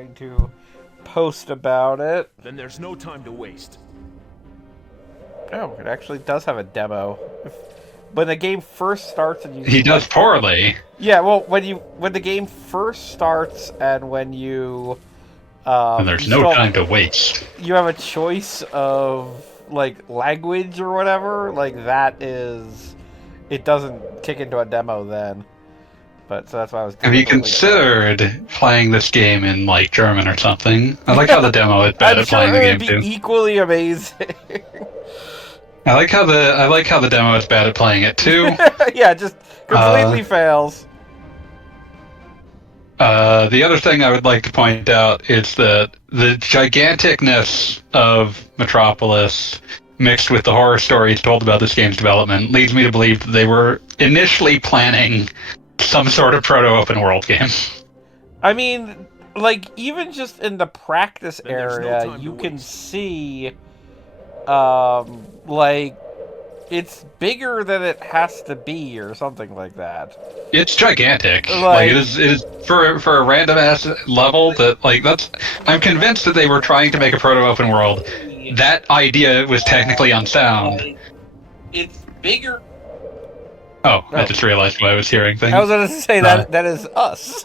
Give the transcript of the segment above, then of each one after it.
going to post about it. Then there's no time to waste. Oh, it actually does have a demo. When the game first starts and you... He does poorly. Yeah, well, when the game first starts and when you... and there's no time to waste. You have a choice of, like, language or whatever. Like, that is... It doesn't kick into a demo then. But, so that's why I was... Have you considered playing this game in, like, German or something? I like how the demo is bad at playing the game, too. It would be equally amazing. I like how the demo is bad at playing it, too. Yeah, just completely fails. The other thing I would like to point out is that the giganticness of Metropolis mixed with the horror stories told about this game's development leads me to believe that they were initially planning some sort of proto-open world game. I mean, like, even just in the practice area, you can see, like, it's bigger than it has to be, or something like that. It's gigantic. Like it is for a random ass level that, like, that's... I'm convinced that they were trying to make a proto-open world. That idea was technically unsound. It's bigger. Oh, I just realized what I was hearing things. I was going to say that is us.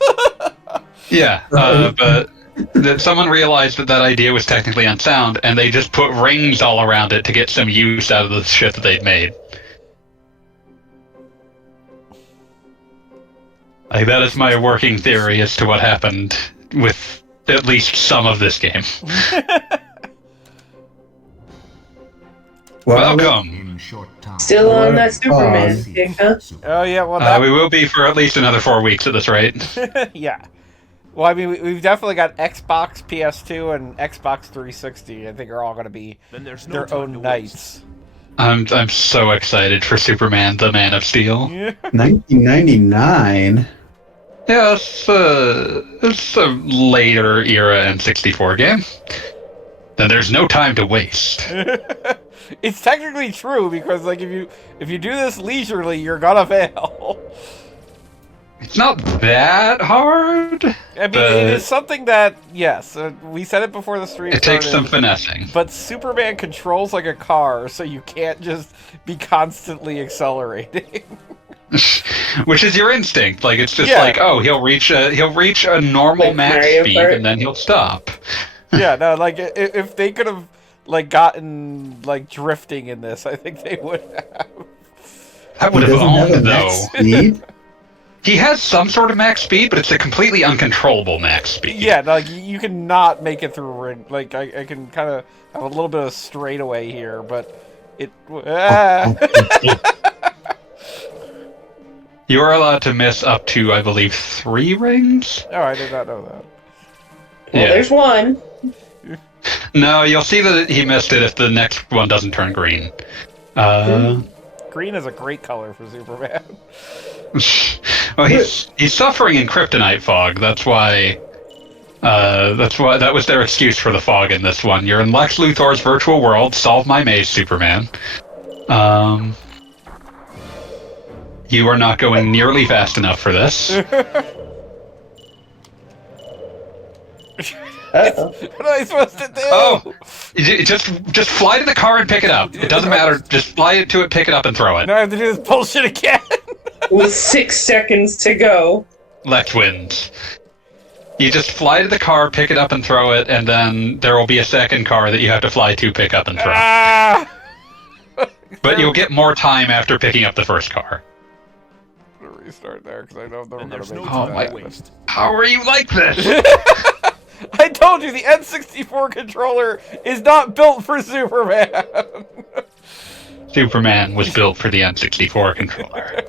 Yeah, but that someone realized that idea was technically unsound, and they just put rings all around it to get some use out of the shit that they'd made. Like, that is my working theory as to what happened with at least some of this game. Welcome. Still on that Superman kick, huh? Oh, yeah, well, we will be for at least another 4 weeks at this rate. Yeah. Well, I mean, we've definitely got Xbox, PS2, and Xbox 360. I think are all going to be their own nights. I'm so excited for Superman, the Man of Steel. 1999? Yeah, it's a later era N64 game. Then there's no time to waste. It's technically true, because, like, if you do this leisurely, you're gonna fail. It's not that hard. I mean, it is something that, yes, we said it before the stream started. It takes some finessing. But Superman controls like a car, so you can't just be constantly accelerating. Which is your instinct. Like, it's just like, oh, he'll reach a normal like max Mario speed, Kart. and then he'll stop. Yeah, no, like, if they could have, like, gotten, like, drifting in this, I think they would have. That would have owned, though. Speed? He has some sort of max speed, but it's a completely uncontrollable max speed. Yeah, like, you can not make it through ring. Like, I can kind of have a little bit of straightaway here, but it... You are allowed to miss up to, I believe, 3 rings? Oh, I did not know that. Well, Yeah. there's one. No, you'll see that he missed it if the next one doesn't turn green. Green is a great color for Superman. Well, he's suffering in Kryptonite Fog. That's why that was their excuse for the fog in this one. You're in Lex Luthor's virtual world. Solve my maze, Superman. You are not going nearly fast enough for this. What am I supposed to do? Oh, just fly to the car and pick it up. It doesn't matter. Just fly to it, pick it up, and throw it. Now I have to do this bullshit again. With 6 seconds to go. Lex wins. You just fly to the car, pick it up, and throw it, and then there will be a second car that you have to fly to, pick up, and throw. Ah! But you'll get more time after picking up the first car. I'm gonna restart there because I know they're gonna make Oh my! waste. How are you like this? I told you the N64 controller is not built for Superman. Superman was built for the N64 controller.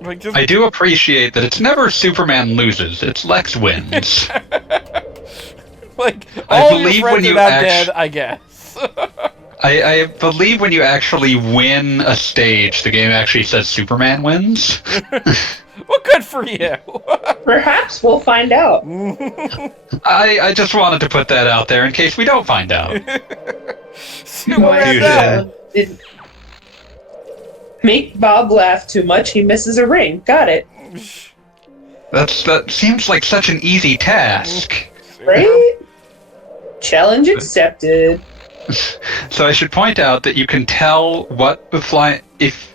Like, just... I do appreciate that it's never Superman loses; it's Lex wins. Like, I all believe your friends when you are now dead, I guess. I believe when you actually win a stage, the game actually says Superman wins. Well, good for you. Perhaps we'll find out. I just wanted to put that out there in case we don't find out. Superman Did make Bob laugh too much, he misses a ring. Got it. That seems like such an easy task. Right? Challenge accepted. So I should point out that you can tell what the if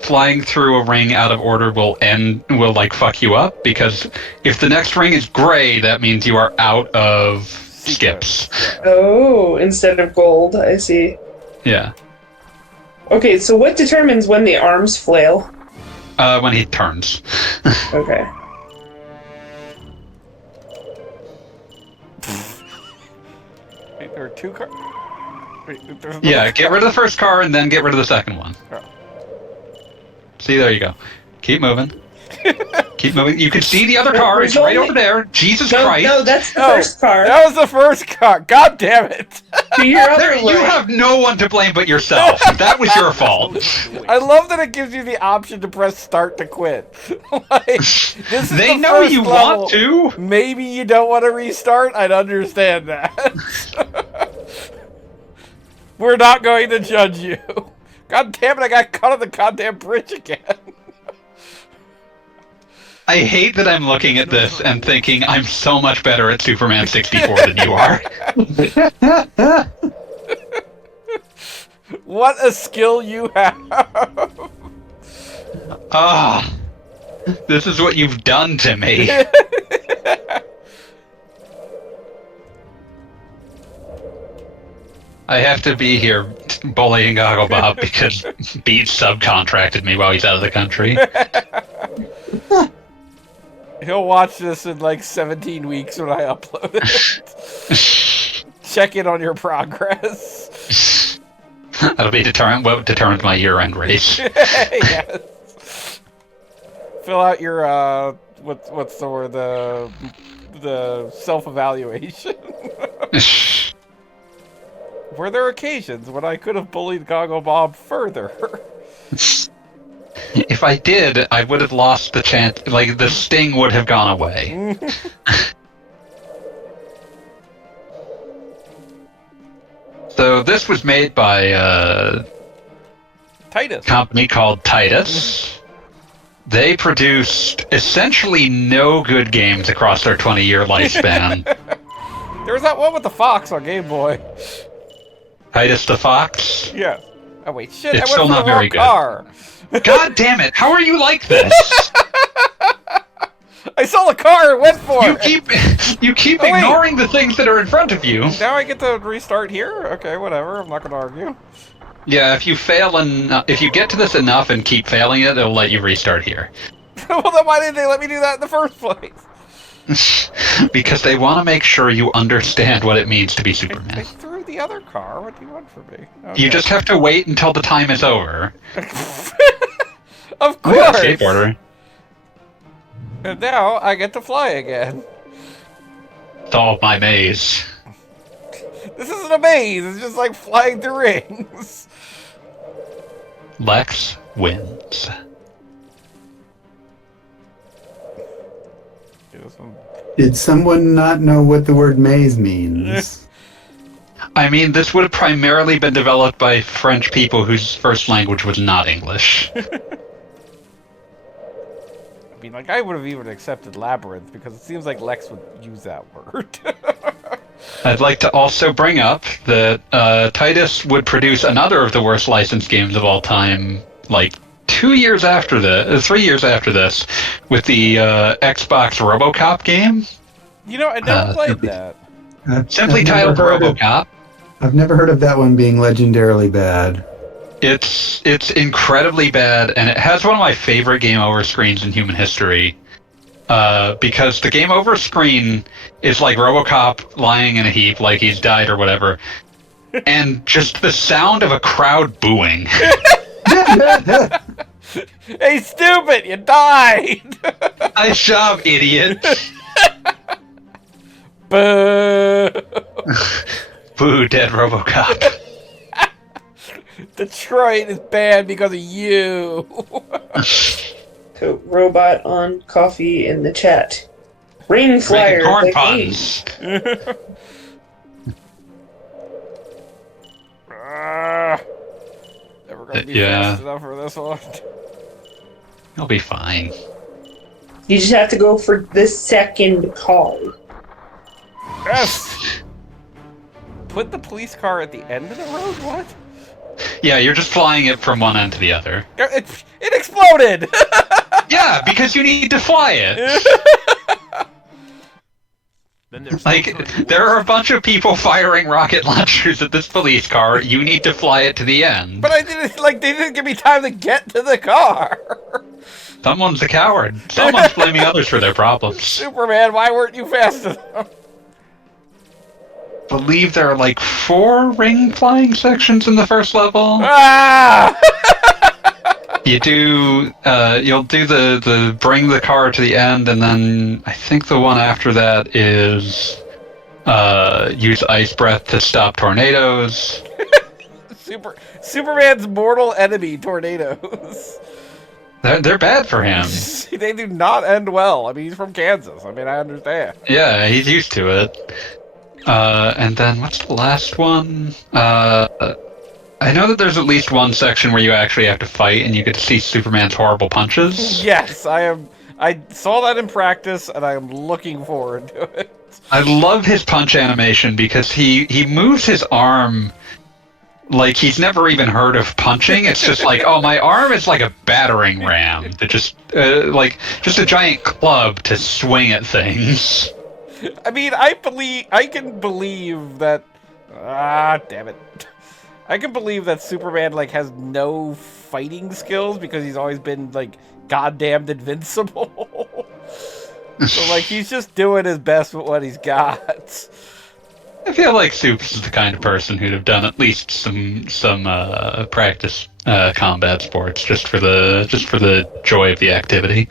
flying through a ring out of order will like fuck you up, because if the next ring is gray, that means you are out of skips. Oh, instead of gold, I see. Yeah. Okay, so what determines when the arms flail? When he turns. Okay. Wait, there are 2 cars. Yeah, get rid of the first car and then get rid of the second one. Oh. See, there you go. Keep moving. Keep moving. You can see the other car. It's right over there. Jesus Christ. No, that's the first car. That was the first car. God damn it. To your other You left. have no one to blame but yourself. That was your fault. I love that it gives you the option to press start to quit. Like, this is They the know first you level. want to. Maybe you don't want to restart. I'd understand that. We're not going to judge you. God damn it, I got caught on the goddamn bridge again. I hate that I'm looking at this and thinking I'm so much better at Superman 64 than you are. What a skill you have. Ah, this is what you've done to me. I have to be here bullying Goggle Bob because Beat subcontracted me while he's out of the country. He'll watch this in like 17 weeks when I upload it. Check in on your progress. That'll be what determines my year-end race. Yes. Fill out your what's the word, the self-evaluation. Were there occasions when I could have bullied Goggle Bob further? If I did, I would have lost the chance. Like, the sting would have gone away. So this was made by Titus. a company called Titus. They produced essentially no good games across their 20-year lifespan. There was that one with the fox on Game Boy. Titus the Fox? Yeah. Oh wait, shit! It's I went still for not the wrong very good. car. God damn it! How are you like this? I saw the car and went for it. You keep Oh, wait. ignoring the things that are in front of you. Now I get to restart here? Okay, whatever. I'm not gonna argue. Yeah, if you fail if you get to this enough and keep failing it, it'll let you restart here. Well, then why didn't they let me do that in the first place? Because they want to make sure you understand what it means to be I Superman. threw the other car. What do you want from me? Okay. You just have to wait until the time is over. Of Oh, course. yeah, skateboarder. And now I get to fly again. Solve my maze. This isn't a maze. It's just like flying through rings. Lex wins. Did someone not know what the word maze means? I mean, this would have primarily been developed by French people whose first language was not English. I mean, like, I would have even accepted labyrinth because it seems like Lex would use that word. I'd like to also bring up that Titus would produce another of the worst licensed games of all time, like 3 years after this, with the Xbox RoboCop game. You know, I never played that. Simply titled RoboCop. I've never heard of that one being legendarily bad. It's incredibly bad, and it has one of my favorite game over screens in human history. Because the game over screen is like RoboCop lying in a heap, like he's died or whatever, and just the sound of a crowd booing. Hey, stupid! You died! Nice job, idiot. Boo! Boo, dead RoboCop. Detroit is banned because of you. So, robot on coffee in the chat. Rain flyer. Making corn the puns. Never gonna be Yeah. fast enough for this one. You'll be fine. You just have to go for the second car. Yes! Put the police car at the end of the road? What? Yeah, you're just flying it from one end to the other. It exploded! Yeah, because you need to fly it. Then there's Like, there are a bunch of people firing rocket launchers at this police car. You need to fly it to the end. But I didn't, like, they didn't give me time to get to the car! Someone's a coward. Someone's blaming others for their problems. Superman, why weren't you fast enough? I believe there are like 4 ring flying sections in the first level. Ah! You'll do the bring the car to the end, and then I think the one after that is use ice breath to stop tornadoes. Superman's mortal enemy, tornadoes. They're bad for him. They do not end well. I mean, he's from Kansas. I mean, I understand. Yeah, he's used to it. And then what's the last one? I know that there's at least one section where you actually have to fight, and you get to see Superman's horrible punches. Yes, I saw that in practice, and I am looking forward to it. I love his punch animation because he moves his arm like he's never even heard of punching. It's just like, oh, my arm is like a battering ram to just a giant club to swing at things. I mean, I can believe that. Damn it. I can believe that Superman like has no fighting skills because he's always been like goddamned invincible. So like he's just doing his best with what he's got. I feel like Supes is the kind of person who'd have done at least some practice combat sports just for the joy of the activity.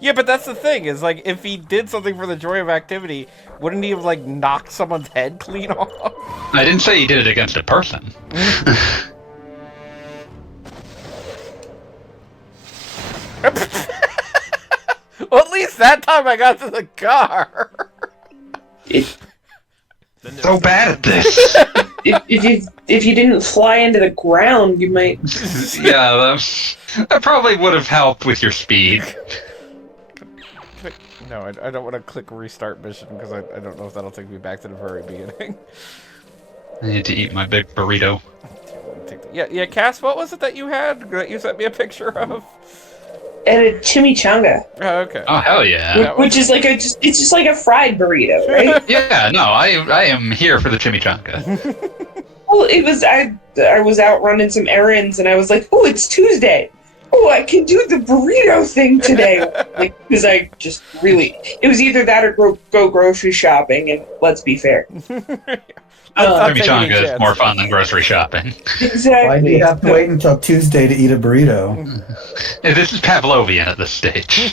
Yeah, but that's the thing, is like if he did something for the joy of activity, wouldn't he have like knocked someone's head clean off? I didn't say he did it against a person. Well, at least that time I got to the car. So bad at this. If you didn't fly into the ground, you might. Yeah, that probably would have helped with your speed. No, I don't want to click restart mission because I don't know if that'll take me back to the very beginning. I need to eat my big burrito. Yeah, Cass, what was it that you had that you sent me a picture of? And a chimichanga. Oh, okay. Oh hell yeah! Which is like it's just like a fried burrito, right? Yeah, no, I am here for the chimichanga. Well, I was out running some errands and I was like, oh, it's Tuesday. Oh, I can do the burrito thing today. Like, because I just really, it was either that or go grocery shopping. And let's be fair, Chimichanga is more fun than grocery shopping. Exactly. Why do you have to wait until Tuesday to eat a burrito? This is Pavlovian at this stage.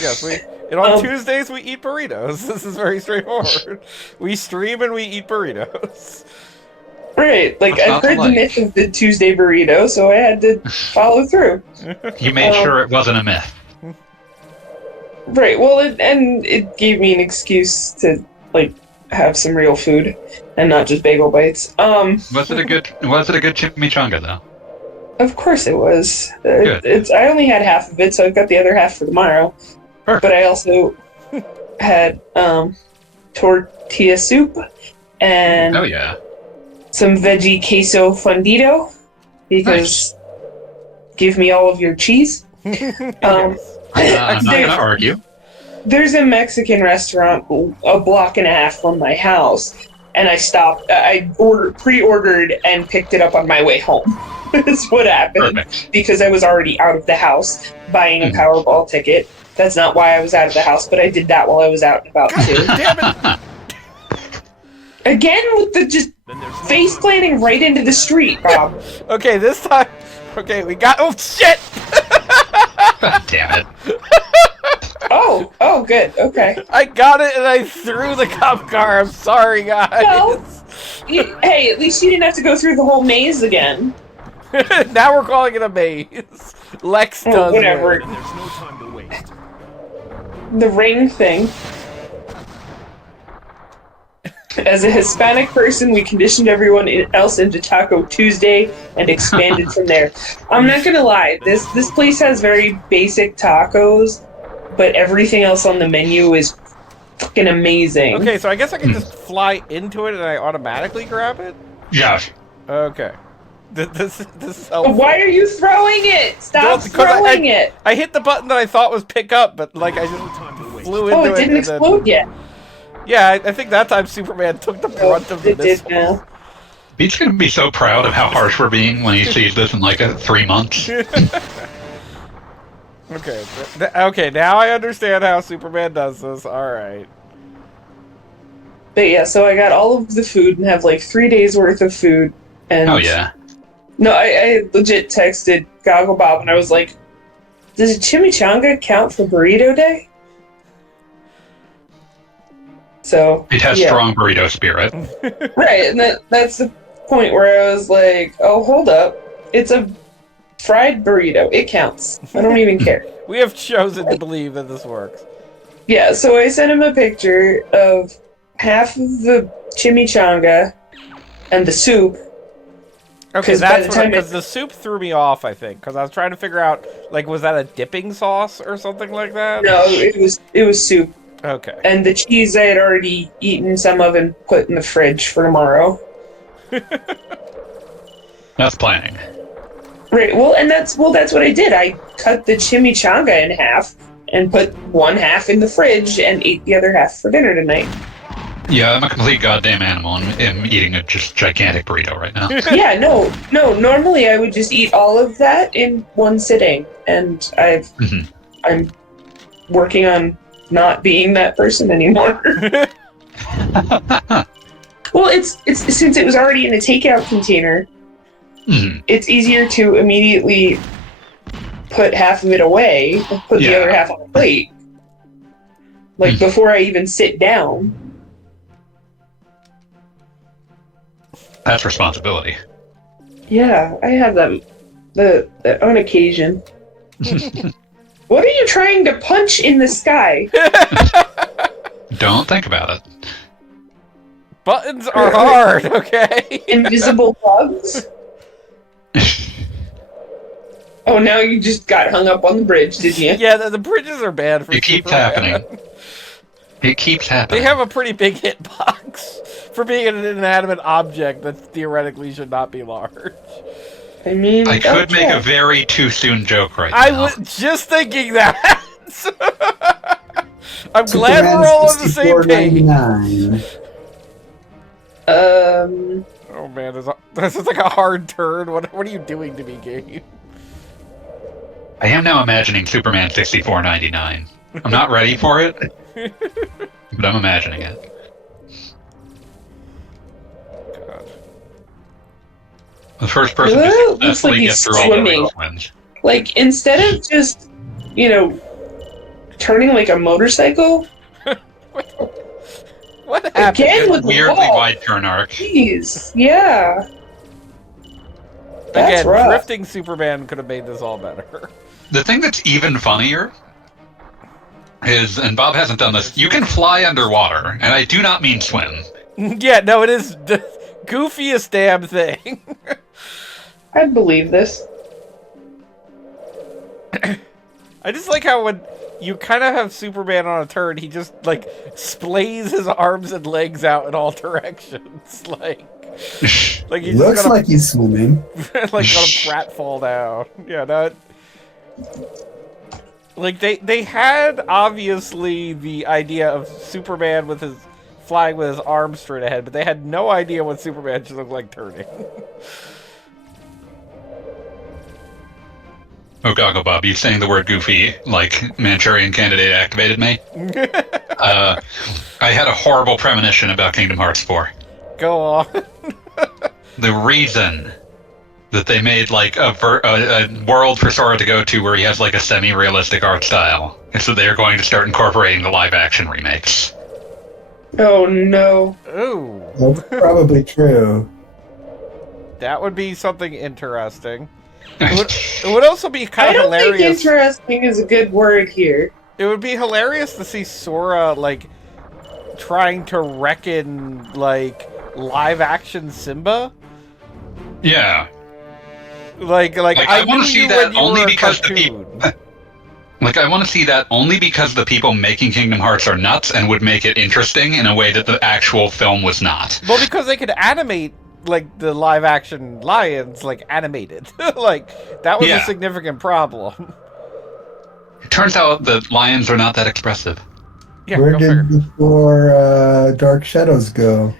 Yes, on Tuesdays we eat burritos. This is very straightforward. We stream and we eat burritos. Right, like I've heard the myth of the Tuesday burrito, so I had to follow through. You made sure it wasn't a myth. Right, well, it gave me an excuse to like have some real food and not just bagel bites. Was it a good chimichanga though? Of course it was. Good. I only had half of it, so I've got the other half for tomorrow. Perfect. But I also had tortilla soup and Oh yeah. some veggie queso fundido because give me all of your cheese. I'm not gonna argue. There's a Mexican restaurant a block and a half from my house, and I stopped. I pre-ordered and picked it up on my way home. That's what happened. Perfect. Because I was already out of the house buying a Powerball ticket. That's not why I was out of the house, but I did that while I was out and about too. Damn it! Again with the just face planting right into the street, Bob. Okay, this time. Okay, we got. Oh shit! God damn it. Oh, good. Okay. I got it and I threw the cop car. I'm sorry, guys. Well, hey, at least you didn't have to go through the whole maze again. Now we're calling it a maze. Lex does whatever. it. And there's no time to waste. The ring thing. As a Hispanic person, we conditioned everyone else into Taco Tuesday and expanded from there. I'm not gonna lie, this place has very basic tacos, but everything else on the menu is fucking amazing. Okay, so I guess I can just fly into it and I automatically grab it? Yeah. Okay. This is helpful. Why are you throwing it? Stop Well, because throwing it! I hit the button that I thought was pick up, but like I just flew into it. Oh, it didn't explode yet. Yeah, I think that time Superman took the brunt of the It did missile. now. Pete's gonna be so proud of how harsh we're being when he sees this in like 3 months. Okay, okay, now I understand how Superman does this. Alright. But yeah, so I got all of the food and have like 3 days worth of food. And Oh yeah. No, I legit texted Goggle Bob and I was like, does a chimichanga count for burrito day? So It has yeah. strong burrito spirit. Right, and that's the point where I was like, oh, hold up. It's a fried burrito. It counts. I don't even care. We have chosen to believe that this works. Yeah, so I sent him a picture of half of the chimichanga and the soup. Okay, 'Cause by that's the time because the soup threw me off, I think, because I was trying to figure out, like, was that a dipping sauce or something like that? No, it was soup. Okay. And the cheese I had already eaten some of and put in the fridge for tomorrow. That's planning. Right, well, that's what I did. I cut the chimichanga in half and put one half in the fridge and ate the other half for dinner tonight. Yeah, I'm a complete goddamn animal and am eating a just gigantic burrito right now. Yeah, no. Normally I would just eat all of that in one sitting, and I'm working on not being that person anymore. Well, it's since it was already in a takeout container, it's easier to immediately put half of it away and put the other half on the plate. Like before I even sit down. That's responsibility. Yeah, I have them on occasion. What are you trying to punch in the sky? Don't think about it. Buttons are hard, okay? Invisible bugs? Oh, now you just got hung up on the bridge, did you? Yeah, the bridges are bad for It keeps Superman. happening. It keeps happening. They have a pretty big hitbox for being an inanimate object that theoretically should not be large. I mean, I could make a very too soon joke right I now. was just thinking that. I'm glad we're all on the same page. $64.99. Oh man, this is like a hard turn. What are you doing to me, game? I am now imagining Superman 64.99. I'm not ready for it, but I'm imagining it. God. The first person Well, to looks like successfully get he's through all the swimming. wins. like, instead of just, turning like a motorcycle, What happened? again with the Weirdly wall. wide turn arc. Jeez, yeah. That's Again, rough. drifting Superman could have made this all better. The thing that's even funnier is, and Bob hasn't done this, you can fly underwater, and I do not mean swim. Yeah, no, it is the goofiest damn thing. I believe this. I just like how when you kind of have Superman on a turn, he just, like, splays his arms and legs out in all directions. Like he's Looks gonna, like he's swimming. like, gonna pratfall down. Yeah, no, like, they had, obviously, the idea of Superman with his flying with his arms straight ahead, but they had no idea what Superman should look like turning. Oh, Goggle Bob, you saying the word goofy like Manchurian Candidate activated me? I had a horrible premonition about Kingdom Hearts 4. Go on. The reason that they made like a world for Sora to go to where he has like a semi-realistic art style is that they are going to start incorporating the live-action remakes. Oh no. Ooh. That's probably true. That would be something interesting. It would also be I kind of don't think hilarious. interesting is a good word here. It would be hilarious to see Sora, like, trying to reckon like live action Simba. Yeah. Like I want knew to see you that when you only were a because the cartoon. people. Like, I want to see that only because the people making Kingdom Hearts are nuts and would make it interesting in a way that the actual film was not. Well, because they could animate like the live action lions, like animated. Like that was a Yeah. significant problem. It turns out the lions are not that expressive. Yeah, Where go did figure. the four Dark Shadows go?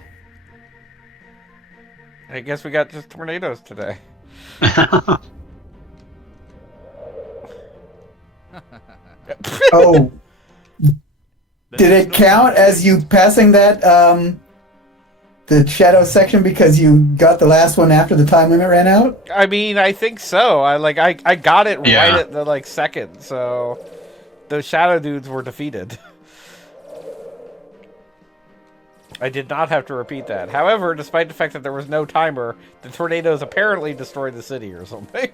I guess we got just tornadoes today. Oh, did it count as you passing that the shadow section because you got the last one after the time limit ran out? I mean, I think so. I got it Yeah. right at the like second, so those shadow dudes were defeated. I did not have to repeat that. However, despite the fact that there was no timer, the tornadoes apparently destroyed the city or something.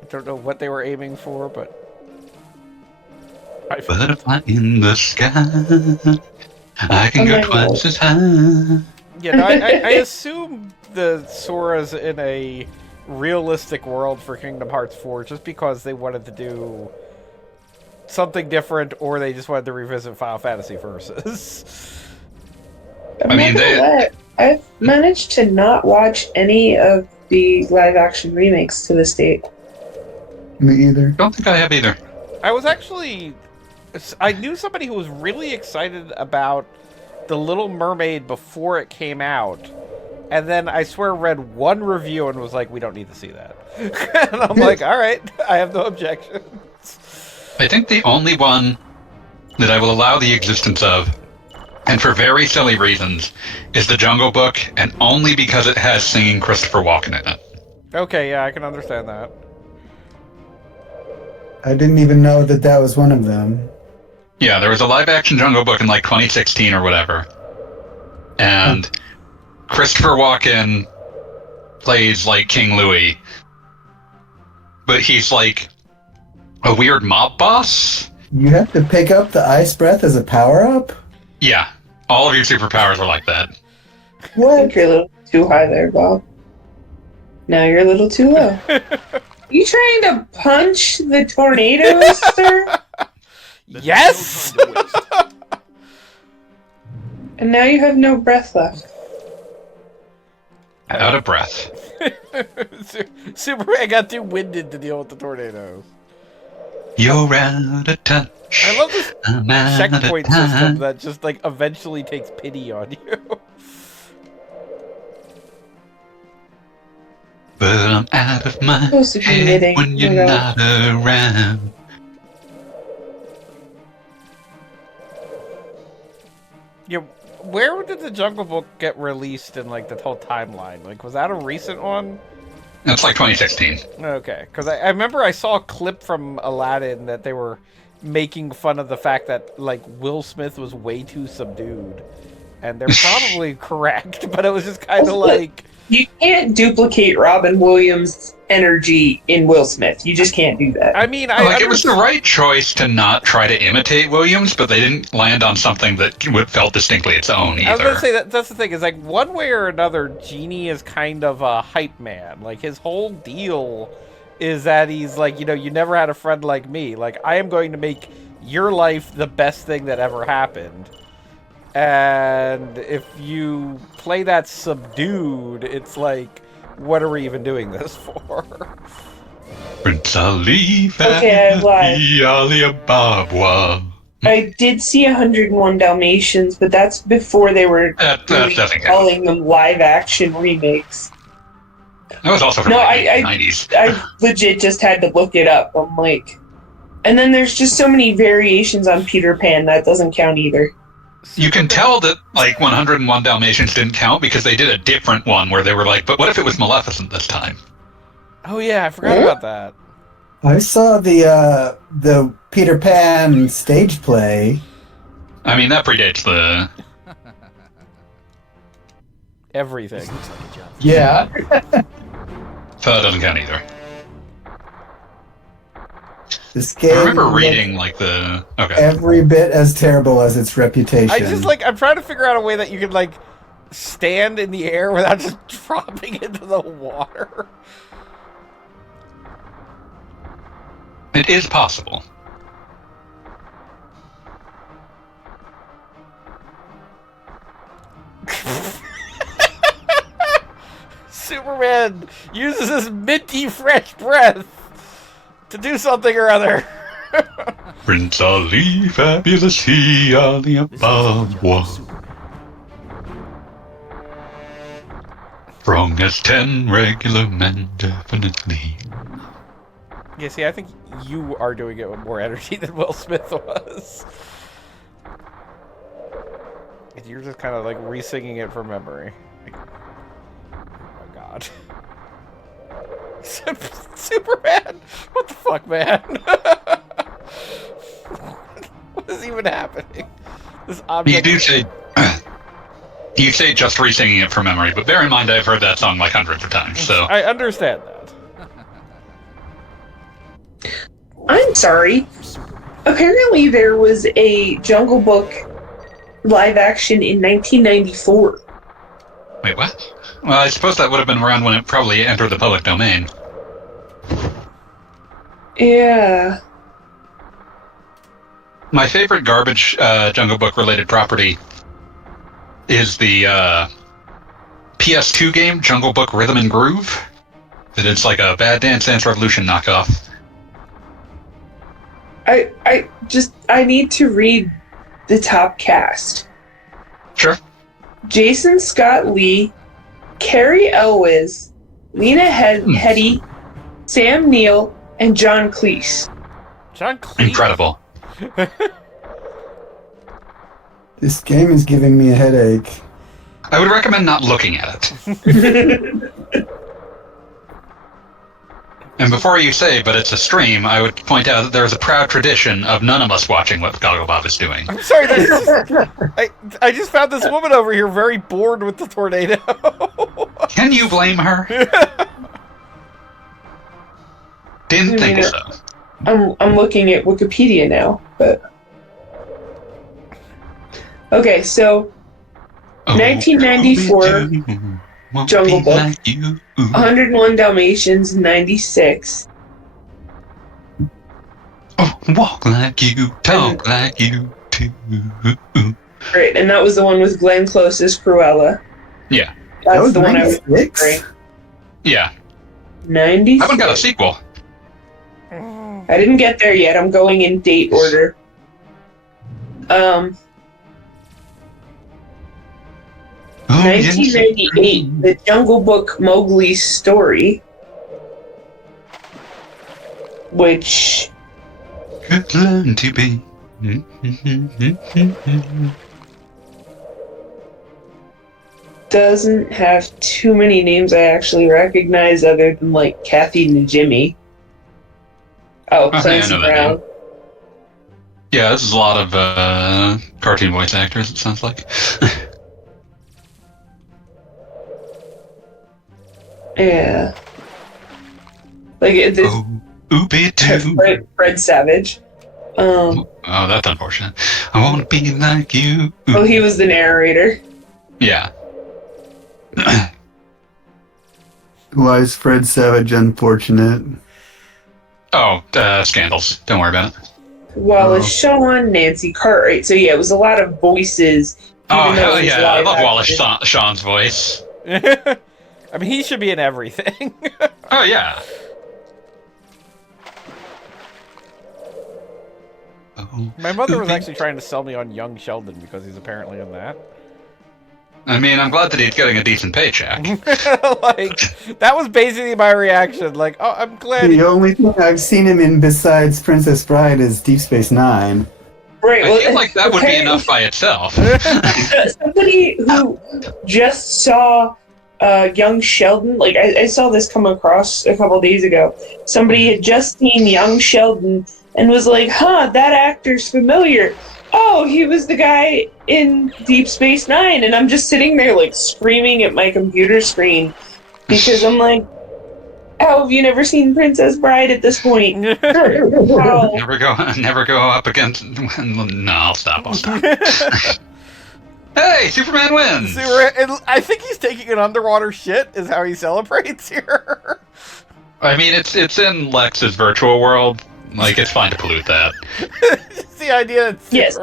I don't know what they were aiming for, but Butterfly in the sky. I can go twice as high. yeah, no, I assume the Sora's in a realistic world for Kingdom Hearts 4 just because they wanted to do something different, or they just wanted to revisit Final Fantasy Versus. I mean, I've managed to not watch any of the live action remakes to this date. Me either. Don't think I have either. I was actually... I knew somebody who was really excited about The Little Mermaid before it came out, and then I swear read one review and was like, we don't need to see that. And I'm like, alright, I have no objections. I think the only one that I will allow the existence of, and for very silly reasons, is The Jungle Book, and only because it has singing Christopher Walken in it. Okay, yeah, I can understand that. I didn't even know that that was one of them. Yeah, there was a live-action Jungle Book in like 2016 or whatever, and Christopher Walken plays like King Louis, but he's like a weird mob boss. You have to pick up the ice breath as a power-up? Yeah, all of your superpowers are like that. I think you're a little too high there, Bob. Now you're a little too low. You trying to punch the tornadoes, sir? Yes! And now you have no breath left. Out of breath. Superman got too winded to deal with the tornadoes. You're out of touch. I love this I'm out checkpoint of time. system that just like eventually takes pity on you. But I'm out of my Supposed to be head knitting. when you're Oh, not around. Yeah, where did the Jungle Book get released in like the whole timeline? Like, was that a recent one? That's like 2016. Okay, because I remember I saw a clip from Aladdin that they were making fun of the fact that like Will Smith was way too subdued, and they're probably correct, but it was just kind of like You can't duplicate Robin Williams' energy in Will Smith. You just can't do that. I mean, It was the right choice to not try to imitate Williams, but they didn't land on something that felt distinctly its own either. I was gonna say that's the thing is like one way or another, Genie is kind of a hype man. Like his whole deal is that he's like, you know, you never had a friend like me. Like I am going to make your life the best thing that ever happened. And if you play that subdued, it's like, what are we even doing this for? Prince Ali, Okay, I lied. Alibaba. I did see 101 Dalmatians, but that's before they were That really doesn't count. calling them live action remakes. That was also from No, the I 90s. I legit just had to look it up. I'm like, and then there's just so many variations on Peter Pan that doesn't count either. You can tell that like 101 Dalmatians didn't count because they did a different one where they were like, but what if it was Maleficent this time? Oh yeah, I forgot about that. I saw the Peter Pan stage play. I mean, that predates the... Everything. Yeah. So that doesn't count either. This I game remember looks reading like the every bit as terrible as its reputation. I'm trying to figure out a way that you could like stand in the air without just dropping into the water. It is possible. Superman uses his minty fresh breath to do something or other. Prince Ali, fabulous he, Ali above was. Strong as 10 regular men, definitely. Yeah, see, I think you are doing it with more energy than Will Smith was. And you're just kind of like re-singing it from memory. Like, oh my god. Superman? What the fuck, man? What is even happening? This object. You say just re-singing it from memory, but bear in mind I've heard that song like hundreds of times, so... I understand that. I'm sorry. Apparently there was a Jungle Book live action in 1994. Wait, what? Well, I suppose that would have been around when it probably entered the public domain. Yeah. My favorite garbage Jungle Book related property is the PS2 game Jungle Book Rhythm and Groove. That it's like a Bad Dance Dance Revolution knockoff. I need to read the top cast. Sure. Jason Scott Lee, Carrie Elwes, Lena Headey, Sam Neill, and John Cleese. John Cleese? Incredible. This game is giving me a headache. I would recommend not looking at it. And before you say, but it's a stream, I would point out that there is a proud tradition of none of us watching what Gogglebop is doing. I'm sorry, I just found this woman over here very bored with the tornado. Can you blame her? Didn't think so. I'm looking at Wikipedia now, but... Okay, so... 1994... Jungle Book, like 101 Dalmatians, 96. Oh, walk like you, talk like you too. Right, and that was the one with Glenn Close as Cruella. Yeah. That's the one I was 96? Yeah. 96. I haven't got a sequel. I didn't get there yet. I'm going in date order. 1998, The Jungle Book Mowgli's Story, which Could learn to be. doesn't have too many names I actually recognize other than like Kathy Najimy. Oh, Clancy I know that Brown. name. Yeah, this is a lot of cartoon voice actors, it sounds like. Yeah. Like this Fred Savage. Oh, that's unfortunate. I want to be like you. Oh, he was the narrator. Yeah. Why is Fred Savage unfortunate? Oh, scandals. Don't worry about it. Wallace Shawn, Nancy Cartwright. So yeah, it was a lot of voices. Oh, even though hell it was yeah. I live love action. Wallace Shawn's voice. I mean, he should be in everything. Oh, yeah. My mother was actually trying to sell me on Young Sheldon because he's apparently in that. I mean, I'm glad that he's getting a decent paycheck. Like, that was basically my reaction. Like, oh, I'm glad. The only thing I've seen him in besides Princess Bride is Deep Space Nine. Right. I feel like that would be enough by itself. Somebody who just saw Young Sheldon, like I saw this come across a couple days ago. Somebody had just seen Young Sheldon and was like, huh, that actor's familiar. Oh, he was the guy in Deep Space Nine. And I'm just sitting there like screaming at my computer screen because I'm like, How have you never seen Princess Bride at this point? How? Never go up against. No, I'll stop. Hey, Superman wins. I think he's taking an underwater shit. Is how he celebrates here. I mean, it's in Lex's virtual world. Like, it's fine to pollute that. It's the idea. That Yes.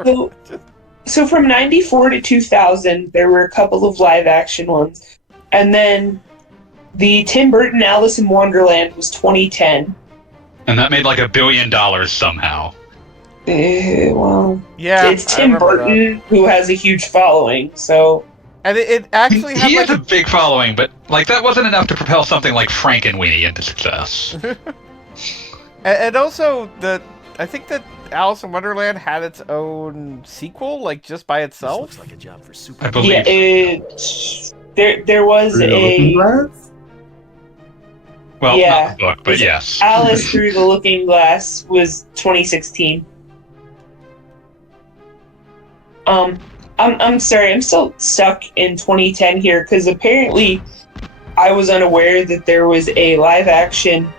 So from 94 to 2000, there were a couple of live action ones, and then the Tim Burton Alice in Wonderland was 2010. And that made like $1 billion somehow. Well, yeah, it's Tim Burton who has a huge following, so. And it actually he has a big following, but like that wasn't enough to propel something like Frankenweenie into success. And also I think that Alice in Wonderland had its own sequel, like just by itself. This looks like a job for Superman. I believe. Yeah, there was a. Well, yeah, not the book, but yes. Alice Through the Looking Glass was 2016. I'm sorry, I'm still stuck in 2010 here because apparently I was unaware that there was a live action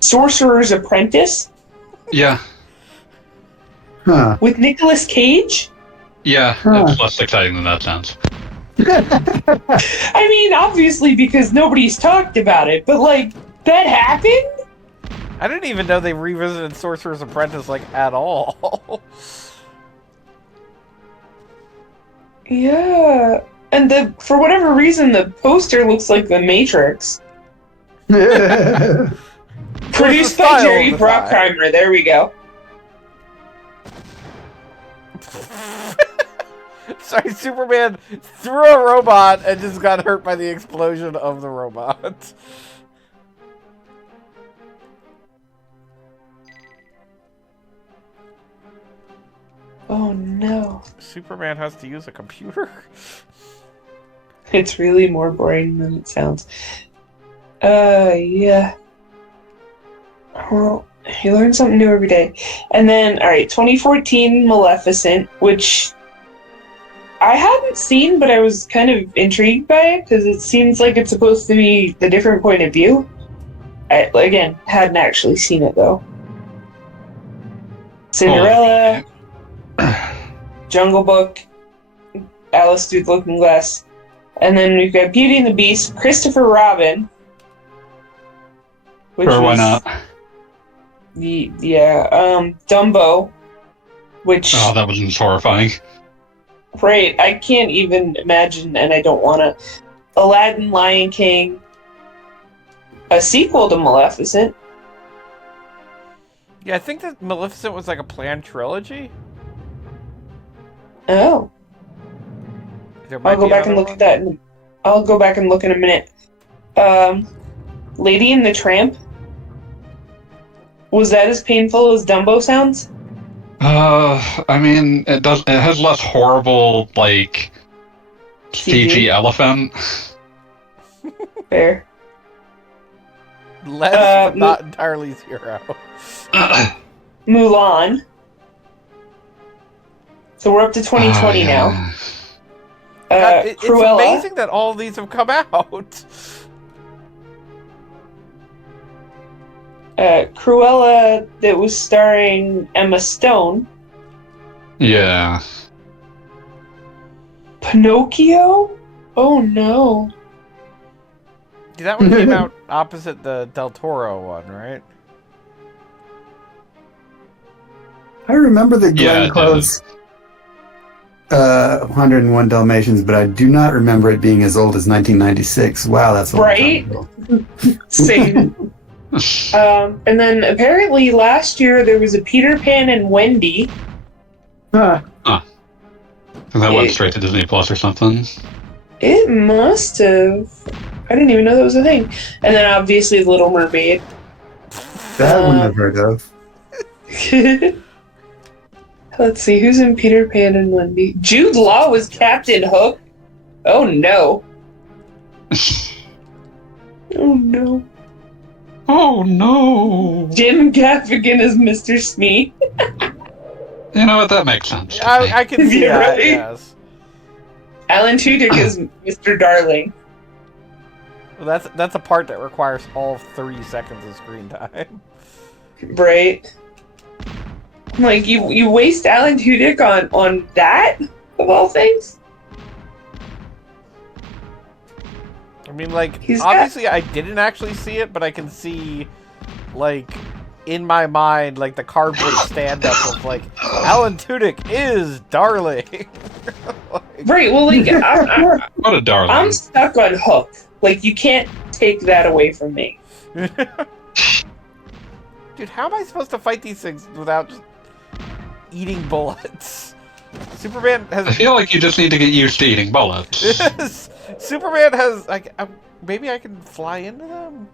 Sorcerer's Apprentice. Yeah. Huh. With Nicolas Cage. Yeah, it's less exciting than that sounds. I mean, obviously because nobody's talked about it, but like that happened. I didn't even know they revisited Sorcerer's Apprentice like at all. Yeah, and for whatever reason, the poster looks like The Matrix. Produced by Jerry Bruckheimer. There we go. Sorry, Superman threw a robot and just got hurt by the explosion of the robot. Oh no. Superman has to use a computer? It's really more boring than it sounds. Yeah. Well, you learn something new every day. And then, alright, 2014 Maleficent, which I hadn't seen, but I was kind of intrigued by it, because it seems like it's supposed to be the different point of view. I, again, hadn't actually seen it, though. Cinderella, Jungle Book, Alice Through the Looking Glass, and then we've got Beauty and the Beast, Christopher Robin. Sure, why not? Dumbo, which... Oh, that was horrifying. Right, I can't even imagine, and I don't want to. Aladdin, Lion King, a sequel to Maleficent. Yeah, I think that Maleficent was like a planned trilogy. Oh. I'll go back and look at that. I'll go back and look in a minute. Lady and the Tramp. Was that as painful as Dumbo sounds? I mean, it has less horrible, like, CG elephant. Fair. Less, but not entirely zero. Mulan. So we're up to 2020 now. God, it's Cruella. amazing that all of these have come out. Cruella, that was starring Emma Stone. Yeah. Pinocchio? Oh no. That one came out opposite the Del Toro one, right? I remember the Glenn Yeah, Close 101 Dalmatians, but I do not remember it being as old as 1996. Wow, that's a long Right? time ago. Same. And then apparently last year there was a Peter Pan and Wendy. Huh. And that went straight to Disney Plus or something. It must have. I didn't even know that was a thing. And then obviously Little Mermaid. That one I've heard of. Let's see, who's in Peter Pan and Wendy? Jude Law was Captain Hook. Oh no. Oh no. Oh no! Jim Gaffigan is Mr. Smee. You know what? That makes sense. I can see Yeah, that, right? yes. Alan Tudyk is Mr. Darling. Well, that's a part that requires all 3 seconds of screen time. Right. Like, you waste Alan Tudyk on that, of all things? I mean, like, He's obviously I didn't actually see it, but I can see, like, in my mind, like, the cardboard stand-up of, like, Alan Tudyk is darling. Like, Right, well, like, What a darling. I'm stuck on Hook. Like, you can't take that away from me. dude, how am I supposed to fight these things without just eating bullets? Superman has... I feel like you just need to get used to eating bullets. Superman has, like, maybe I can fly into them?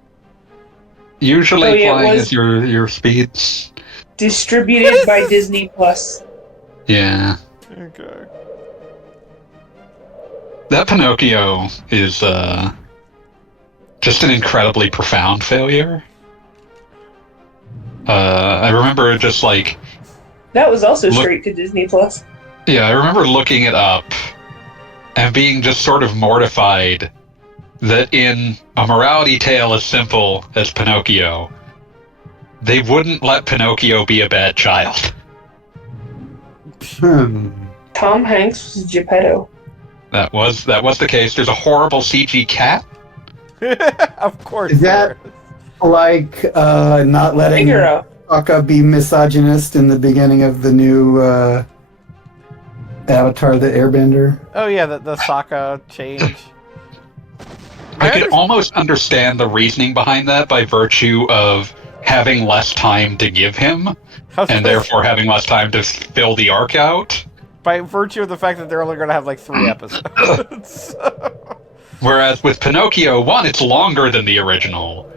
Usually it flying was is your speeds. distributed by Disney Plus. Yeah. Okay. That Pinocchio is just an incredibly profound failure. I remember just like... That was also straight to Disney Plus. Yeah, I remember looking it up and being just sort of mortified that in a morality tale as simple as Pinocchio, they wouldn't let Pinocchio be a bad child. Tom Hanks was Geppetto. That was the case. There's a horrible CG cat. Of course. Is that like not letting Figaro. Sokka be misogynist in the beginning of the new Avatar the Airbender? Oh yeah, the Sokka change. I could almost understand the reasoning behind that by virtue of having less time to give him, and therefore having less time to fill the arc out. By virtue of the fact that they're only going to have like 3 episodes. Whereas with Pinocchio, one, it's longer than the original.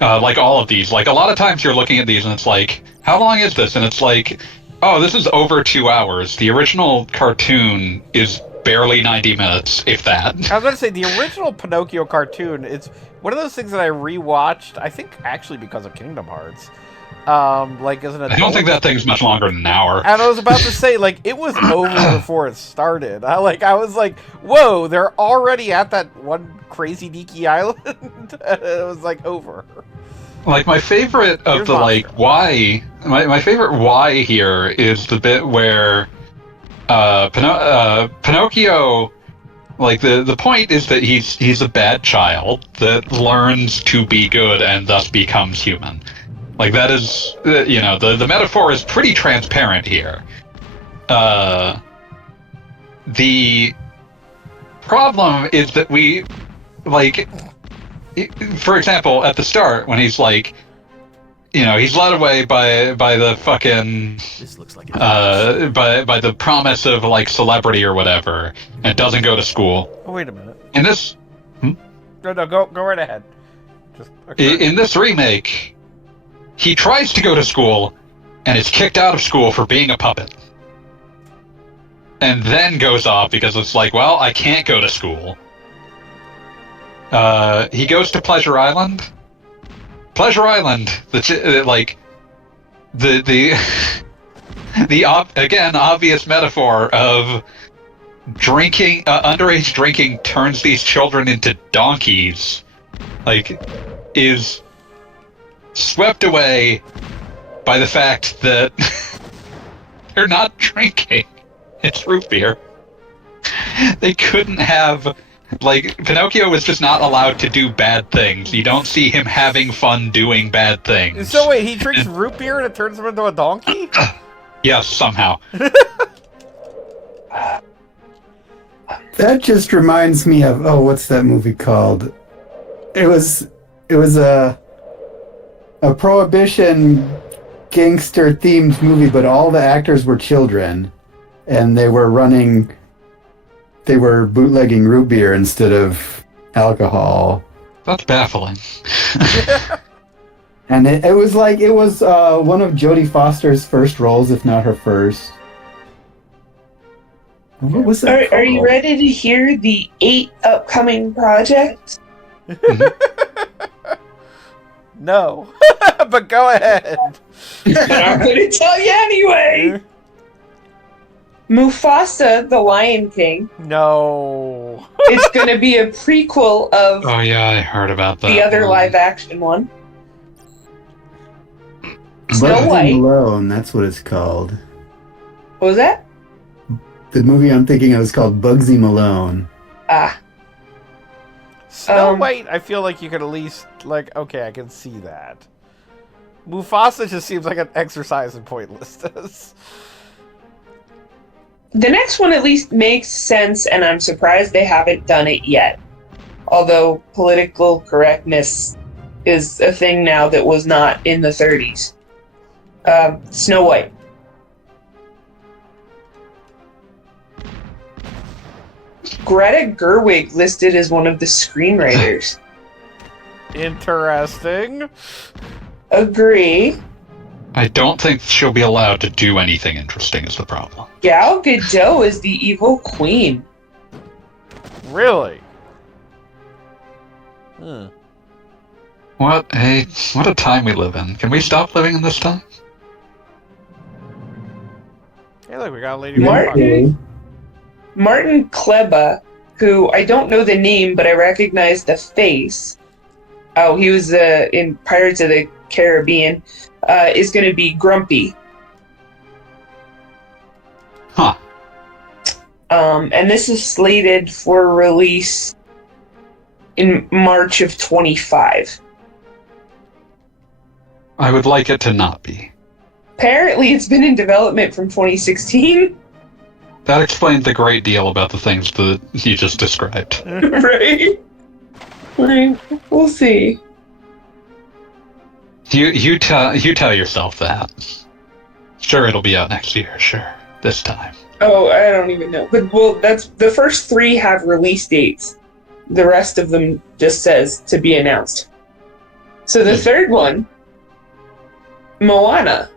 Like all of these. Like, a lot of times you're looking at these and it's like, how long is this? And it's like, oh, this is over 2 hours. The original cartoon is barely 90 minutes, if that. I was going to say, the original Pinocchio cartoon, it's one of those things that I rewatched, I think actually because of Kingdom Hearts. Like as an adult. I don't think that thing's much longer than an hour. And I was about to say, like, it was over before it started. I was like, whoa, they're already at that one crazy Deaky island? And it was like over. Like, my favorite of Here's the, Monster. like, why... My favorite why here is the bit where Pinocchio... Like, the point is that he's a bad child that learns to be good and thus becomes human. Like, that is... the metaphor is pretty transparent here. The problem is that we... Like... For example, at the start, when he's like... he's led away by the fucking... This looks like by the promise of, like, celebrity or whatever, and doesn't go to school. Oh, wait a minute. In this... No, go right ahead. Just In this remake, he tries to go to school, and is kicked out of school for being a puppet. And then goes off because it's like, well, I can't go to school. He goes to Pleasure Island. Pleasure Island, the again obvious metaphor of drinking, underage drinking turns these children into donkeys, like, is swept away by the fact that they're not drinking. It's root beer. They couldn't have... Like, Pinocchio was just not allowed to do bad things. You don't see him having fun doing bad things. So wait, he drinks root beer and it turns him into a donkey? Yes, somehow. That just reminds me of what's that movie called? It was a prohibition gangster themed movie, but all the actors were children, and they were bootlegging root beer instead of alcohol. That's baffling. And it was one of Jodie Foster's first roles, if not her first. What was that? Are you ready to hear the 8 upcoming projects? No. But go ahead. But I'm going to tell you anyway. Mufasa, the Lion King. No. It's going to be a prequel of Oh yeah, I heard about that. the other one. live-action one. Snow Bugsy White. Malone, that's what it's called. What was that? The movie I'm thinking of is called Bugsy Malone. Ah. Snow White, I feel like you could at least, like, okay, I can see that. Mufasa just seems like an exercise in pointlessness. The next one at least makes sense, and I'm surprised they haven't done it yet. Although political correctness is a thing now that was not in the 30s. Snow White. Greta Gerwig listed as one of the screenwriters. Interesting. Agree. I don't think she'll be allowed to do anything interesting is the problem. Gal Gadot is the evil queen. Really? Hmm. What a time we live in. Can we stop living in this time? Hey, look, we got a Lady Martin. Martin Kleba, who I don't know the name, but I recognize the face. Oh, he was in Pirates of the Caribbean. Is going to be Grumpy. Huh. And this is slated for release in March of 25. I would like it to not be. Apparently, it's been in development from 2016. That explains a great deal about the things that you just described. Right? Like, we'll see. You tell yourself that. Sure, it'll be out next year. Sure, this time. Oh, I don't even know. But well, that's the first 3 have release dates. The rest of them just says to be announced. So the third one, Moana.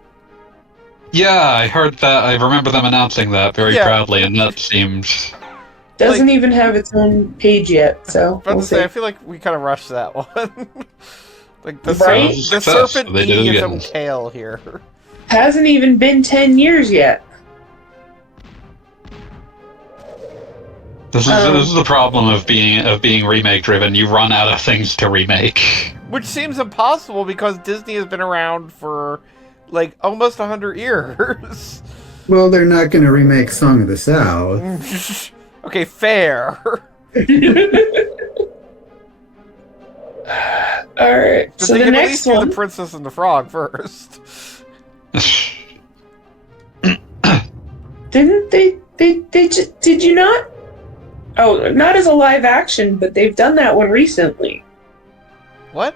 Yeah, I heard that. I remember them announcing that very proudly, and that seems... Doesn't even have its own page yet, so But we'll to say, I see. feel like we kind of rushed that one. Like the, Right? the Success, serpent they did it eating its again. own tail here. Hasn't even been 10 years yet. This is the problem of being remake driven. You run out of things to remake. Which seems impossible because Disney has been around for like almost 100 years. Well, they're not going to remake Song of the South. Okay, fair. Alright, But so they the can at next least do one. The Princess and the Frog first. Didn't did you not? Oh, not as a live action, but they've done that one recently. What?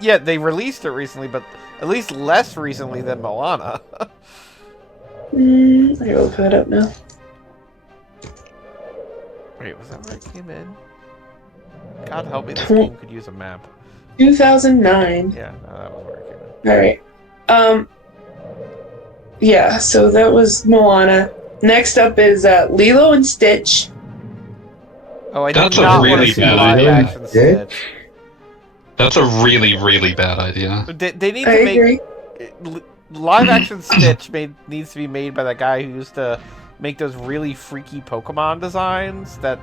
Yeah, they released it recently, but at least less recently than Moana. I will look that up now. Wait, was that where it came in? God help me, this game could use a map. 2009. Yeah, no, that was where it came in. Alright. Yeah, so that was Moana. Next up is Lilo and Stitch. Oh, I That's did a not want really to see bad live idea. action Stitch. That's a really, really bad idea. They need I to make agree. live action Stitch needs to be made by that guy who used to make those really freaky Pokemon designs that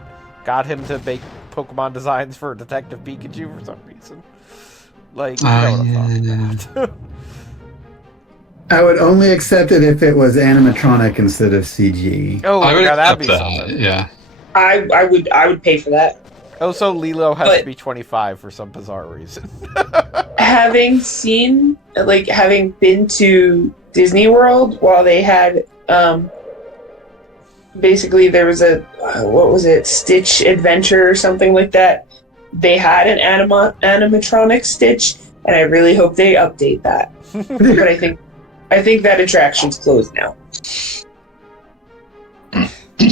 got him to make Pokemon designs for Detective Pikachu for some reason. Like, you know what I'm talking about. I would only accept it if it was animatronic instead of CG. Oh, I would yeah, that'd accept be that. something. Yeah. I would pay for that. Also, Lilo has But- to be 25 for some bizarre reason. Having been to Disney World while they had basically there was a what was it, Stitch Adventure or something like that. They had an animatronic Stitch, and I really hope they update that. But I think that attraction's closed now.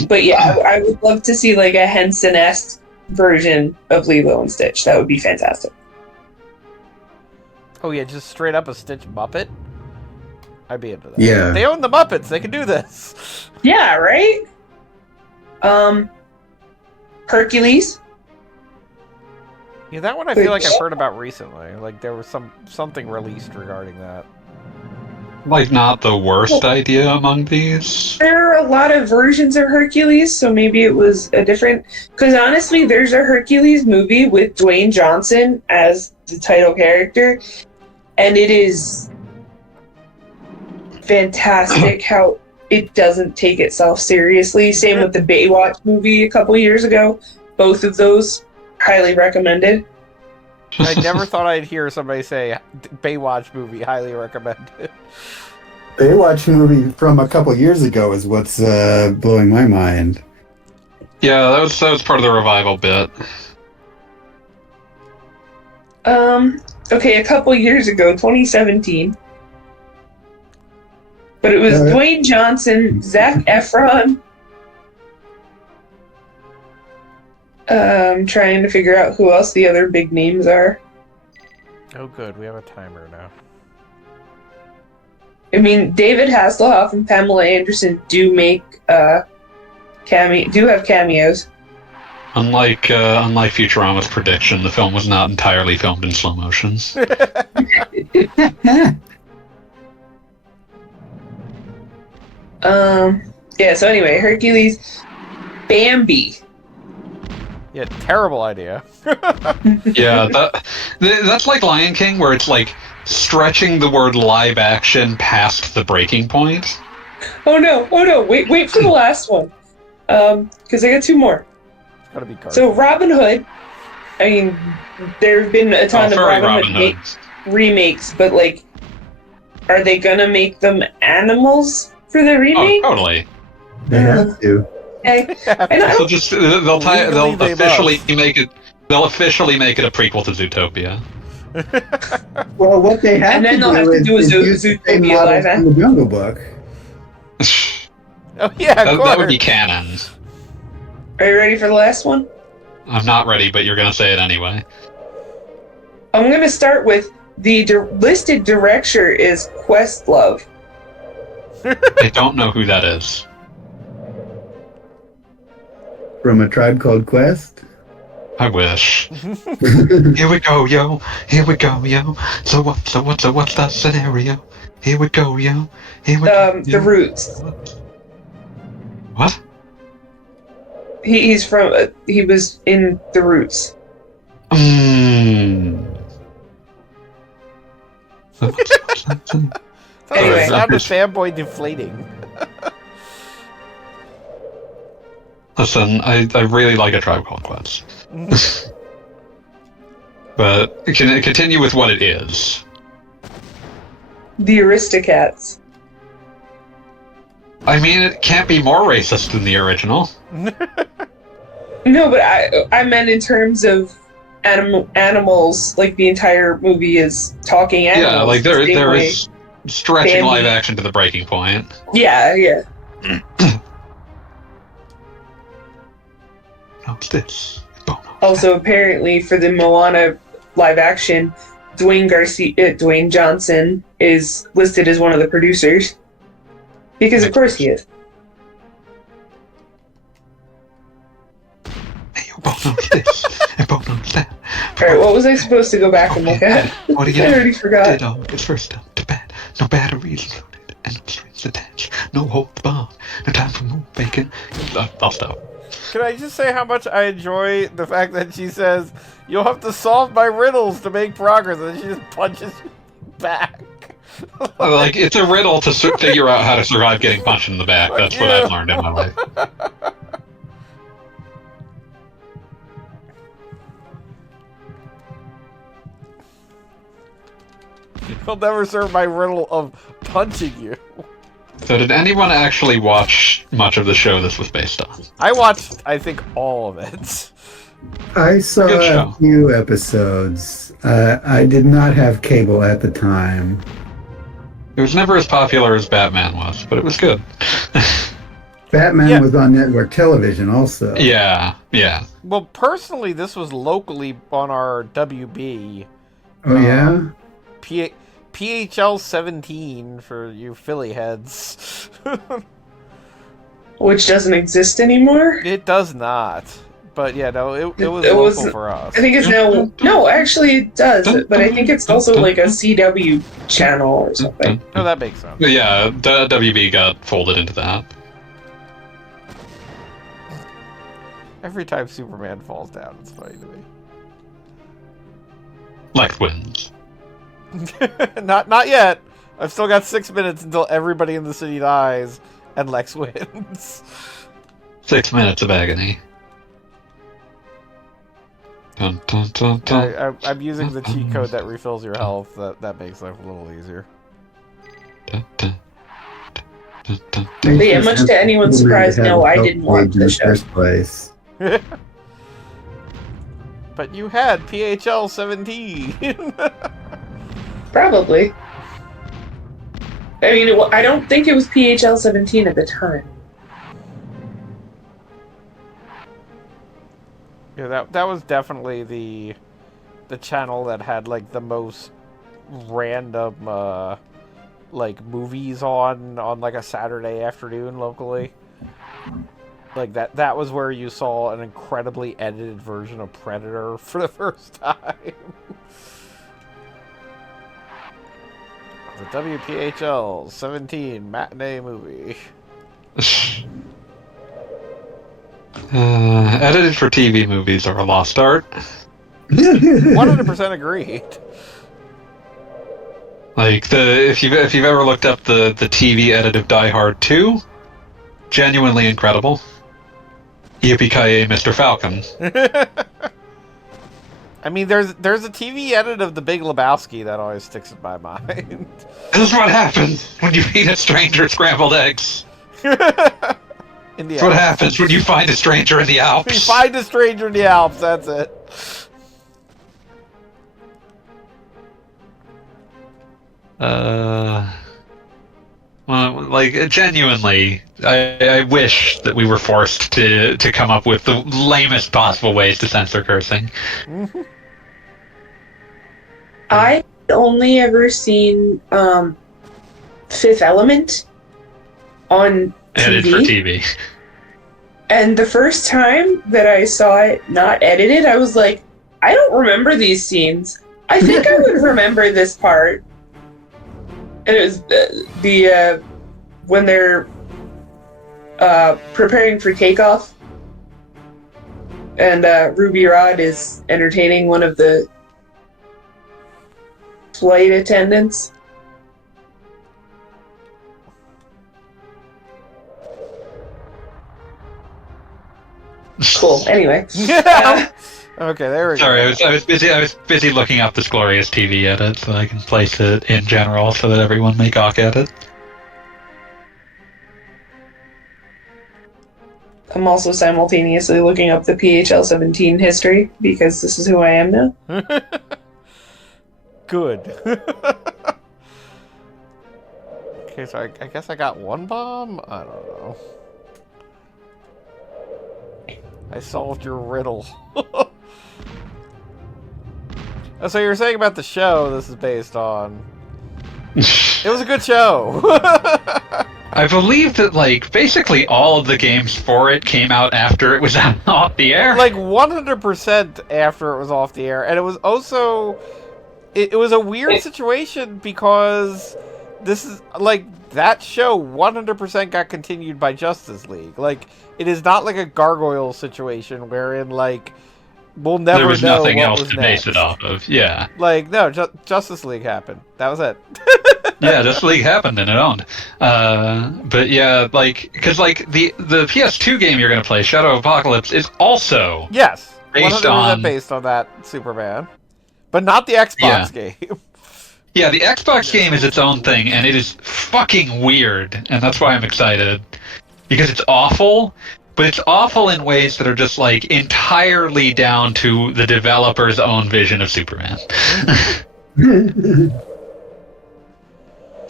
But yeah, I would love to see like a Henson-esque version of Lilo and Stitch. That would be fantastic. Oh yeah, just straight up a Stitch Muppet? I'd be into that. Yeah. They own the Muppets, they can do this. Yeah, right? Hercules. Yeah, that one I feel like I've heard about recently. Like there was something released regarding that. like not the worst idea among these. There are a lot of versions of Hercules, so maybe it was a different. Because honestly, there's a Hercules movie with Dwayne Johnson as the title character, and it is fantastic how it doesn't take itself seriously. Same with the Baywatch movie a couple years ago. Both of those highly recommended. I never thought I'd hear somebody say Baywatch movie, highly recommended. Baywatch movie from a couple years ago is what's blowing my mind. Yeah, that was part of the revival bit. Okay, a couple years ago, 2017. But it was Dwayne Johnson, Zac Efron. I'm trying to figure out who else the other big names are. Oh, good. We have a timer now. I mean, David Hasselhoff and Pamela Anderson do make have cameos. Unlike Futurama's prediction, the film was not entirely filmed in slow motion. Yeah, so anyway, Hercules, Bambi. Yeah, terrible idea. Yeah, that's like Lion King, where it's like stretching the word live action past the breaking point. Oh no, wait for the last one. Because I got two more. It's gotta be So Robin Hood, I mean, there have been a ton of Robin Hood remakes, but like, are they gonna make them animals for the remake? Oh, totally. They have to. Okay. So just they'll officially make it a prequel to Zootopia. Well, what they have and then to they'll have to do a Zootopia live action. The Jungle Book. Oh yeah, that would be canon. Are you ready for the last one? I'm not ready, but you're gonna say it anyway. I'm gonna start with the listed director is Questlove. I don't know who that is. From A Tribe Called Quest? I wish. Here we go, yo. Here we go, yo. So what's the scenario? Here we go, yo. Here we go. The Roots. What? He was in The Roots. Anyway, sound of fanboy deflating. Listen, I really like A Tribe Called Quest. But can it continue with what it is? The Aristocats. I mean, it can't be more racist than the original. No, but I meant in terms of animals, like the entire movie is talking animals. Yeah, like there is stretching Bambi. Live action to the breaking point. Yeah. What's this? Also, apparently, for the Moana live action, Dwayne Johnson is listed as one of the producers. Because of course he is. Hey, you both know this. You both know that. Alright, what was I supposed to go back and look at? What do you I already forgot. It's first up to bed. No batteries loaded and no strings attached. No holds barred. No time for more bacon. I'll stop. Can I just say how much I enjoy the fact that she says, "You'll have to solve my riddles to make progress," and then she just punches you back. Like, it's a riddle to figure out how to survive getting punched in the back. That's what I've learned in my life. He'll never serve my riddle of punching you. So did anyone actually watch much of the show this was based on? I watched, I think, all of it. I saw a few episodes. I did not have cable at the time. It was never as popular as Batman was, but it was good. Batman was on network television also. Yeah. Well, personally, this was locally on our WB. Oh, yeah? PHL 17 for you Philly heads. Which doesn't exist anymore? It does not. But yeah, no, it was It local was- for us. I think it's no, actually it does, but I think it's also like a CW channel or something. No, that makes sense. Yeah, the WB got folded into that. Every time Superman falls down, it's funny to Lex wins. me. Not yet. I've still got 6 minutes until everybody in the city dies and Lex wins. 6 minutes of agony. Dun, dun, dun, dun. I'm using the cheat code that refills your health. That makes life a little easier. Dun, dun, dun, dun, But yeah, much to anyone's surprise, no, I didn't want the show. First place. But you had PHL 17. Probably. I mean, I don't think it was PHL 17 at the time. Yeah, that was definitely the channel that had like the most random like movies on like a Saturday afternoon locally. Like that was where you saw an incredibly edited version of Predator for the first time. The WPHL 17 matinee movie. Edited for TV movies are a lost art. 100% agreed. Like if you've ever looked up the TV edit of Die Hard 2, genuinely incredible. Yippee-ki-yay, Mr. Falcon. I mean, there's a TV edit of The Big Lebowski that always sticks in my mind. This is what happens when you feed a stranger scrambled eggs. In the That's what happens when you find a stranger in the You Alps. find a stranger in the Alps, that's it. Well, like, genuinely, I wish that we were forced to come up with the lamest possible ways to censor cursing. I only ever seen Fifth Element on Edited for TV. TV. And the first time that I saw it not edited, I was like, I don't remember these scenes. I think I would remember this part. And it was when they're preparing for takeoff, and Ruby Rod is entertaining one of the flight attendants. Cool. Anyway. Okay, there we go. Sorry, I was busy looking up this glorious TV edit so I can place it in general so that everyone may gawk at it. I'm also simultaneously looking up the PHL 17 history because this is who I am now. Good. Okay, so I guess I got one bomb? I don't know. I solved your riddle. Oh, so you were saying about the show this is based on. It was a good show. I believe that, like, basically all of the games for it came out after it was off the air. Like 100% after it was off the air. And it was also... It was a weird situation because this is, like, that show 100% got continued by Justice League. Like, it is not like a Gargoyle situation wherein, like, we'll never know there was nothing what else was to next. base it off of. Yeah. Like, no, Justice League happened. That was it. Yeah, Justice League happened and it owned. But yeah, like, because, like, the PS2 game you're going to play, Shadow of Apocalypse, is also Yes. based 100% on... based on that Superman. But not the Xbox game. Yeah, the Xbox game is its own thing, and it is fucking weird, and that's why I'm excited. Because it's awful, but it's awful in ways that are just, like, entirely down to the developer's own vision of Superman.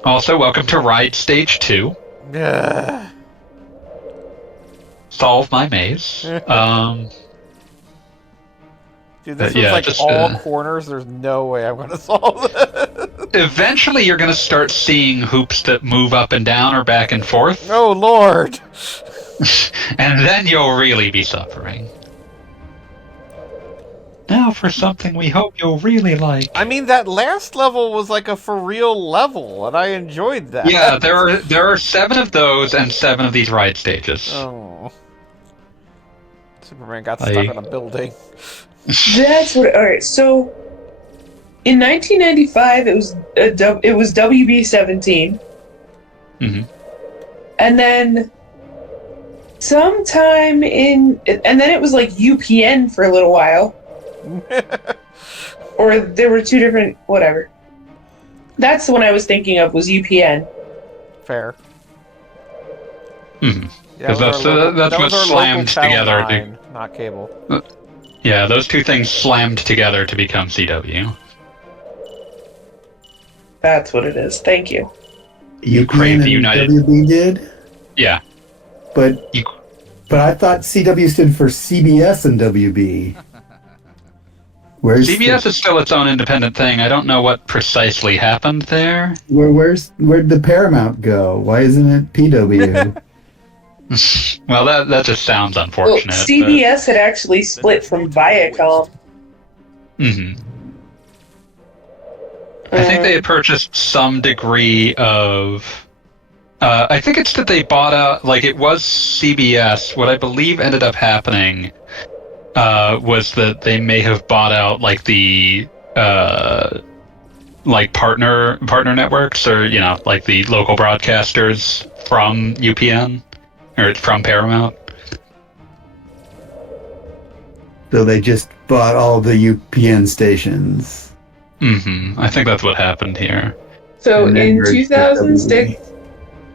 Also, welcome to Ride Stage 2. Solve my maze. Dude, this was yeah, like just, all corners. There's no way I'm going to solve it. Eventually, you're going to start seeing hoops that move up and down or back and forth, Oh, Lord. and then you'll really be suffering. Now for something we hope you'll really like. I mean, that last level was like a for real level, and I enjoyed that. Yeah, there are 7 of those and 7 of these ride stages. Oh. Superman got stuck on a building. That's what. All right, so in 1995, it was WB-17, and then sometime and then it was like UPN for a little while, or there were 2 different whatever. That's the one I was thinking of, was UPN. Fair. Mm-hmm. Yeah, that's what slammed together. Not cable. Yeah, those 2 things slammed together to become CW. That's what it is. Thank you. You crave the United. WB did? Yeah. But I thought CW stood for CBS and WB. CBS is still its own independent thing. I don't know what precisely happened there. Where'd the Paramount go? Why isn't it PW? Well, that just sounds unfortunate. Well, CBS had actually split from Viacom. Mm-hmm. I think they had purchased some degree of... I think it's that they bought out... Like, it was CBS. What I believe ended up happening was that they may have bought out, like, the... like, partner networks, or, you know, like the local broadcasters from UPN. Or from Paramount. So they just bought all the UPN stations. Mm-hmm. I think that's what happened here. So in 2006,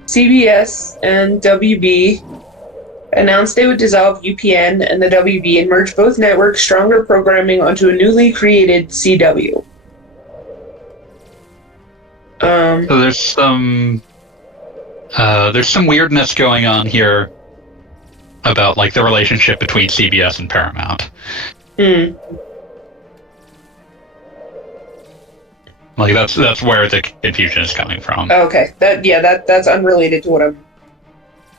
CBS and WB announced they would dissolve UPN and the WB and merge both networks' stronger programming onto a newly created CW. So there's some weirdness going on here about, like, the relationship between CBS and Paramount. Like, that's where the confusion is coming from. Okay, that's unrelated to what I'm.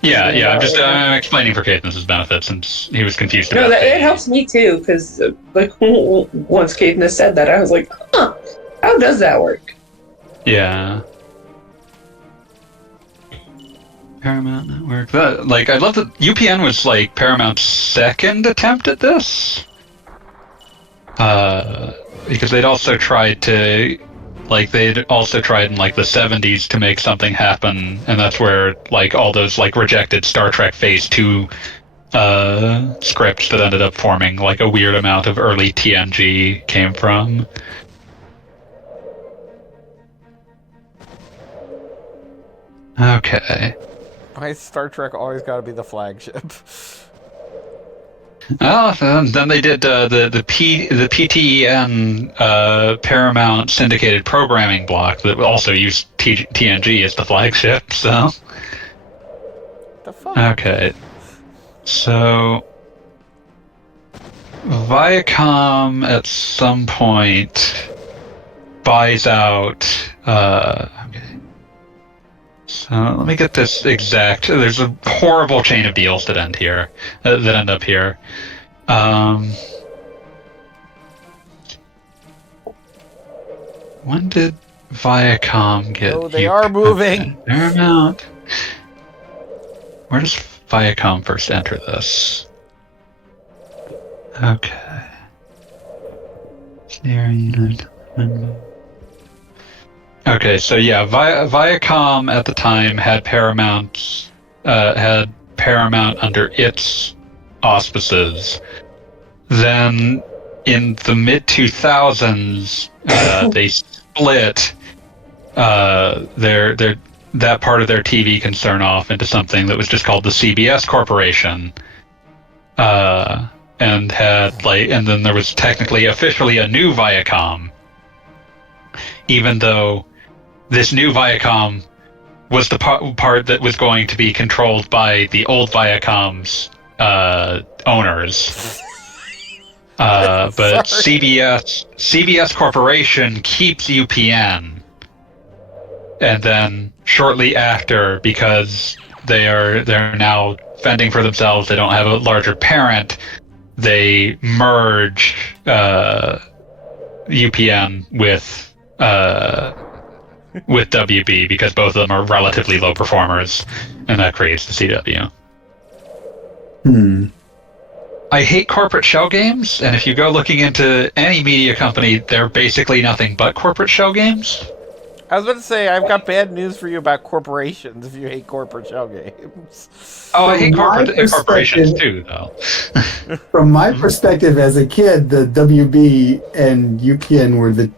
I'm explaining for Caithness's benefit, since he was confused about it helps me too, because like once Caithness said that, I was like, huh, how does that work? Yeah. Paramount Network. I love that UPN was, like, Paramount's second attempt at this. Because they'd also tried in, like, the 70s to make something happen, and that's where, like, all those, like, rejected Star Trek Phase 2 scripts that ended up forming, like, a weird amount of early TNG came from. Okay. Why Star Trek always got to be the flagship? Oh, then they did the PTEN Paramount syndicated programming block that also used TNG as the flagship. So. The fuck? Okay. So. Viacom at some point buys out. Okay. So let me get this exact. There's a horrible chain of deals that end here, that end up here. When did Viacom get? Oh, they are moving. Paramount. Where does Viacom first enter this? Okay. Okay, so yeah, Viacom at the time had Paramount under its auspices. Then, in the mid 2000s, they split that part of their TV concern off into something that was just called the CBS Corporation, and then there was technically officially a new Viacom, even though this new Viacom was the part that was going to be controlled by the old Viacom's owners. But CBS Corporation keeps UPN, and then shortly after, because they're now fending for themselves, they don't have a larger parent, they merge UPN with WB because both of them are relatively low performers, and that creates the CW. I hate corporate shell games, and if you go looking into any media company, they're basically nothing but corporate shell games. I was about to say, I've got bad news for you about corporations if you hate corporate shell games. Oh, I hate From my corporations perspective- too, though. From my perspective as a kid, the WB and UPN were the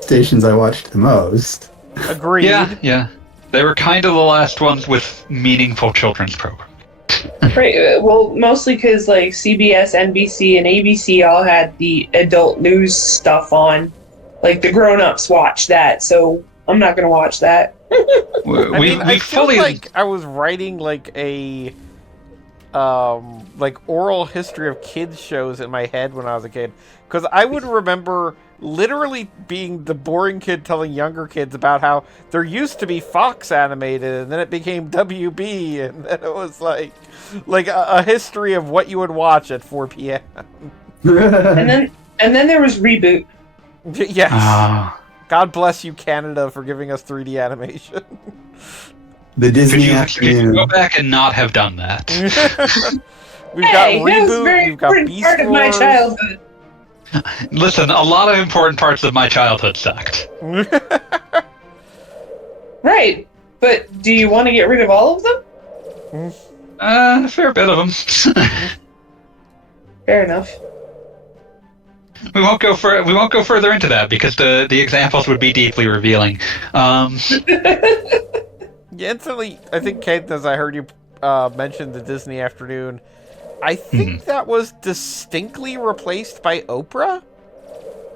stations I watched the most. Agreed. Yeah. They were kind of the last ones with meaningful children's programs. Right. Well, mostly because like CBS, NBC, and ABC all had the adult news stuff on. Like the grown-ups watch that, so I'm not gonna watch that. I feel like I was writing like a like oral history of kids shows in my head when I was a kid, because I would remember literally being the boring kid telling younger kids about how there used to be Fox animated and then it became WB, and then it was like a history of what you would watch at 4 p.m. and then there was Reboot. Yes. God bless you, Canada, for giving us 3D animation. The Disney Could you afternoon. go back and not have done that? We've got Hey, that was a Reboot, very we've got important Beast part of my Wars. childhood. Listen, a lot of important parts of my childhood sucked. Right, but do you want to get rid of all of them? A fair bit of them. Fair enough. We won't go further into that because the examples would be deeply revealing. Yeah, instantly, I think, Kate, as I heard you mention the Disney Afternoon, I think that was distinctly replaced by Oprah.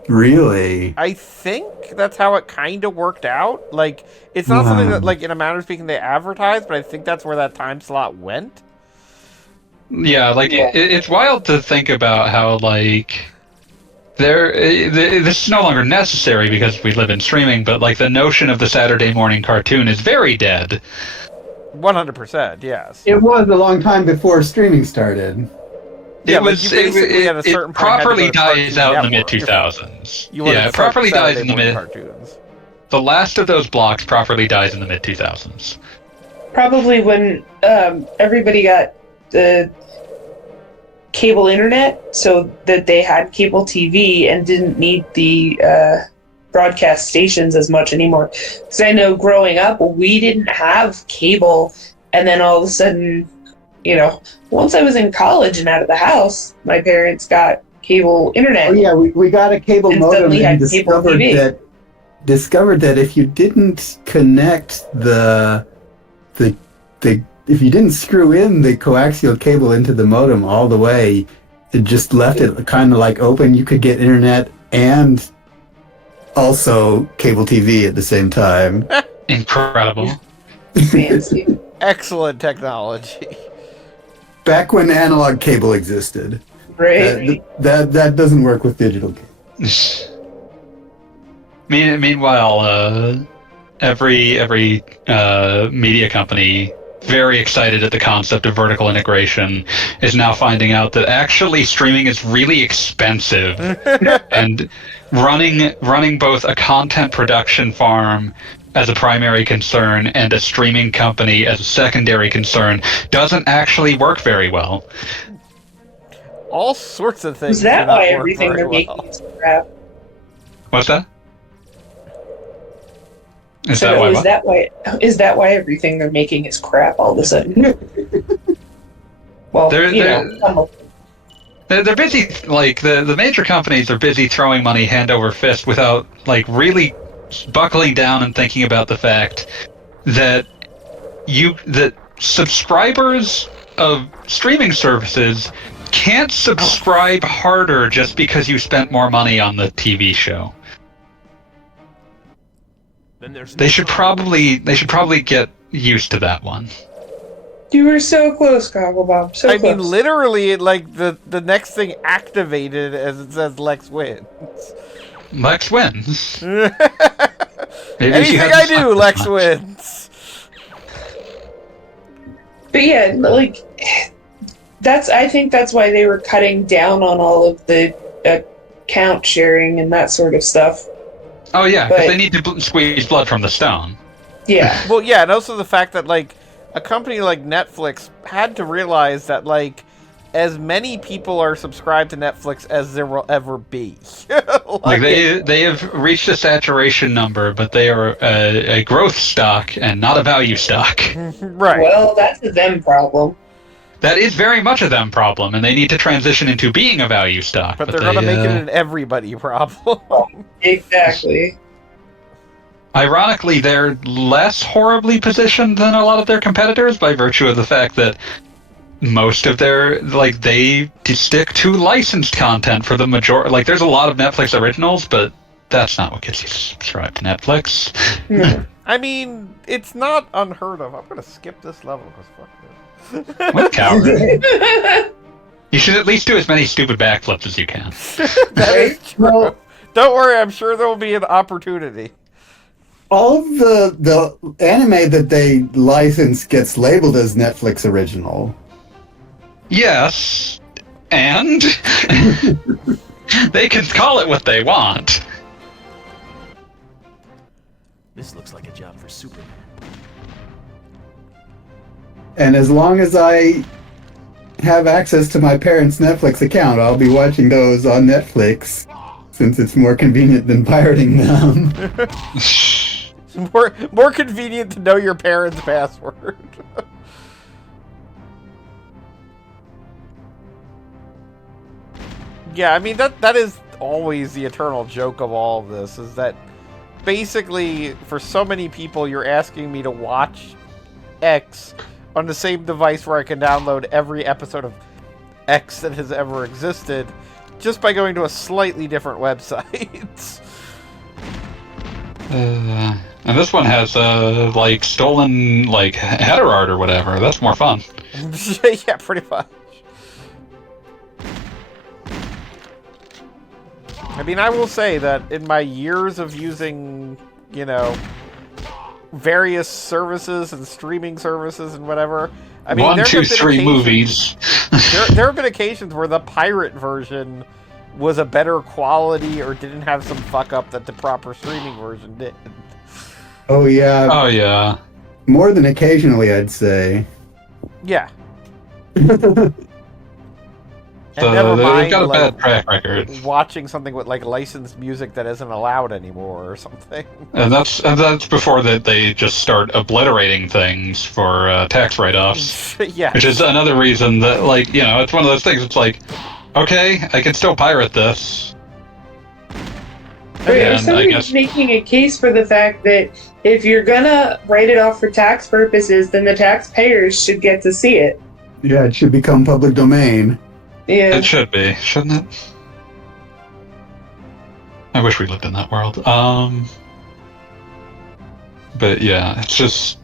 Really? I think that's how it kind of worked out. Like, it's not something that, like, in a manner of speaking, they advertised, but I think that's where that time slot went. Yeah, it's wild to think about how, like, this is no longer necessary because we live in streaming, but, like, the notion of the Saturday morning cartoon is very dead. 100%, yes. It was a long time before streaming started. Yeah, It like, was you basically at a certain it point had to properly go to Cartoon dies out in the mid Network. 2000s. You wanted Yeah, it to start properly dies Saturday in the morning mid. cartoons. The last of those blocks properly dies in the mid 2000s. Probably when everybody got the cable internet, so that they had cable TV and didn't need the broadcast stations as much anymore. Because I know growing up, we didn't have cable, and then all of a sudden, once I was in college and out of the house, my parents got cable internet. Oh yeah, we got a cable And modem suddenly and had cable discovered TV. that if you didn't connect if you didn't screw in the coaxial cable into the modem all the way, it just left it kind of like open. You could get internet and also cable TV at the same time. Incredible. Fancy. Excellent technology. Back when analog cable existed. Right? That doesn't work with digital cable. Meanwhile, every media company, very excited at the concept of vertical integration, is now finding out that actually streaming is really expensive, and running both a content production farm as a primary concern and a streaming company as a secondary concern doesn't actually work very well. All sorts of things. Is that do not why work everything very they're well. making is crap? What's that? Is So that why? is What? that why everything they're making is crap all of a sudden? Well, They're busy, like, the major companies are busy throwing money hand over fist without, like, really buckling down and thinking about the fact that that subscribers of streaming services can't subscribe harder just because you spent more money on the TV show. They should probably get used to that one. You were so close, Gogglebob. So I close. mean, literally, like, the next thing activated as it says Lex wins. Lex wins. Maybe she Anything hasn't I slept do, as Lex much. wins. But yeah, like I think that's why they were cutting down on all of the account sharing and that sort of stuff. Oh yeah, because But- they need to squeeze blood from the stone. Yeah. Well, yeah, and also the fact that, like, a company like Netflix had to realize that, like, as many people are subscribed to Netflix as there will ever be. Like they have reached a saturation number, but they are a growth stock and not a value stock. Right. Well, that's a them problem. That is very much a them problem, and they need to transition into being a value stock. But they're going to make it an everybody problem. Exactly. Ironically, they're less horribly positioned than a lot of their competitors by virtue of the fact that most of their, like, they stick to licensed content for the majority. Like, there's a lot of Netflix originals, but that's not what gets you subscribed to Netflix. I mean, it's not unheard of. I'm going to skip this level because fuck this. What a coward. You should at least do as many stupid backflips as you can. That is true. Well, Don't worry, I'm sure there will be an opportunity. all of the anime that they license gets labeled as Netflix original. Yes, and they can call it what they want. This looks like a job for Superman. And as long as I have access to my parents' Netflix account, I'll be watching those on Netflix, since it's more convenient than pirating them. More convenient to know your parents' password. Yeah, I mean, that is always the eternal joke of all of this, is that basically, for so many people, you're asking me to watch X on the same device where I can download every episode of X that has ever existed, just by going to a slightly different website. And this one has, like, stolen, like, header art or whatever. That's more fun. Yeah, pretty much. I mean, I will say that in my years of using, you know, various services and streaming services and whatever, I mean, 1, 2, 3 movies. there have been occasions where the pirate version was a better quality or didn't have some fuck up that the proper streaming version did. Oh yeah, Oh, yeah. more than occasionally, I'd say. Yeah. So And never they've mind, got a like, bad track record. watching something with, like, licensed music that isn't allowed anymore or something. And that's before that they just start obliterating things for tax write-offs. Yeah. Which is another reason that, like, you know, it's one of those things, it's like, okay, I can still pirate this. But And I if somebody's guess- making a case for the fact that if you're gonna write it off for tax purposes, then the taxpayers should get to see it. Yeah, it should become public domain. Yeah. It should be, shouldn't it? I wish we lived in that world. But yeah, it's just...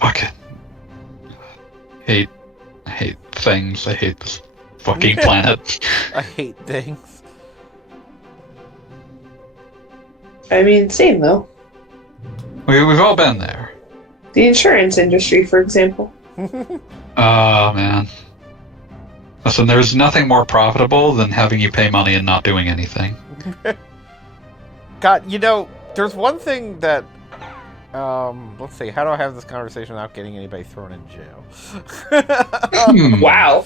Fuck it. I hate things. I hate this fucking planet. I hate things. I mean, same though. We've all been there. The insurance industry, for example. Oh, man. Listen, there's nothing more profitable than having you pay money and not doing anything. God, you know, there's one thing that, let's see, how do I have this conversation without getting anybody thrown in jail? Wow.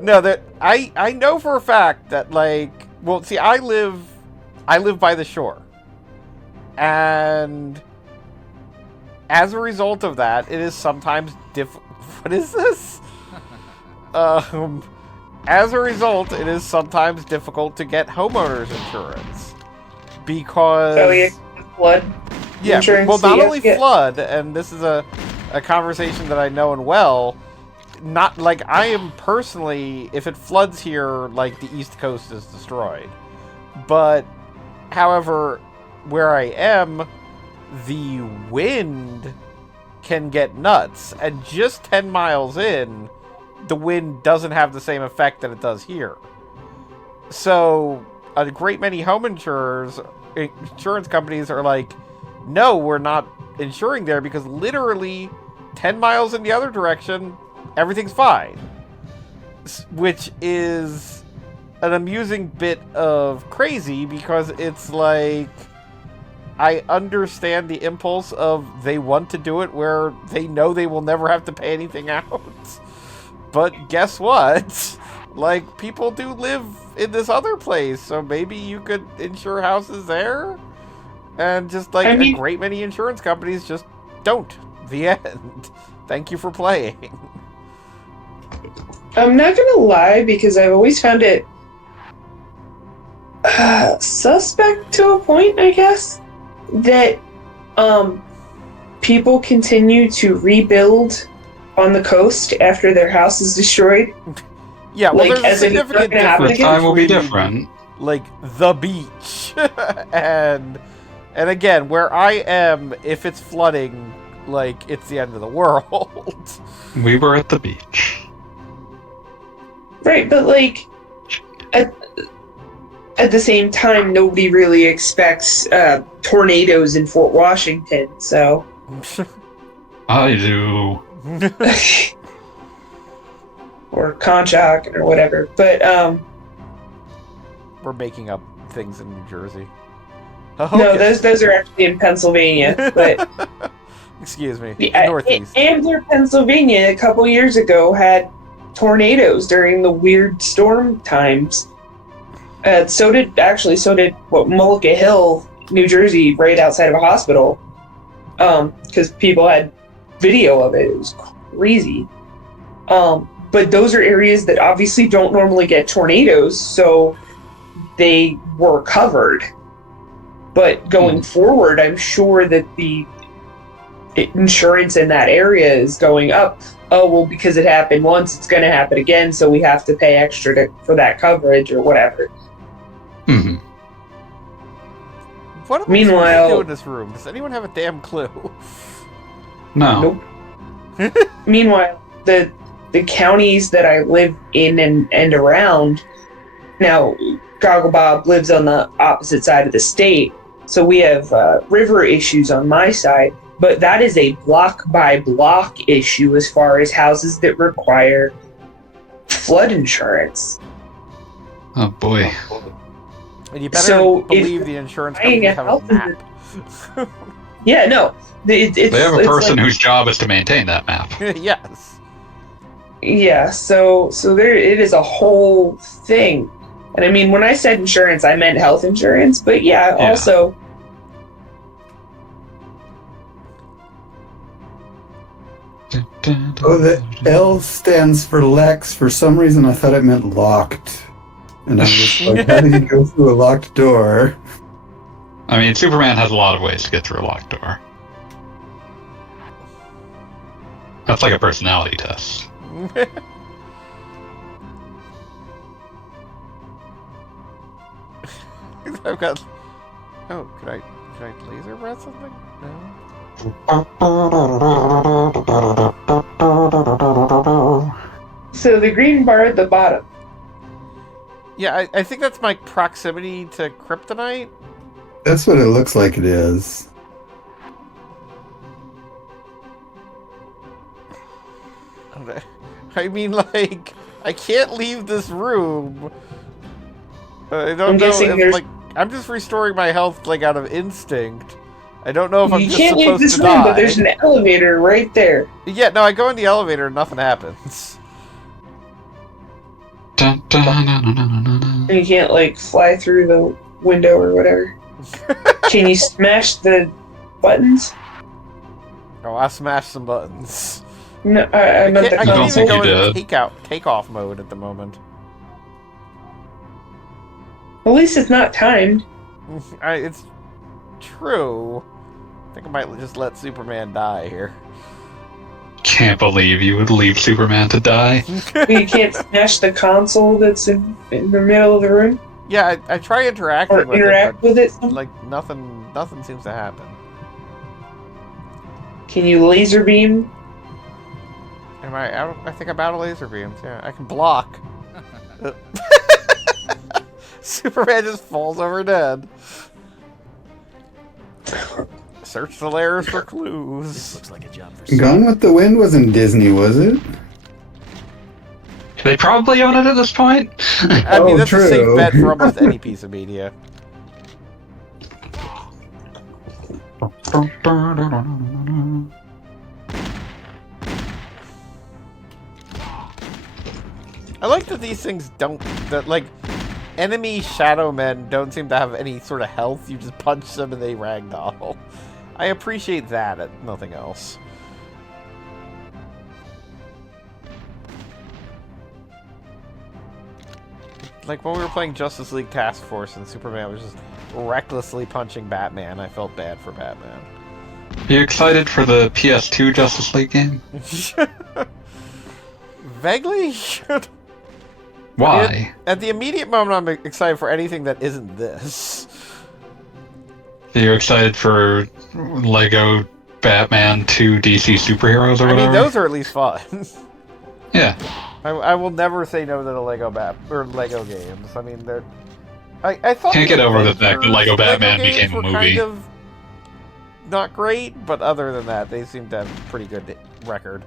No, that I know for a fact that, like, well, see, I live by the shore, and as a result of that, it is sometimes What is this? As a result, it is sometimes difficult to get homeowners insurance because Oh yeah, flood. yeah, insurance well, that not you have only to get. flood, and this is a conversation that I know and well. Not like I am personally, if it floods here, like the East Coast is destroyed. But, however, where I am, the wind can get nuts, and just 10 miles in, the wind doesn't have the same effect that it does here. So, a great many home insurance companies are like, no, we're not insuring there because literally 10 miles in the other direction, everything's fine. which is an amusing bit of crazy because it's like I understand the impulse of they want to do it where they know they will never have to pay anything out. But guess what? Like, people do live in this other place, so maybe you could insure houses there? And just, like, a great many insurance companies just don't. The end. Thank you for playing. I'm not gonna lie, because I've always found it suspect to a point, I guess, that people continue to rebuild on the coast after their house is destroyed. Yeah, well, like, there's a significant difference. The time will be different. Like, the beach. and again, where I am, if it's flooding, like, it's the end of the world. We were at the beach. Right, but, like, at the same time, nobody really expects tornadoes in Fort Washington, so... I do. or Conshohocken or whatever, but we're making up things in New Jersey. No, those are actually in Pennsylvania, but excuse me, the Northeast. Ambler, Pennsylvania, a couple years ago had tornadoes during the weird storm times. So did Mullica Hill, New Jersey, right outside of a hospital, because people had video of it. It was crazy. But those are areas that obviously don't normally get tornadoes, so they were covered. But going forward, I'm sure that the insurance in that area is going up. Oh, well, because it happened once, it's going to happen again, so we have to pay extra for that coverage or whatever. Mm-hmm. What am Meanwhile, I supposed to do in this room? Does anyone have a damn clue? No. Nope. Meanwhile, the counties that I live in and around, now, Gogglebob lives on the opposite side of the state, so we have river issues on my side, but that is a block-by-block issue as far as houses that require flood insurance. Oh, boy. And you better believe the insurance companies have a map. Yeah, no. They have a person whose job is to maintain that map. Yes. Yeah, so there it is a whole thing. And I mean, when I said insurance, I meant health insurance, but yeah. Also... Oh, the L stands for Lex. For some reason, I thought it meant locked. And I was like, how did you go through a locked door? I mean, Superman has a lot of ways to get through a locked door. That's like a personality test. I've got... Oh, could I laser breath something? No? So the green bar at the bottom. Yeah, I think that's my proximity to Kryptonite. That's what it looks like it is. I mean, like, I can't leave this room. I don't know if, like, I'm just restoring my health, like, out of instinct. I don't know if I'm just supposed to die. You can't leave this room, but there's an elevator right there. Yeah, no, I go in the elevator and nothing happens. Dun, dun, dun, dun, dun, dun, dun. And you can't, like, fly through the window or whatever. Can you smash the buttons? Oh, I smashed some buttons. No, I meant the I can't even go did. into takeoff mode at the moment. At least it's not timed. It's true. I think I might just let Superman die here. Can't believe you would leave Superman to die. You can't smash the console that's in the middle of the room? Yeah, I try interacting or with interact it, with it. like nothing seems to happen. Can you laser beam? Am I out? I think I'm out of laser beams. Yeah, I can block. Superman just falls over dead. Search the layers for clues. This looks like a job for Gone with the Wind wasn't Disney, was it? They probably own it at this point. I mean, Oh, that's a safe true. bet for almost any piece of media. I like that these things don't, that like, enemy shadow men don't seem to have any sort of health. You just punch them and they ragdoll. I appreciate that, at nothing else. Like when we were playing Justice League Task Force and Superman was just recklessly punching Batman, I felt bad for Batman. Are you excited for the PS2 Justice League game? Vaguely? Why? At the immediate moment, I'm excited for anything that isn't this. You're excited for Lego Batman 2 DC superheroes or I whatever? mean, those are at least fun. Yeah. I will never say no to the Lego Lego games. I mean, they're. I thought Can't the get over the fact that Avengers Lego Batman games became a were movie. Kind of not great, but other than that, they seem to have a pretty good record.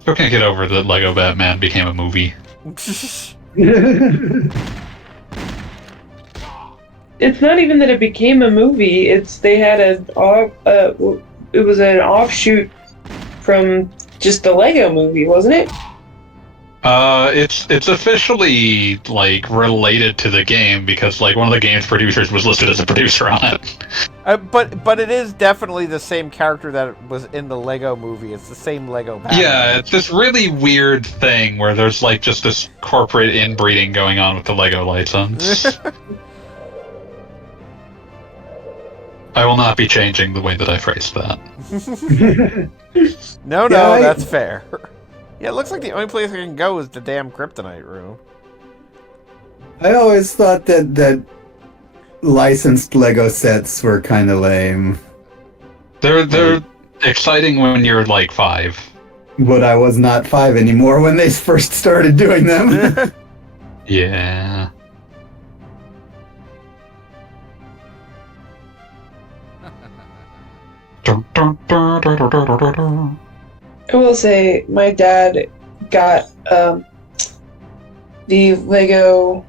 Still can't get over that Lego Batman became a movie. It's not even that it became a movie. It's they had it was an offshoot from just the Lego movie, wasn't it? It's officially like related to the game because like one of the game's producers was listed as a producer on it. But it is definitely the same character that was in the Lego movie. It's the same Lego Batman. Yeah, it's this really weird thing where there's like just this corporate inbreeding going on with the Lego license. I will not be changing the way that I phrased that. No, Yeah, that's fair. Yeah, it looks like the only place I can go is the damn Kryptonite room. I always thought that licensed Lego sets were kind of lame. They're exciting when you're like 5. But I was not 5 anymore when they first started doing them. Yeah. I will say my dad got the Lego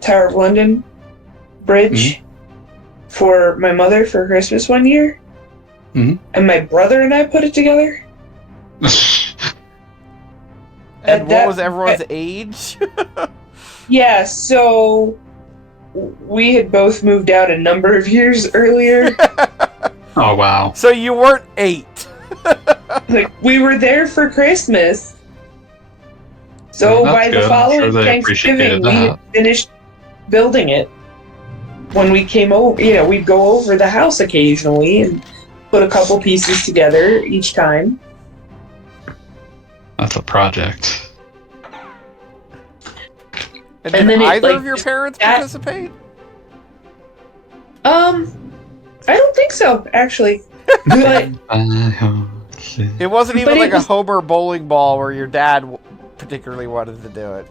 Tower of London bridge for my mother for Christmas one year. Mhm. And my brother and I put it together. And what that- was everyone's age? Yeah, so we had both moved out a number of years earlier. Oh wow. So you weren't 8. Like, we were there for Christmas. So Well, that's by the good. I'm following sure they Thanksgiving, appreciated we had that. finished building it. When we came over, we'd go over the house occasionally and put a couple pieces together each time. That's a project. And And did then it, either like, of your parents that- participate? I don't think so, actually. But It wasn't even But it like was- a Homer bowling ball where your dad particularly wanted to do it.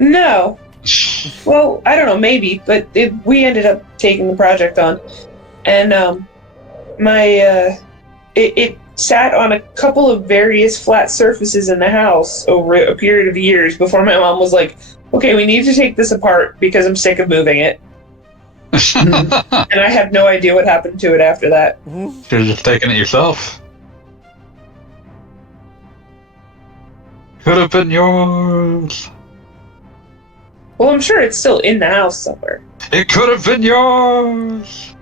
no. Well, I don't know, maybe, but we ended up taking the project on, and it sat on a couple of various flat surfaces in the house over a period of years before my mom was like, "Okay, we need to take this apart because I'm sick of moving it," and I have no idea what happened to it after that. Should have just taken it yourself. Could have been yours. Well, I'm sure it's still in the house somewhere. It could have been yours.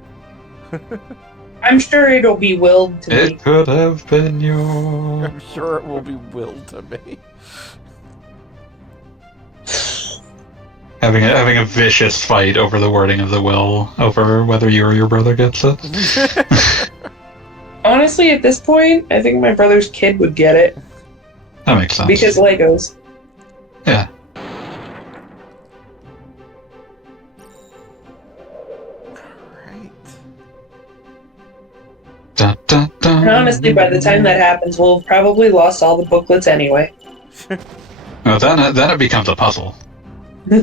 I'm sure it'll be willed to me. It could have been yours. I'm sure it will be willed to me. Having a vicious fight over the wording of the will, over whether you or your brother gets it. Honestly, at this point, I think my brother's kid would get it That makes sense. because Legos. Yeah. Right. Dun, dun, dun. And honestly, by the time that happens, we'll have probably lost all the booklets anyway. Well, then it becomes a puzzle. I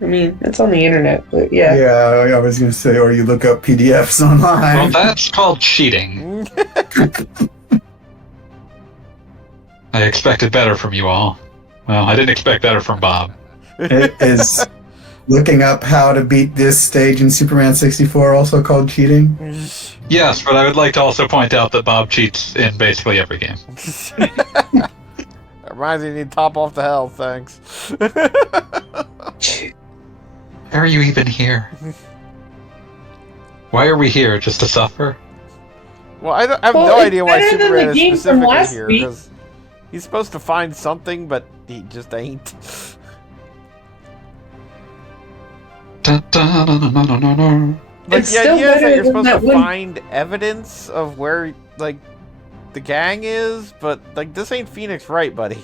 mean, it's on the internet, but yeah. Yeah, I was going to say, or you look up PDFs online. Well, that's called cheating. I expected better from you all. Well, I didn't expect better from Bob. Is looking up how to beat this stage in Superman 64 also called cheating? Yes, but I would like to also point out that Bob cheats in basically every game. That reminds me, you need to top off the health, thanks. Why are you even here? Why are we here? Just to suffer? Well, I have Well, no it's idea why better than Superman the is game from specifically last here, week. because he's supposed to find something, but he just ain't. Dun, dun, dun, dun, dun, dun, dun. Like, It's the still idea is that better you're than supposed that to one- find evidence of where, like, the gang is, but, like, this ain't Phoenix Wright, buddy.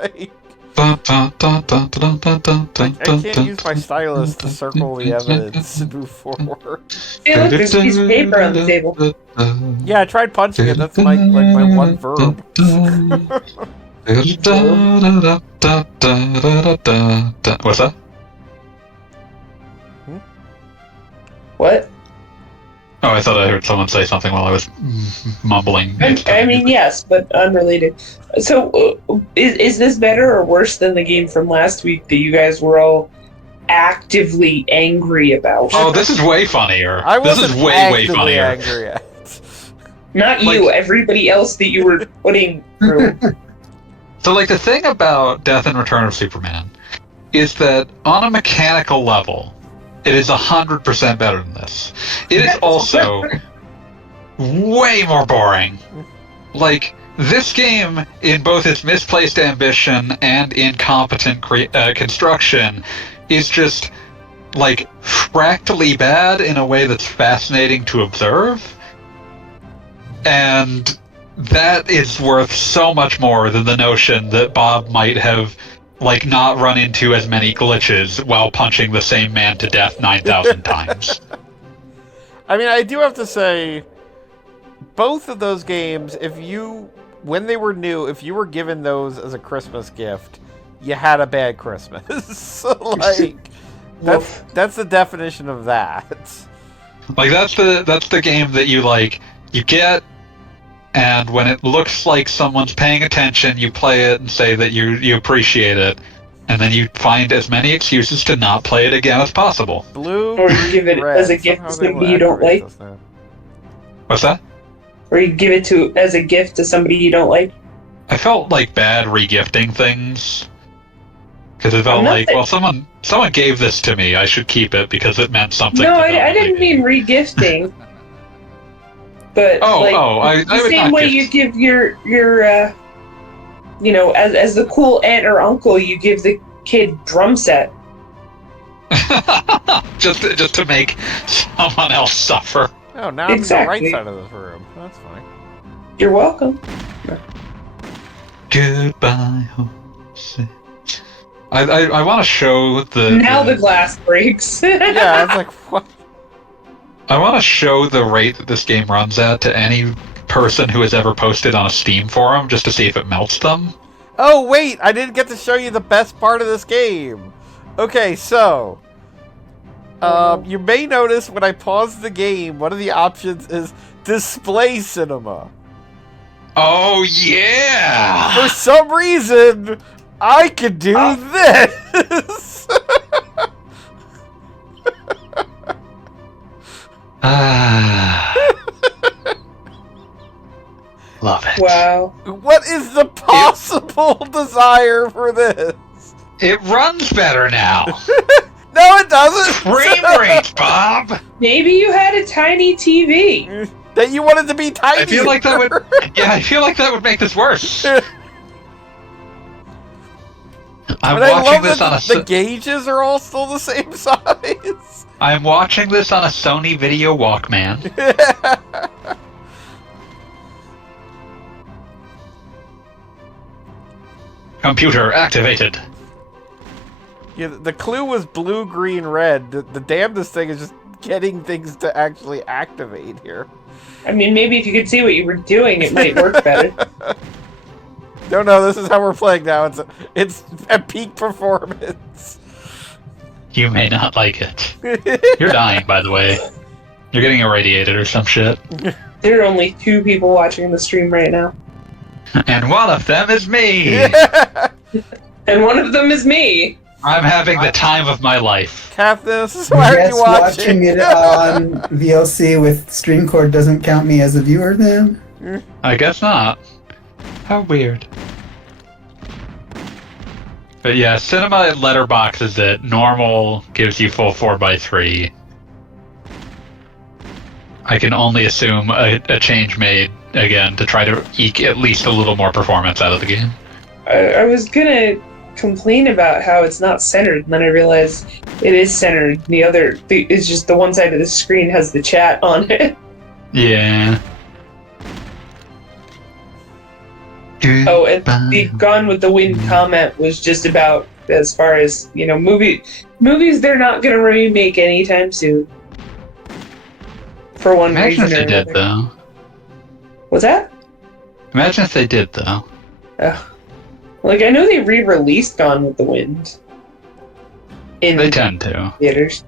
Like, Dun, dun, dun, dun, dun, dun, dun, dun, I dun, can't dun, use my dun, stylus to dun, circle the dun, dun, evidence and move forward. Hey, look, there's a piece of paper on the table. Yeah, I tried punching it. That's my one verb. What's that? What? Oh, I thought I heard someone say something while I was mumbling. I mean, yes, but unrelated. So, is this better or worse than the game from last week that you guys were all actively angry about? Oh, this is way funnier. I This wasn't is way actively funnier. angry at it. Not you, like- everybody else that you were putting through. So, like, the thing about Death and Return of Superman is that on a mechanical level, it is 100% better than this. It is also way more boring. Like, this game, in both its misplaced ambition and incompetent construction, is just, like, fractally bad in a way that's fascinating to observe. And that is worth so much more than the notion that Bob might have, like, not run into as many glitches while punching the same man to death 9,000 times. I mean, I do have to say, both of those games, when they were new, if you were given those as a Christmas gift, you had a bad Christmas. So, like, that's the definition of that. Like, that's the game that you get, and when it looks like someone's paying attention, you play it and say that you appreciate it, and then you find as many excuses to not play it again as possible. Blue, Or you give it red. as a gift Somehow to they somebody will you don't aggravate like. us now. What's that? Or you give it to as a gift to somebody you don't like. I felt like bad regifting things. Because it felt not like, that- well, someone gave this to me, I should keep it because it meant something No, to them. I didn't mean regifting. But I the would same not way gift. you give your as the cool aunt or uncle, you give the kid drum set. just to make someone else suffer. Oh, now I'm on the Exactly. right side of this room. That's funny. You're welcome. Goodbye, Jose. I want to show Now the glass breaks. Yeah, it's like, what? I want to show the rate that this game runs at to any person who has ever posted on a Steam forum just to see if it melts them. Oh, wait! I didn't get to show you the best part of this game. Okay, so... you may notice when I pause the game, one of the options is display cinema. Oh yeah! For some reason, I could do this! Love it. Wow. What is the possible desire for this? It runs better now. No, it doesn't! Frame rate, Bob. Maybe you had a tiny TV. That you wanted to be tiny. I feel like that would. Yeah, I feel like that would make this worse. I'm But I watching love this that on a. the gauges are all still the same size. I'm watching this on a Sony Video Walkman. Computer activated. Yeah, the clue was blue, green, red. The damnedest thing is just getting things to actually activate here. I mean, maybe if you could see what you were doing, it might work better. No, this is how we're playing now. It's a peak performance. You may not like it. You're dying, by the way. You're getting irradiated or some shit. There are only 2 people watching the stream right now. And one of them is me! And one of them is me. I'm having the time of my life. Captain, why are you watching? It on VLC with stream cord doesn't count me as a viewer then? I guess not. How weird. But yeah, Cinema letterboxes it. Normal gives you full 4x3. I can only assume a change made, again, to try to eke at least a little more performance out of the game. I was gonna complain about how it's not centered, and then I realized it is centered. It's just the one side of the screen has the chat on it. Yeah. Oh, and the Gone with the Wind comment was just about, as far as, movies they're not gonna remake anytime soon. For one Imagine reason if or they another. did, though. What's that? Imagine if they did, though. Like, I know they re-released Gone with the Wind. They tend to. Theaters.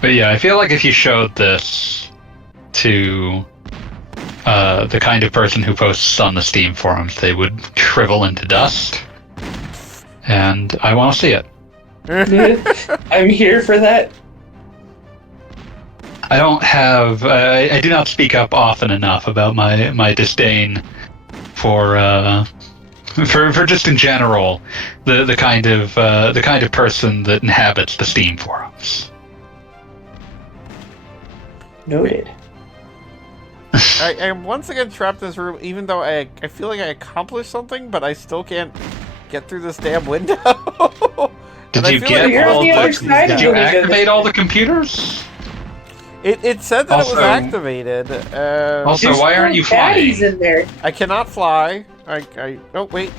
But yeah, I feel like if you showed this to the kind of person who posts on the Steam forums, they would shrivel into dust. And I want to see it. I'm here for that. I don't have. I do not speak up often enough about my disdain for just in general the kind of person that inhabits the Steam forums. Noted. I am once again trapped in this room, even though I feel like I accomplished something, but I still can't get through this damn window. Did And you I feel get like You're on all the the? other side Did of you the window. activate all the computers? It said that it was Also- activated. Also, There's why aren't you baddies flying? in there. I cannot fly. Oh wait.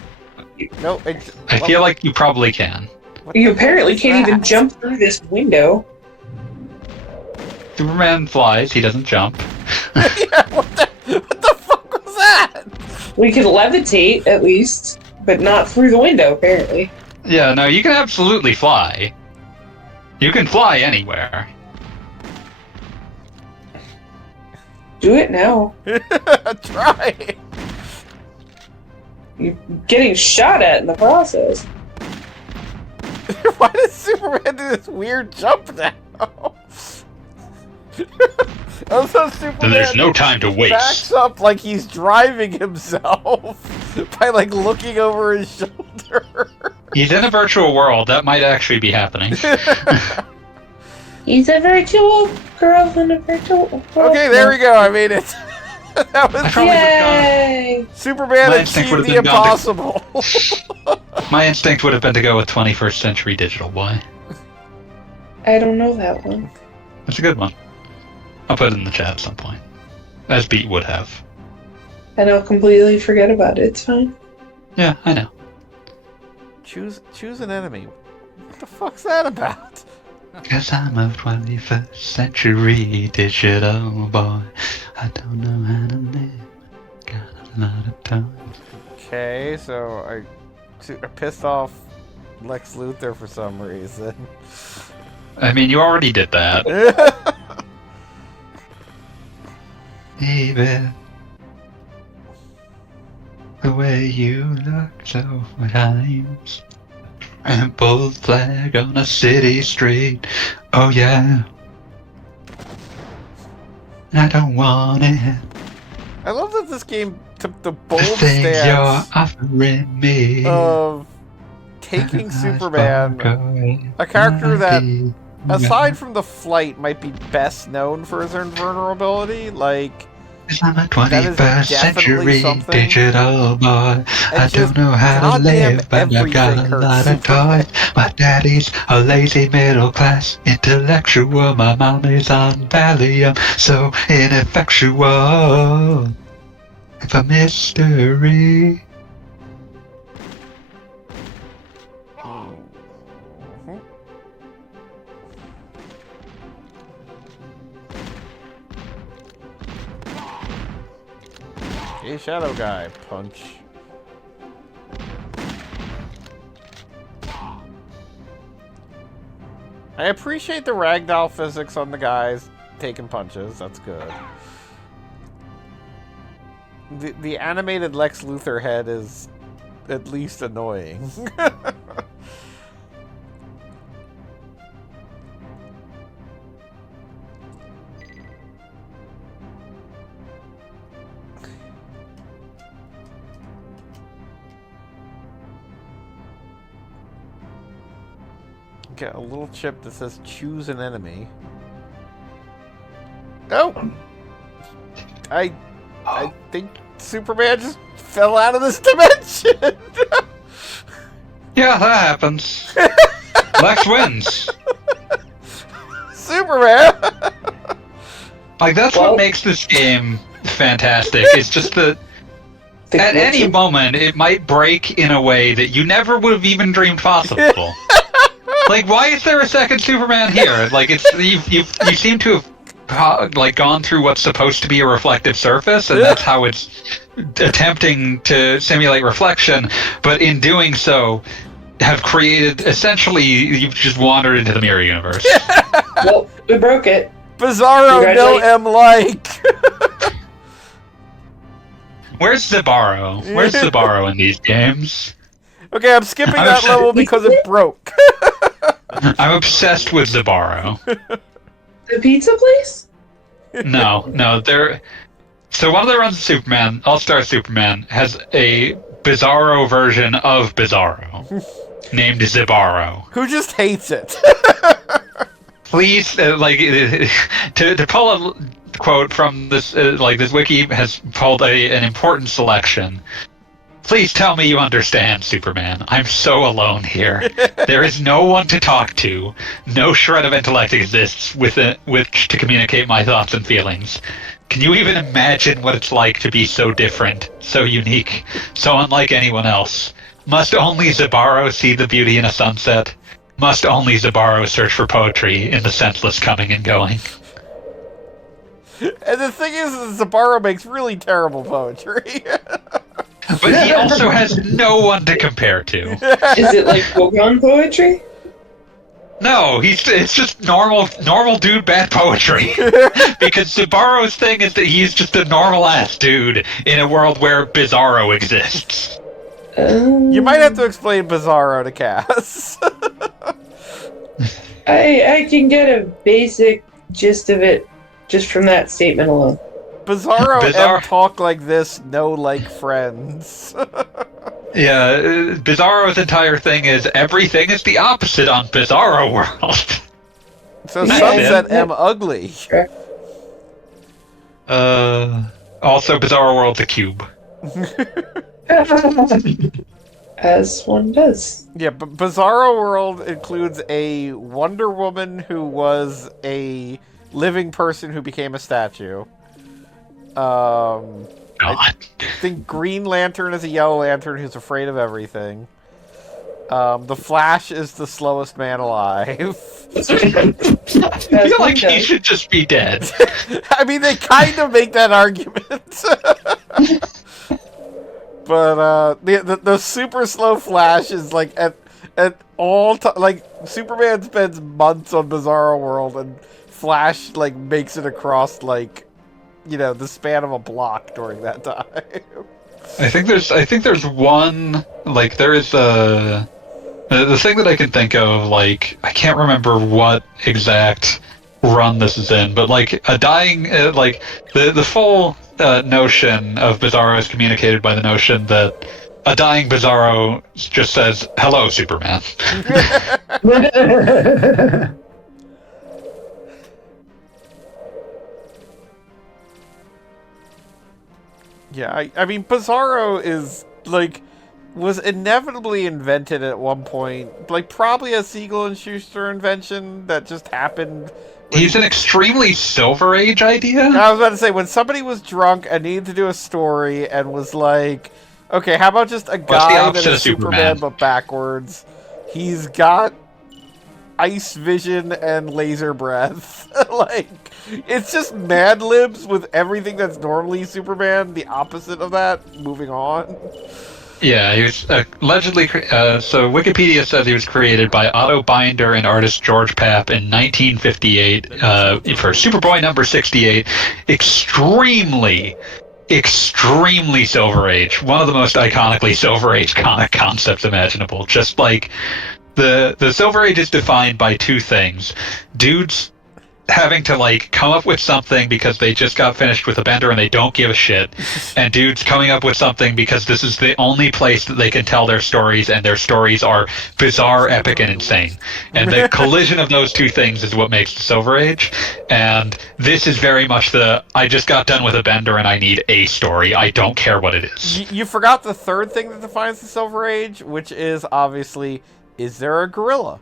No. I feel like you probably can. what You the apparently fuck is can't even that? jump through this window. Superman flies. He doesn't jump. Yeah, what the fuck was that? We could levitate, at least, but not through the window, apparently. Yeah, no, you can absolutely fly. You can fly anywhere. Do it now. Try. You're getting shot at in the process. Why does Superman do this weird jump now? Also, Superman There's no time to waste. backs up like he's driving himself by like looking over his shoulder. He's in a virtual world. That might actually be happening. He's a virtual girl in a virtual world. Okay, there we go. I made it. That I was probably Yay! Superman My instinct achieved would've the been gone to- impossible. My instinct would have been to go with 21st Century Digital Boy. I don't know that one. That's a good one. I'll put it in the chat at some point. As Beat would have. And I'll completely forget about it. It's fine. Yeah, I know. Choose an enemy. What the fuck's that about? Cause I'm a 21st Century Digital Boy. I don't know how to live. Got a lot of time. Okay, so I pissed off Lex Luthor for some reason. I mean, you already did that. Baby, the way you look so times. And bold flag on a city street. Oh yeah. I don't want it. I love that this game took the bold The things you're stance offering me. of taking Superman, a character that, aside from the flight, might be best known for his invulnerability. Like, I'm a that is 21st definitely century something. digital boy. I And just don't know how to goddamn live, but I got everything a lot hurts of Superman. toys. My daddy's a lazy middle class intellectual. My mom is on Valium, so ineffectual. It's a mystery. Hey, Shadow Guy, punch. I appreciate the ragdoll physics on the guys taking punches. That's good. The animated Lex Luthor head is at least annoying. Get a little chip that says choose an enemy. Oh! I think Superman just fell out of this dimension! Yeah, that happens. Lex wins. Superman! Like, that's what makes this game fantastic. It's just that at any moment it might break in a way that you never would have even dreamed possible. Like, why is there a second Superman here? Like, it's you seem to have like gone through what's supposed to be a reflective surface, and that's how it's attempting to simulate reflection. But in doing so, have created essentially you've just wandered into the mirror universe. Well, we broke it. Bizarro no M like. Where's Zabaro? Where's Zabaro in these games? Okay, I'm skipping that level because it broke. I'm obsessed with Zabaro. The pizza place? No, there. So one of the runs of Superman, All-Star Superman, has a Bizarro version of Bizarro, named Zabaro. Who just hates it? Please, to pull a quote from this, this wiki has pulled an important selection. Please tell me you understand, Superman. I'm so alone here. There is no one to talk to. No shred of intellect exists with which to communicate my thoughts and feelings. Can you even imagine what it's like to be so different, so unique, so unlike anyone else? Must only Zabaro see the beauty in a sunset? Must only Zabaro search for poetry in the senseless coming and going? And the thing is Zabaro makes really terrible poetry. But he also has no one to compare to. Is it like Pokemon poetry? No, it's just normal dude bad poetry. Because Zabaro's thing is that he's just a normal ass dude in a world where Bizarro exists. You might have to explain Bizarro to Cass. I can get a basic gist of it just from that statement alone. Bizarro and talk like this, no like friends. Yeah, Bizarro's entire thing is everything is the opposite on Bizarro World. So Sunset M ugly. Also Bizarro World's a cube. As one does. Yeah, but Bizarro World includes a Wonder Woman who was a living person who became a statue. I think Green Lantern is a Yellow Lantern who's afraid of everything. The Flash is the slowest man alive. I feel like he should just be dead. I mean, they kind of make that argument. But the super slow Flash is like at all time. Like Superman spends months on Bizarro World, and Flash like makes it across like, you know, the span of a block during that time. I think there's one, like, there is the thing that I can think of, like, I can't remember what exact run this is in, but like a dying, like the full notion of Bizarro is communicated by the notion that a dying Bizarro just says, "Hello, Superman." Yeah, I mean, Bizarro is, like, was inevitably invented at one point. Like, probably a Siegel and Schuster invention that just happened. He's an extremely Silver Age idea. I was about to say, when somebody was drunk and needed to do a story and was like, okay, how about just a guy that is Superman but backwards? He's got ice vision and laser breath. Like, it's just Mad Libs with everything that's normally Superman, the opposite of that, moving on. Yeah, he was allegedly. So Wikipedia says he was created by Otto Binder and artist George Papp in 1958 for Superboy number 68. Extremely Silver Age. One of the most iconically Silver Age comic concepts imaginable. Just like the Silver Age is defined by two things: dudes having to like come up with something because they just got finished with a bender and they don't give a shit, and dudes coming up with something because this is the only place that they can tell their stories, and their stories are bizarre, epic, and insane. And the collision of those two things is what makes the Silver Age. And this is very much the I just got done with a bender and I need a story. I don't care what it is. You forgot the third thing that defines the Silver Age, which is obviously, is there a gorilla?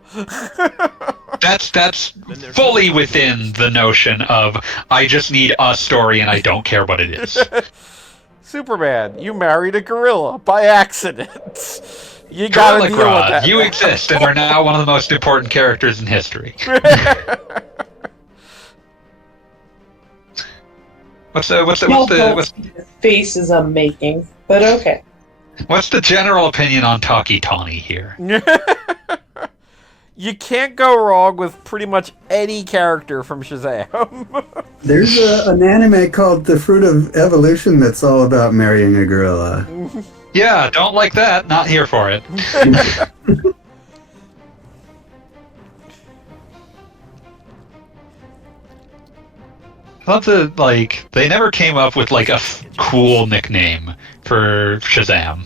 That's fully within the notion of I just need a story and I don't care what it is. Superman, you married a gorilla by accident. You gotta Garlic deal with Rod, that. you exist and are now one of the most important characters in history. What's The faces I'm making, but okay. what's the general opinion on Talkie Tawny here? You can't go wrong with pretty much any character from Shazam. There's an anime called The Fruit of Evolution that's all about marrying a gorilla. Yeah, don't like that. Not here for it. I love the, like, they never came up with, like, a cool nickname for Shazam.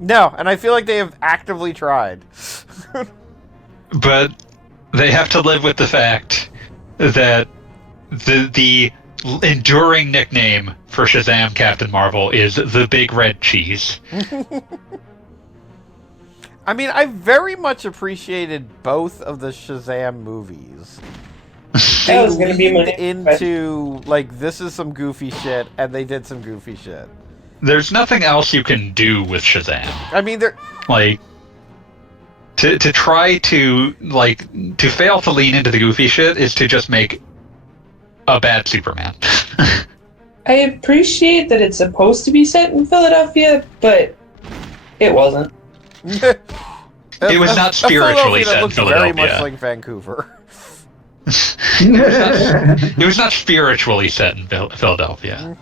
No, and I feel like they have actively tried. But they have to live with the fact that the enduring nickname for Shazam Captain Marvel is the Big Red Cheese. I mean, I very much appreciated both of the Shazam movies. That was gonna be my leaned into, like, this is some goofy shit, and they did some goofy shit. There's nothing else you can do with Shazam. I mean, they're... Like, to try to, like, to fail to lean into the goofy shit is to just make a bad Superman. I appreciate that it's supposed to be set in Philadelphia, but it wasn't. It was not spiritually set in looks very much Philadelphia. like Vancouver. It was not spiritually set in Philadelphia.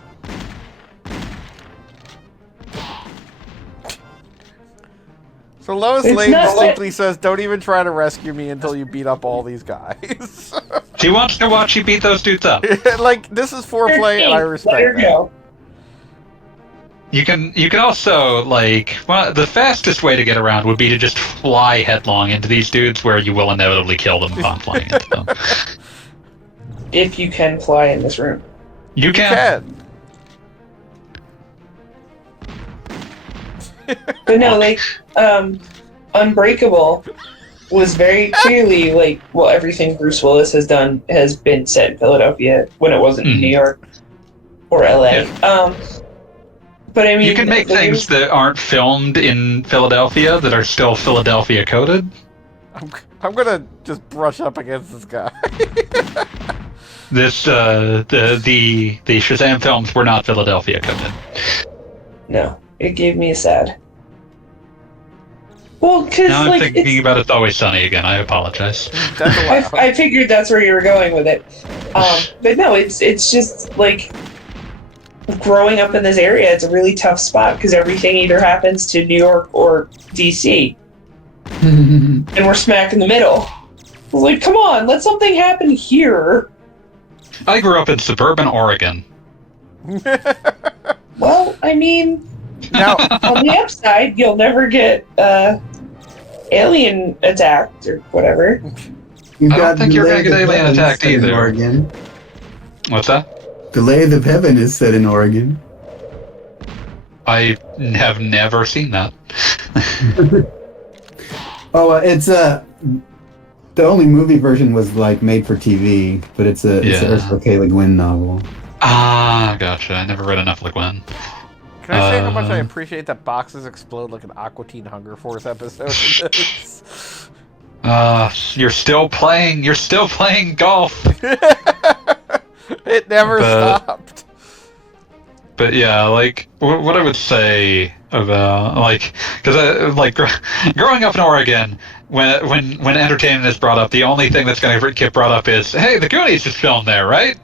So Lois It's Lane not simply says, don't even try to rescue me until you beat up all these guys. She wants to watch you beat those dudes up. Like, this is foreplay, and I respect Let her that. go. You can also, like, well, the fastest way to get around would be to just fly headlong into these dudes, where you will inevitably kill them upon flying into them. If you can fly in this room. You can. But no, like, Unbreakable was very clearly, like, well, everything Bruce Willis has done has been set in Philadelphia when it wasn't in New York or LA. Yeah. But I mean... You can make things that aren't filmed in Philadelphia that are still Philadelphia coded. I'm gonna just brush up against this guy. This, the Shazam films were not Philadelphia coded. No, it gave me a sad. Well, because, Now I'm like, thinking about It's Always Sunny again. I apologize. That's allowed. I figured that's where you were going with it. But no, it's just, like, growing up in this area, it's a really tough spot because everything either happens to New York or DC. And we're smack in the middle. I was like, come on, let something happen here. I grew up in suburban Oregon. Well, I mean, Now, on the upside, you'll never get alien attacked or whatever. You've I don't think you're gonna Delay get of alien Heaven attacked set in either. Oregon. What's that? Delay of Heaven is set in Oregon. I have never seen that. Oh, it's the only movie version was like made for TV, but it's a Yeah. Ursula K. Le Guin novel. Ah, gotcha. I never read enough Le Guin. can I say how much I appreciate that boxes explode like an Aqua Teen Hunger Force episode? You're still playing golf. It never But- stopped. But yeah, like, what I would say about because growing up in Oregon, when entertainment is brought up, the only thing that's going to get brought up is, hey, the Goonies is filmed there, right?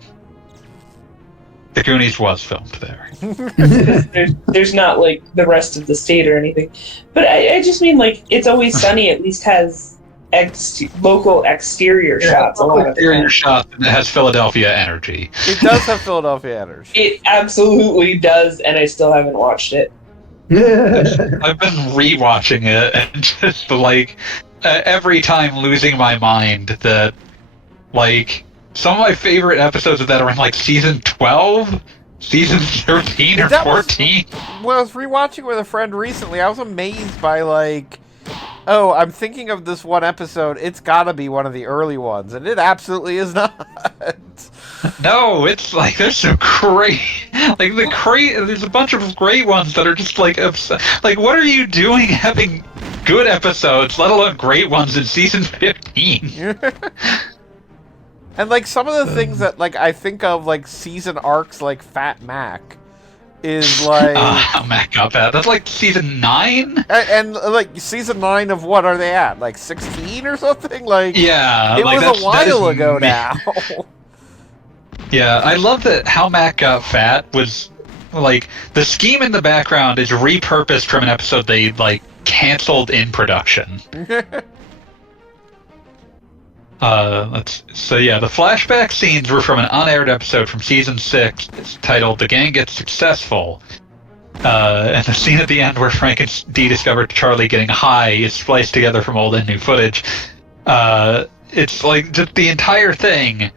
The Goonies was filmed there. there's not like the rest of the state or anything, but I just mean like It's Always Sunny at least has local exterior shots. A lot of the Exterior time. shot that has Philadelphia energy. It does have Philadelphia energy. It absolutely does, and I still haven't watched it. I've been rewatching it and just every time losing my mind that some of my favorite episodes of that are in season 12, season 13 or 14. When I was rewatching with a friend recently, I was amazed by oh, I'm thinking of this one episode. It's gotta be one of the early ones, and it absolutely is not. No, it's there's some great, there's a bunch of great ones that are just what are you doing having good episodes, let alone great ones in season 15? And some of the things that I think of season arcs like Fat Mac is Mac got that. That's season 9? And season 9 of what are they at? 16 or something? Yeah. It was a while ago now. Yeah, I love that How Mac Got Fat was the scheme in the background is repurposed from an episode they canceled in production. The flashback scenes were from an unaired episode from season 6. It's titled "The Gang Gets Successful," and the scene at the end where Frank and Dee discover Charlie getting high is spliced together from old and new footage. It's just the entire thing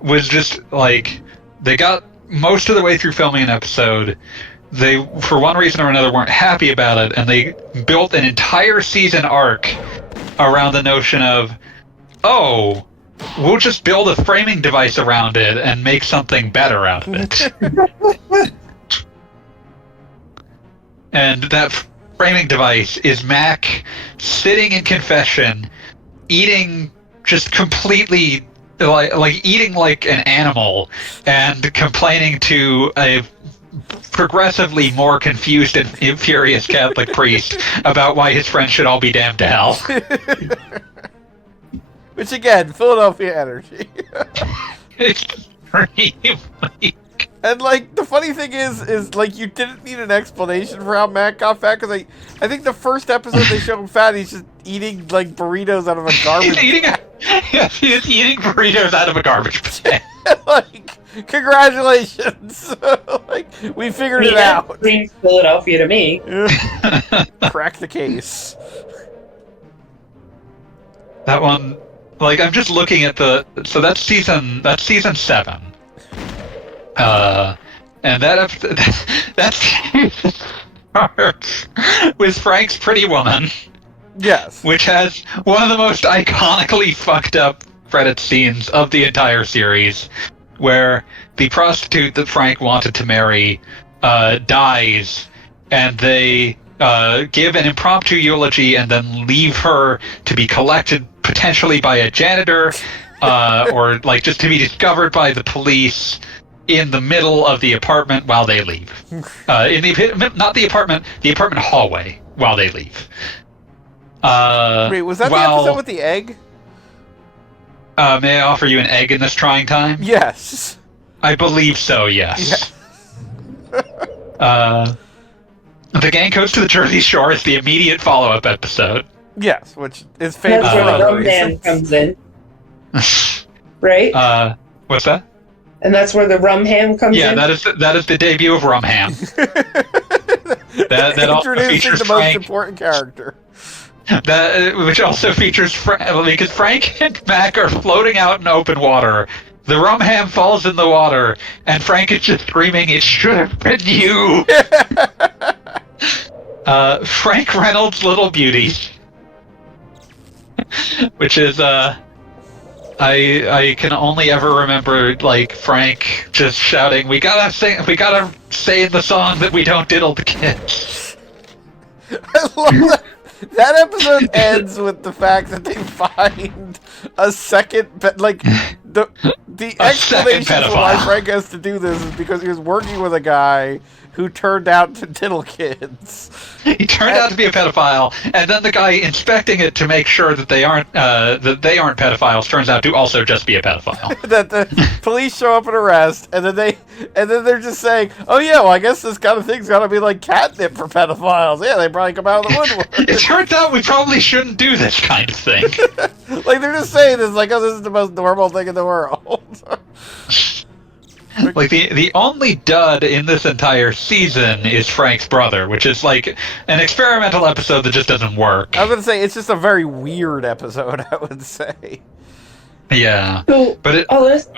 was just they got most of the way through filming an episode. They, for one reason or another, weren't happy about it, and they built an entire season arc around the notion of, oh, we'll just build a framing device around it and make something better out of it. And that framing device is Mac sitting in confession, eating just completely, eating like an animal, and complaining to a progressively more confused and furious Catholic priest about why his friends should all be damned to hell. Which again, Philadelphia energy. Extremely. And the funny thing is you didn't need an explanation for how Matt got fat, because I think the first episode they show him fat, he's just eating burritos out of a garbage. He's eating burritos out of a garbage bin. Congratulations! We figured it out. That screams Philadelphia to me. Crack the case. That one, I'm just looking at that's season 7. And that's with Frank's Pretty Woman. Yes. Which has one of the most iconically fucked up credit scenes of the entire series, where the prostitute that Frank wanted to marry dies, and they give an impromptu eulogy and then leave her to be collected potentially by a janitor, or just to be discovered by the police in the middle of the apartment while they leave. Not the apartment hallway while they leave. Wait, was that the episode with the egg? May I offer you an egg in this trying time? Yes. I believe so, yes. The gang goes to the Jersey Shore is the immediate follow-up episode. Yes, which is famous. That's where the rum hand comes in. Right? What's that? And that's where the rum ham comes in? Yeah, that is the debut of Rum Ham. that also Introducing features the Frank, most important character. Which also features because Frank and Mac are floating out in open water. The rum ham falls in the water, and Frank is just screaming, "It should have been you!" Frank Reynolds' Little Beauty, which is I can only ever remember Frank just shouting, we gotta say in the song that we don't diddle the kids." I love that. That episode ends with the fact that they find a second, the explanation for why Frank has to do this is because he was working with a guy who turned out to diddle kids. He turned out to be a pedophile, and then the guy inspecting it to make sure that they aren't pedophiles turns out to also just be a pedophile. That the police show up and arrest, and then they're just saying, "Oh yeah, well I guess this kind of thing's got to be like catnip for pedophiles." Yeah, they probably come out of the woodwork. It turns out we probably shouldn't do this kind of thing. Like they're just saying this, like, "Oh, this is the most normal thing in the world." Like the only dud in this entire season is Frank's brother, which is like an experimental episode that just doesn't work. I was gonna say it's just a very weird episode. I would say. Yeah, So, but I'll ask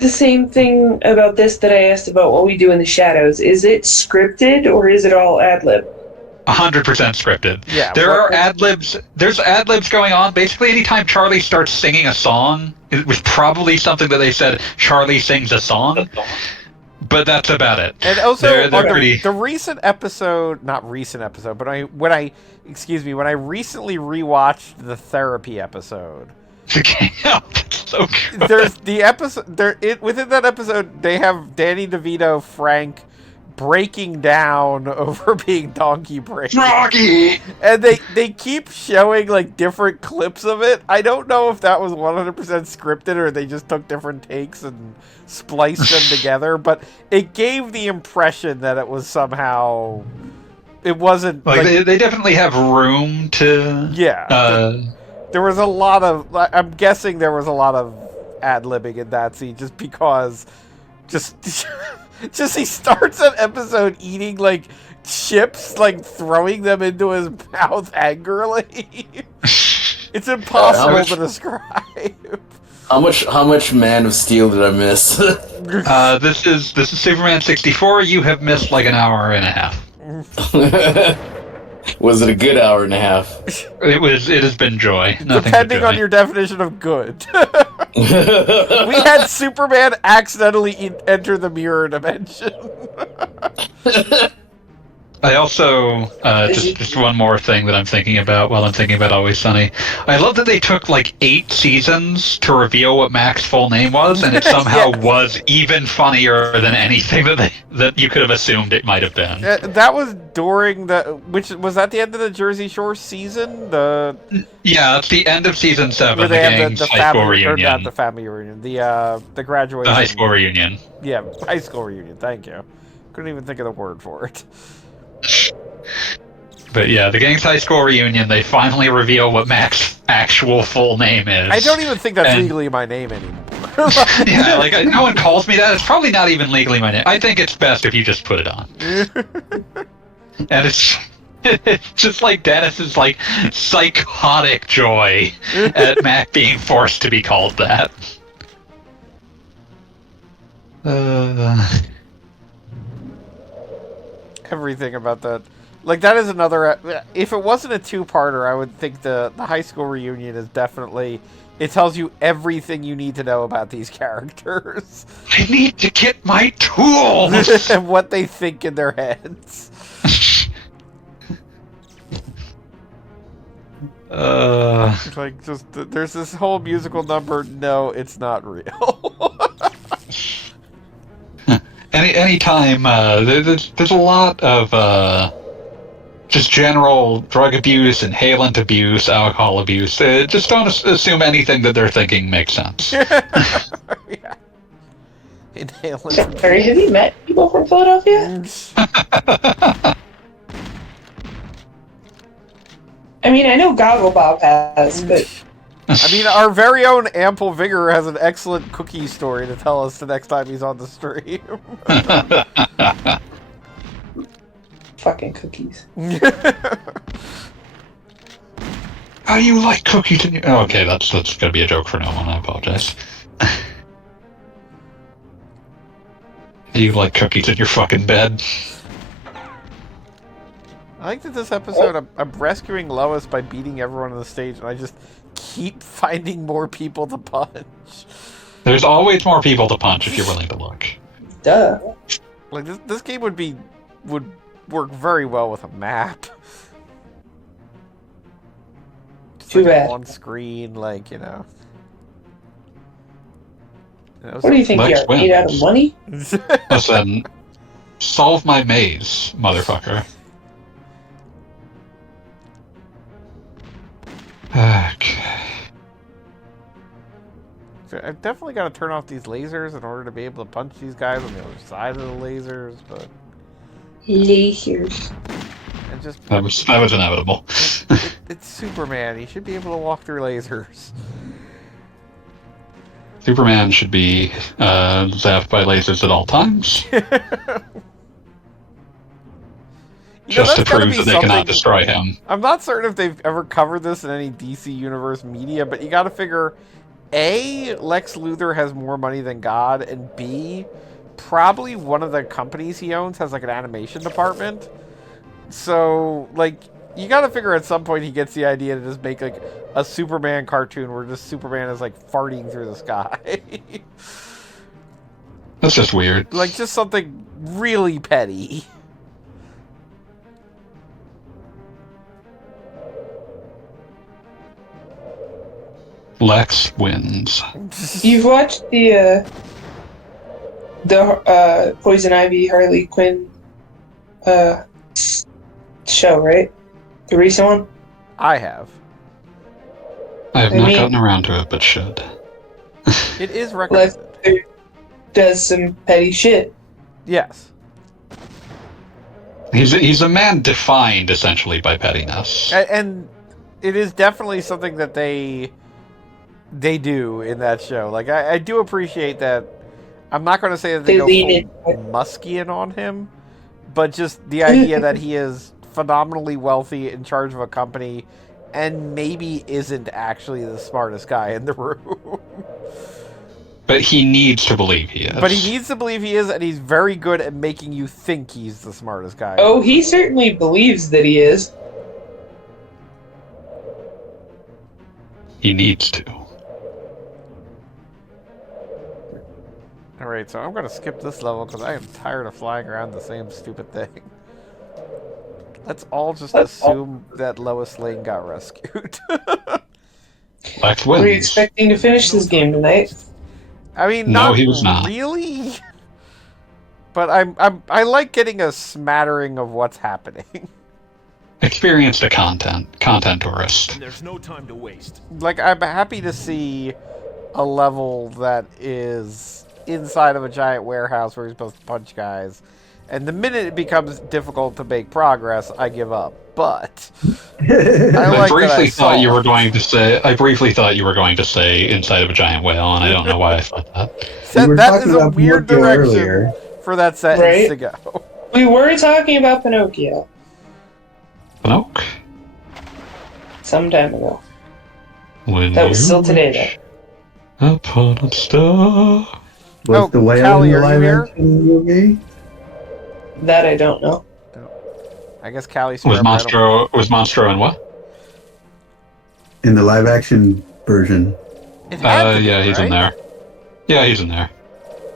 the same thing about this that I asked about What We Do in the Shadows. Is it scripted or is it all ad lib? 100% scripted. Yeah, there what- are ad libs. There's ad libs going on. Basically, anytime Charlie starts singing a song, it was probably something that they said Charlie sings a song, but that's about it. And also, They're on pretty. the recent episode, not recent episode, but when I recently rewatched the therapy episode, That's so good. there's the episode within that episode they have Danny DeVito, Frank breaking down over being donkey brain. Froggy. And they keep showing like different clips of it. I don't know if that was 100% scripted or they just took different takes and spliced them together, but it gave the impression that it was somehow it wasn't Like they definitely have room to. yeah. There was a lot of I'm guessing there was a lot of ad-libbing in that scene just because just he starts an episode eating like chips, like throwing them into his mouth angrily. It's impossible to describe. How much Man of Steel did I miss? This is Superman 64. You have missed like an hour and a half. Was it a good hour and a half? It has been joy. Nothing but Depending joy. on your definition of good. We had Superman accidentally enter the mirror dimension. I also just one more thing that I'm thinking about while I'm thinking about Always Sunny. I love that they took like 8 seasons to reveal what Mac's full name was, and it somehow Yes. was even funnier than anything that you could have assumed it might have been. That was during which was that the end of the Jersey Shore season? Yeah, it's the end of season 7. Where The they have gang's the high school family, or reunion. not the family reunion, the graduation. The high school reunion. Yeah, high school reunion. Thank you. Couldn't even think of the word for it. But yeah, the gang's high school reunion, they finally reveal what Mac's actual full name is. I don't even think that's And- legally my name anymore. Yeah, like no one calls me that. It's probably not even legally my name. I think it's best if you just put it on. And it's just like Dennis's like psychotic joy at Mac being forced to be called that. Everything about that. Like, that is another... If it wasn't a two-parter, I would think the high school reunion is definitely... It tells you everything you need to know about these characters. I need to get my tools. And what they think in their heads. Like, just... There's this whole musical number. No, it's not real. Anytime there's a lot of just general drug abuse, inhalant abuse, alcohol abuse. Just don't assume anything that they're thinking makes sense. Yeah. Inhalant. Sorry, have you met people from Philadelphia? I mean, I know Goggle Bob has, but I mean, our very own Ample Vigor has an excellent cookie story to tell us the next time he's on the stream. fucking cookies. How do you like cookies in your... Oh, okay, that's gonna be a joke for no one. I apologize. How do you like cookies in your fucking bed? I like that this episode, I'm rescuing Lois by beating everyone on the stage, and I just keep finding more people to punch. There's always more people to punch if you're willing to look. Duh. Like, this game would work very well with a map. Just Too like bad. on screen, like, you know. What do you think Lex you're made out of wins. money? Listen, Solve my maze, motherfucker. Okay. So I've definitely got to turn off these lasers in order to be able to punch these guys on the other side of the lasers, but Lasers. it just That was inevitable. it's Superman. He should be able to walk through lasers. Superman should be zapped by lasers at all times, just to that's gotta prove be that they cannot something- destroy him. I'm not certain if they've ever covered this in any DC Universe media, but you got to figure, A, Lex Luthor has more money than God, and B, probably one of the companies he owns has like an animation department. So, like, you got to figure at some point he gets the idea to just make like a Superman cartoon where just Superman is like farting through the sky. That's just weird. Like, just something really petty. Lex wins. You've watched the Poison Ivy Harley Quinn show, right? The recent one? I have. I have I not mean- gotten around to it, but should. It is Lex recommended. does some petty shit. Yes. He's a man defined essentially by pettiness. And it is definitely something that they do in that show. Like, I do appreciate that. I'm not going to say that they They go lean full Muskian on him, but just the idea that he is phenomenally wealthy, in charge of a company, and maybe isn't actually the smartest guy in the room. But he needs to believe he is. But he needs to believe he is, and he's very good at making you think he's the smartest guy. Oh, he certainly believes that he is. He needs to. Alright, so I'm going to skip this level because I am tired of flying around the same stupid thing. Let's all just assume that Lois Lane got rescued. Lex Were you wins. expecting to finish this game tonight? I mean, No, not he was not. really. But I like getting a smattering of what's happening. Experienced a content tourist. And there's no time to waste. Like, I'm happy to see a level that is inside of a giant warehouse where you're supposed to punch guys. And the minute it becomes difficult to make progress, I give up. But I I like that briefly I thought you were solved. going to say. I briefly thought you were going to say inside of a giant whale, and I don't know why I thought that. Said We were that talking is a about weird Pinocchio direction earlier. for that sentence Right? to go. We were talking about Pinocchio Nope. some time ago. When That was you still today, wish upon a star. Was Oh, the whale Callie, in the are you live here? action movie? That I don't know. I guess Callie's Was forever. I don't- Monstro and what? In the live action version. It had to be, Yeah, he's in right? there. Yeah, he's in there.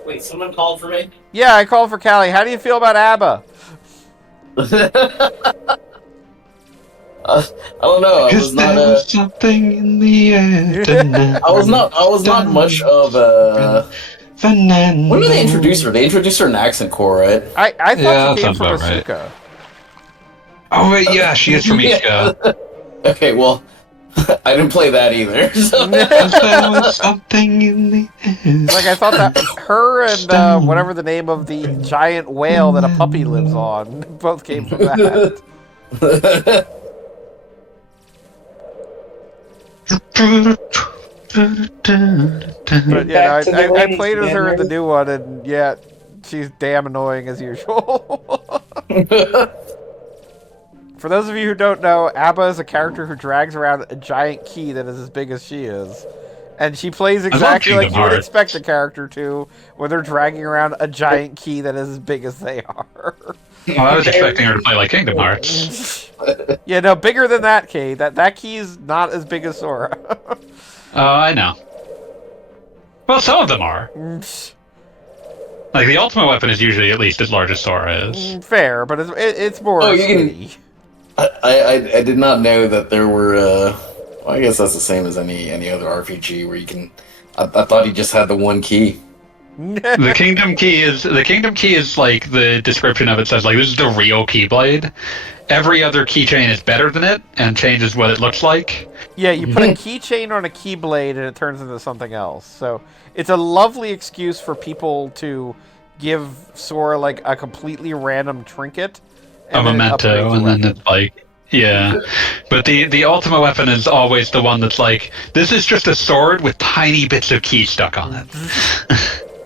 Wait, someone called for me? Yeah, I called for Callie. How do you feel about ABBA? I don't know. I was Because not there was something in the air tonight. I was not much of a. Fernando. When did they introduce her? They introduced her in Accent Core, right? I thought Yeah, she came that from sounds about Asuka. Oh wait, yeah, she is from Ishka. Okay, well, I didn't play that either. So. There was something in the air. Like, I thought that her and whatever the name of the giant whale that a puppy lives on both came from that. But yeah, Back to the I ladies, played as her in the man. new one, and yeah, she's damn annoying as usual. For those of you who don't know, ABBA is a character who drags around a giant key that is as big as she is. And she plays exactly like Kingdom you would Hearts. expect a character to, when they're dragging around a giant key that is as big as they are. Well, I was expecting her to play like Kingdom Hearts. Yeah, no, bigger than that key. That key is not as big as Sora. Oh, I know. Well, some of them are. Like, the ultimate weapon is usually at least as large as Sora is. Fair, but it's more Oh, you can- skinny. I did not know that there were. Well, I guess that's the same as any other RPG where you can. I thought he just had the one key. The Kingdom Key is like the description of it says like this is the real Keyblade. Every other keychain is better than it and changes what it looks like. Yeah, you put a keychain on a Keyblade and it turns into something else. So it's a lovely excuse for people to give Sora like a completely random trinket. A memento, and then it's like, yeah. But the ultimate weapon is always the one that's like, this is just a sword with tiny bits of key stuck on it.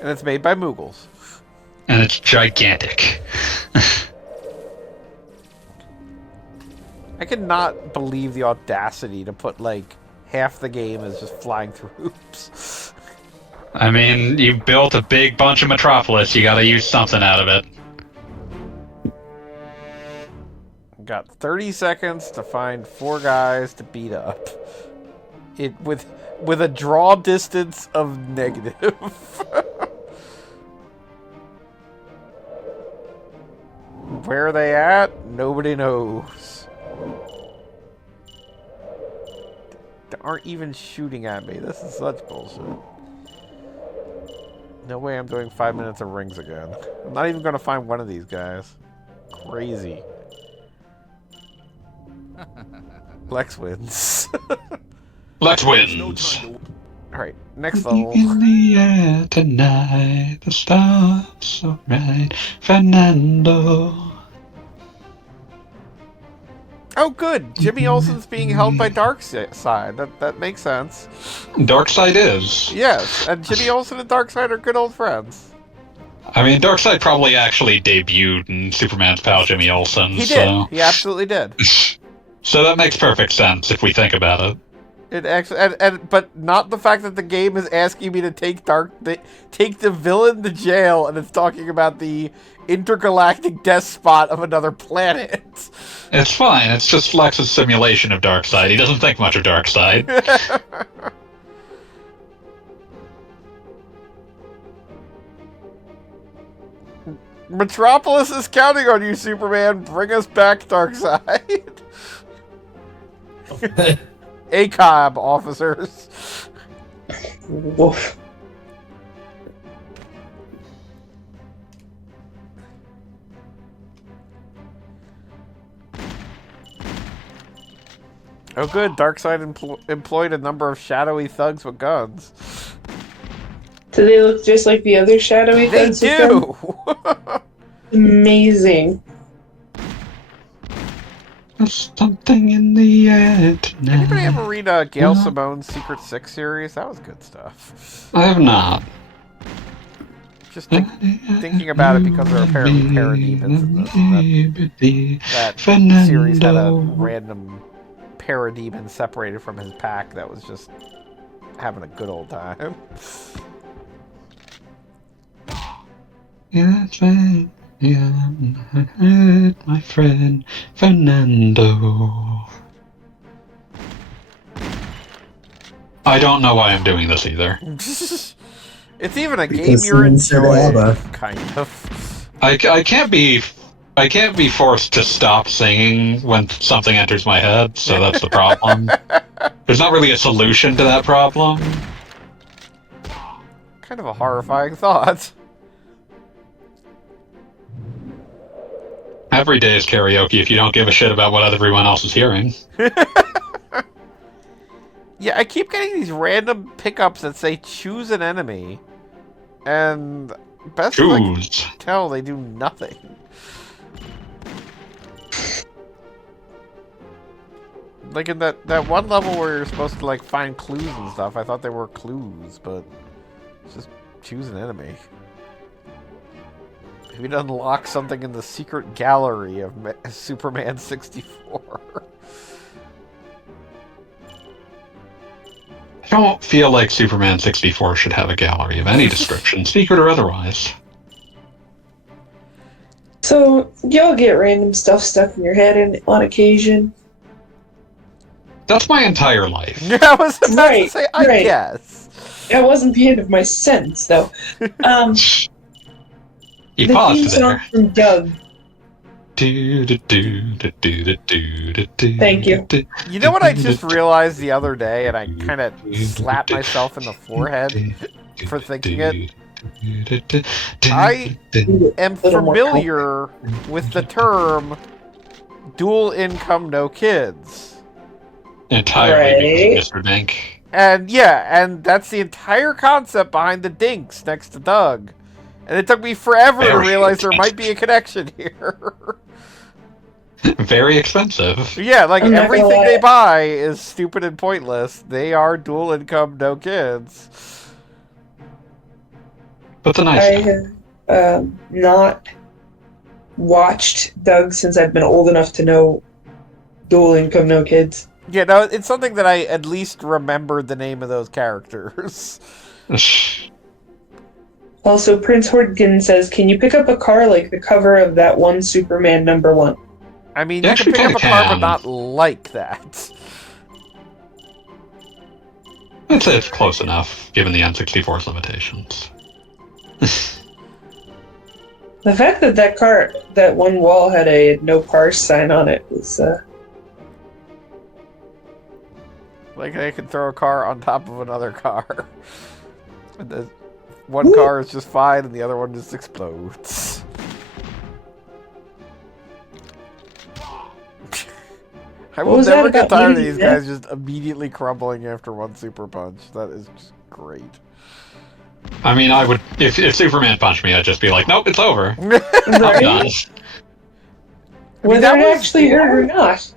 And it's made by Moogles. And it's gigantic. I cannot believe the audacity to put like half the game is just flying through hoops. I mean, you built a big bunch of Metropolis, you gotta use something out of it. Got 30 seconds to find 4 guys to beat up. It with a draw distance of negative. Where are they at? Nobody knows. They aren't even shooting at me. This is such bullshit. No way I'm doing 5 minutes of rings again. I'm not even gonna find one of these guys. Crazy. Lex wins. Lex wins. Alright, next level. In the air tonight, the stars so bright, Fernando. Oh, good. Jimmy Olsen's being held by Darkseid. That makes sense. Darkseid is. Yes, and Jimmy Olsen and Darkseid are good old friends. I mean, Darkseid probably actually debuted in Superman's pal Jimmy Olsen. He did. He absolutely did. So that makes perfect sense if we think about it. It actually, but not the fact that the game is asking me to take the villain to jail, and it's talking about the intergalactic despot of another planet. It's fine. It's just Lex's simulation of Darkseid. He doesn't think much of Darkseid. Metropolis is counting on you, Superman. Bring us back, Darkseid. ACOB officers. Woof. Oh, good. Darkseid employed a number of shadowy thugs with guns. Do they look just like the other shadowy They thugs? do. Amazing. There's something in the air tonight. Anybody ever read Gail Simone's Secret Six series? That was good stuff. I have not. Just thinking about it because there are apparently parademons in this. That series had a random parademon separated from his pack that was just having a good old time. Yeah, friend. Yeah, my friend Fernando. I don't know why I'm doing this either. It's even a game Because you're someone said enjoying, ABBA. kind of. I can't be forced to stop singing when something enters my head, so that's the problem. There's not really a solution to that problem. Kind of a horrifying thought. Every day is karaoke if you don't give a shit about what everyone else is hearing. Yeah, I keep getting these random pickups that say choose an enemy, and best as I can Choose. tell, they do nothing. Like in that one level where you're supposed to like find clues and stuff, I thought they were clues, but it's just choose an enemy. Maybe to unlock something in the secret gallery of Superman 64. I don't feel like Superman 64 should have a gallery of any description, secret or otherwise. So, y'all get random stuff stuck in your head on occasion. That's my entire life. Yeah, I was about to say, I right. guess. That wasn't the end of my sentence, though. You the paused theme song there. from Doug. Thank you. You know what I just realized the other day, and I kind of slapped myself in the forehead for thinking it? I am Little more familiar with the term dual income, no kids. Entirely Right. Mr. Dink. And yeah, and that's the entire concept behind the dinks next to Doug. And it took me forever to Very realize there might be a connection here. Very expensive. Yeah, like I'm not gonna everything lie. they buy is stupid and pointless. They are dual income, no kids. But the nice I thing. have not watched Doug since I've been old enough to know dual income, no kids. Yeah, no, it's something that I at least remembered the name of those characters. Also, Prince Hortgen says, "Can you pick up a car like the cover of that one Superman #1?" I mean, You you can actually pick up a kinda car, but can. not like that. I'd say it's close enough, given the N64's limitations. The fact that that one wall had a no cars sign on it was, Like, I can throw a car on top of another car. And the one car is just fine, and the other one just explodes. I will was that never get about tired of Unity, these yeah? guys just immediately crumbling after one super punch. That is just great. I mean, I would if Superman punched me, I'd just be like, nope, it's over. I'm right? done. Whether that it was- actually hurt or not.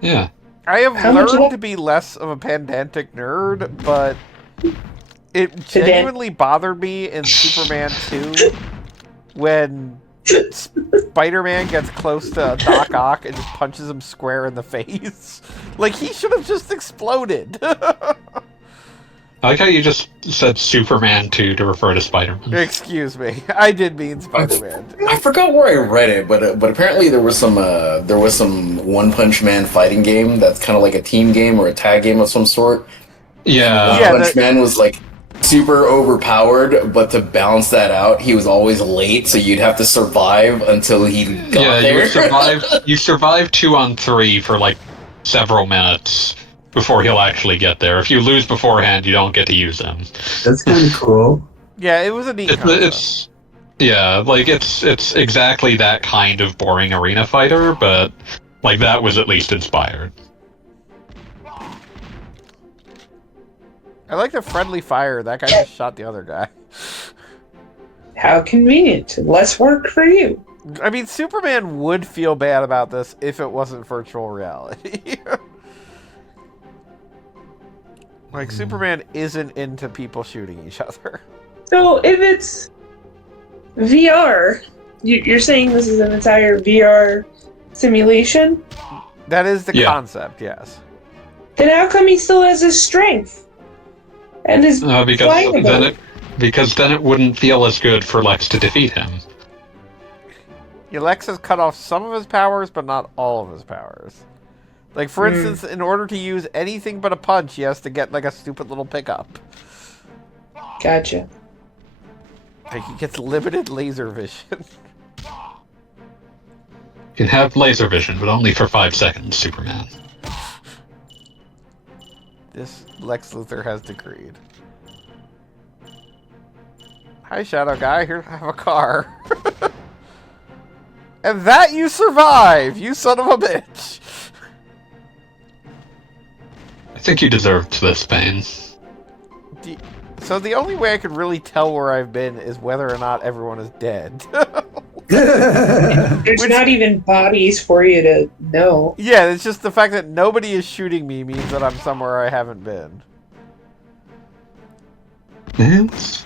Yeah. I have How much of learned that- to be less of a pedantic nerd, but it genuinely bothered me in Superman 2 when Spider-Man gets close to Doc Ock and just punches him square in the face. Like, he should have just exploded. I like how you just said Superman 2 to refer to Spider-Man. Excuse me. I did mean Spider-Man. I forgot where I read it, but apparently there was some One Punch Man fighting game that's kind of like a team game or a tag game of some sort. Yeah. Yeah, One Punch Man was like super overpowered, but to balance that out, he was always late, so you'd have to survive until he got Yeah, there. you survive 2 on 3 for like several minutes before he'll actually get there. If you lose beforehand, you don't get to use him. That's kind of cool. Yeah, it was a neat concept. It's yeah, like it's exactly that kind of boring arena fighter, but like that was at least inspired. I like the friendly fire. That guy just shot the other guy. How convenient. Less work for you. I mean, Superman would feel bad about this if it wasn't virtual reality. Like, Superman isn't into people shooting each other. So if it's VR, you're saying this is an entire VR simulation? That is the Yeah. concept, yes. Then how come he still has his strength? And his Because then it wouldn't feel as good for Lex to defeat him. Lex has cut off some of his powers, but not all of his powers. Like, for instance, in order to use anything but a punch, he has to get, like, a stupid little pickup. Gotcha. Like, he gets limited laser vision. You can have laser vision, but only for 5 seconds, Superman. This Lex Luthor has decreed. Hi, Shadow Guy. Here to have a car. And that you survive, you son of a bitch. I think you deserved this pain. So the only way I could really tell where I've been is whether or not everyone is dead. There's not even bodies for you to know. Yeah, it's just the fact that nobody is shooting me means that I'm somewhere I haven't been. Yes.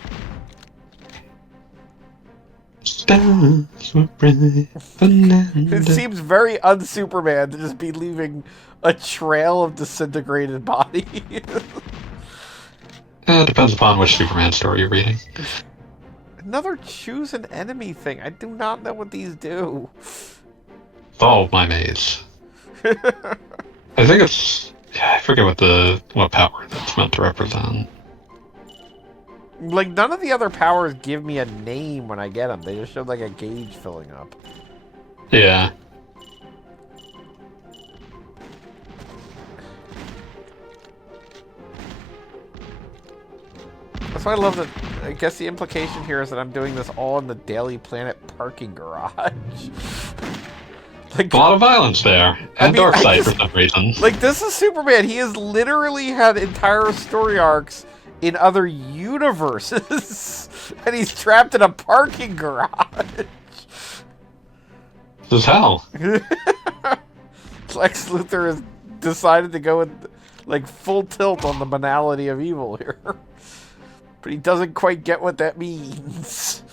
Stars were bright. It seems very un-Superman to just be leaving a trail of disintegrated bodies. Depends upon which Superman story you're reading. Another choose an enemy thing. I do not know what these do. Follow my maze. I think it's... Yeah, I forget what power that's meant to represent. Like, none of the other powers give me a name when I get them. They just show, like, a gauge filling up. Yeah. That's why I love that. I guess the implication here is that I'm doing this all in the Daily Planet parking garage. Like, A lot of violence there. And Darkseid for some reason. Like, this is Superman. He has literally had entire story arcs in other universes. And he's trapped in a parking garage. This is hell. Lex Luthor has decided to go with, like, full tilt on the banality of evil here. But he doesn't quite get what that means.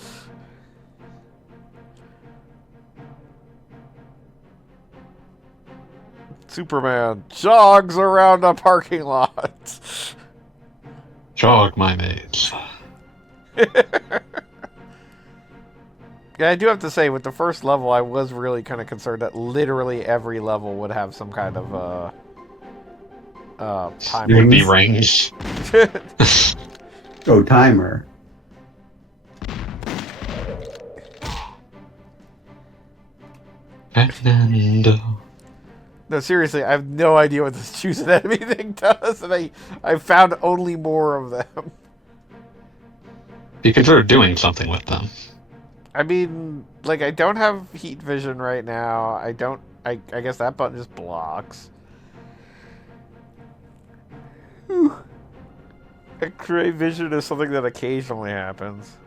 Superman jogs around a parking lot. Jog, my mates. Yeah, I do have to say, with the first level, I was really kind of concerned that literally every level would have some kind of timer. It would be rings. Oh, timer. Fernando. No, seriously, I have no idea what this choose an enemy thing does, and I found only more of them. You consider doing something with them. I mean, like, I don't have heat vision right now. I guess that button just blocks. X-ray vision is something that occasionally happens.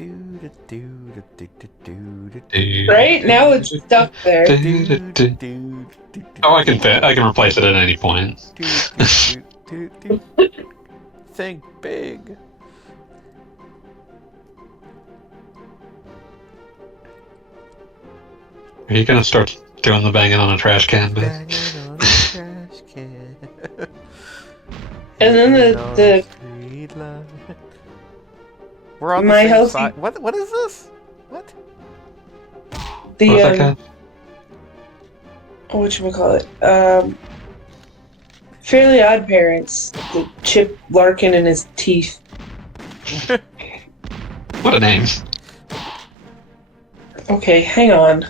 Right now it's stuck there. Oh, I can replace it at any point. Think big. Are you gonna start doing the banging on a trash can bit? Banging on a trash can. And then the street light. We're on the My same healthy- side. What is this? What? What was that, the Kat? whatchamacallit? Fairly Odd Parents. The Chip Larkin and his teeth. What a name. Okay, hang on.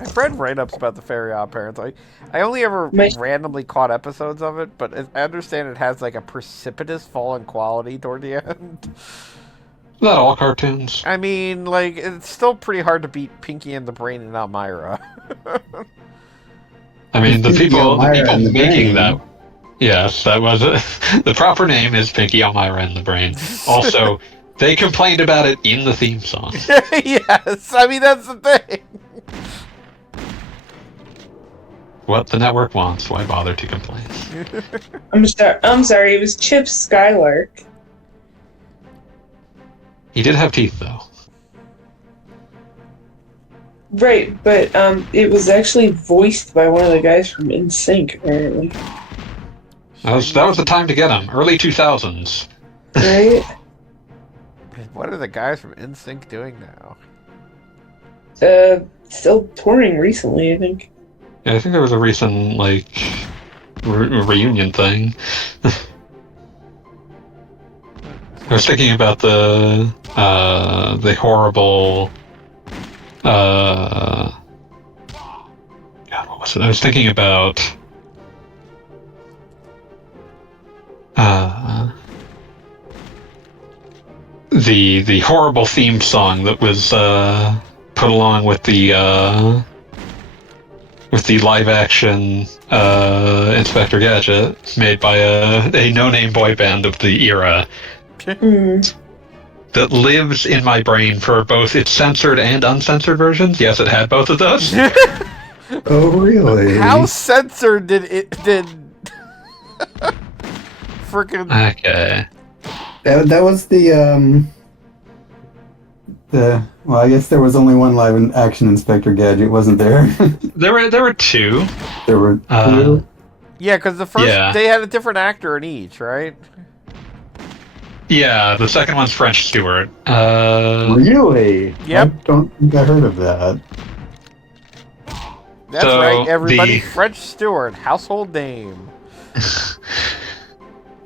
I've read write-ups about the Fairy Odd Parents. I only ever randomly caught episodes of it, but I understand it has like a precipitous fall in quality toward the end. Not all cartoons. I mean, like, it's still pretty hard to beat Pinky and the Brain and Elmira. I mean, the Pinky, people Elmira, and the making Brain. that. Yes, that was it. The proper name is Pinky, Elmira, and the Brain. Also, they complained about it in the theme song. Yes, I mean, that's the thing. What the network wants, why bother to complain? I'm sorry. It was Chip Skylark. He did have teeth, though. Right, but it was actually voiced by one of the guys from NSYNC, apparently. That was the time to get him. Early 2000s. Right? What are the guys from NSYNC doing now? Still touring recently, I think. Yeah, I think there was a recent, like, reunion thing. I was thinking about the horrible, God, what was it? I was thinking about, the horrible theme song that was, put along with the live action Inspector Gadget made by a no-name boy band of the era that lives in my brain for both its censored and uncensored versions. Yes, it had both of those. Oh, really? How censored did freaking Okay. That was the well, I guess there was only one live action Inspector Gadget, wasn't there? There were two. There were two. Yeah, because the first Yeah. they had a different actor in each, right? Yeah, the second one's French Stewart. Really? Yep. I don't think I heard of that. That's So, right, everybody. the- French Stewart, household name.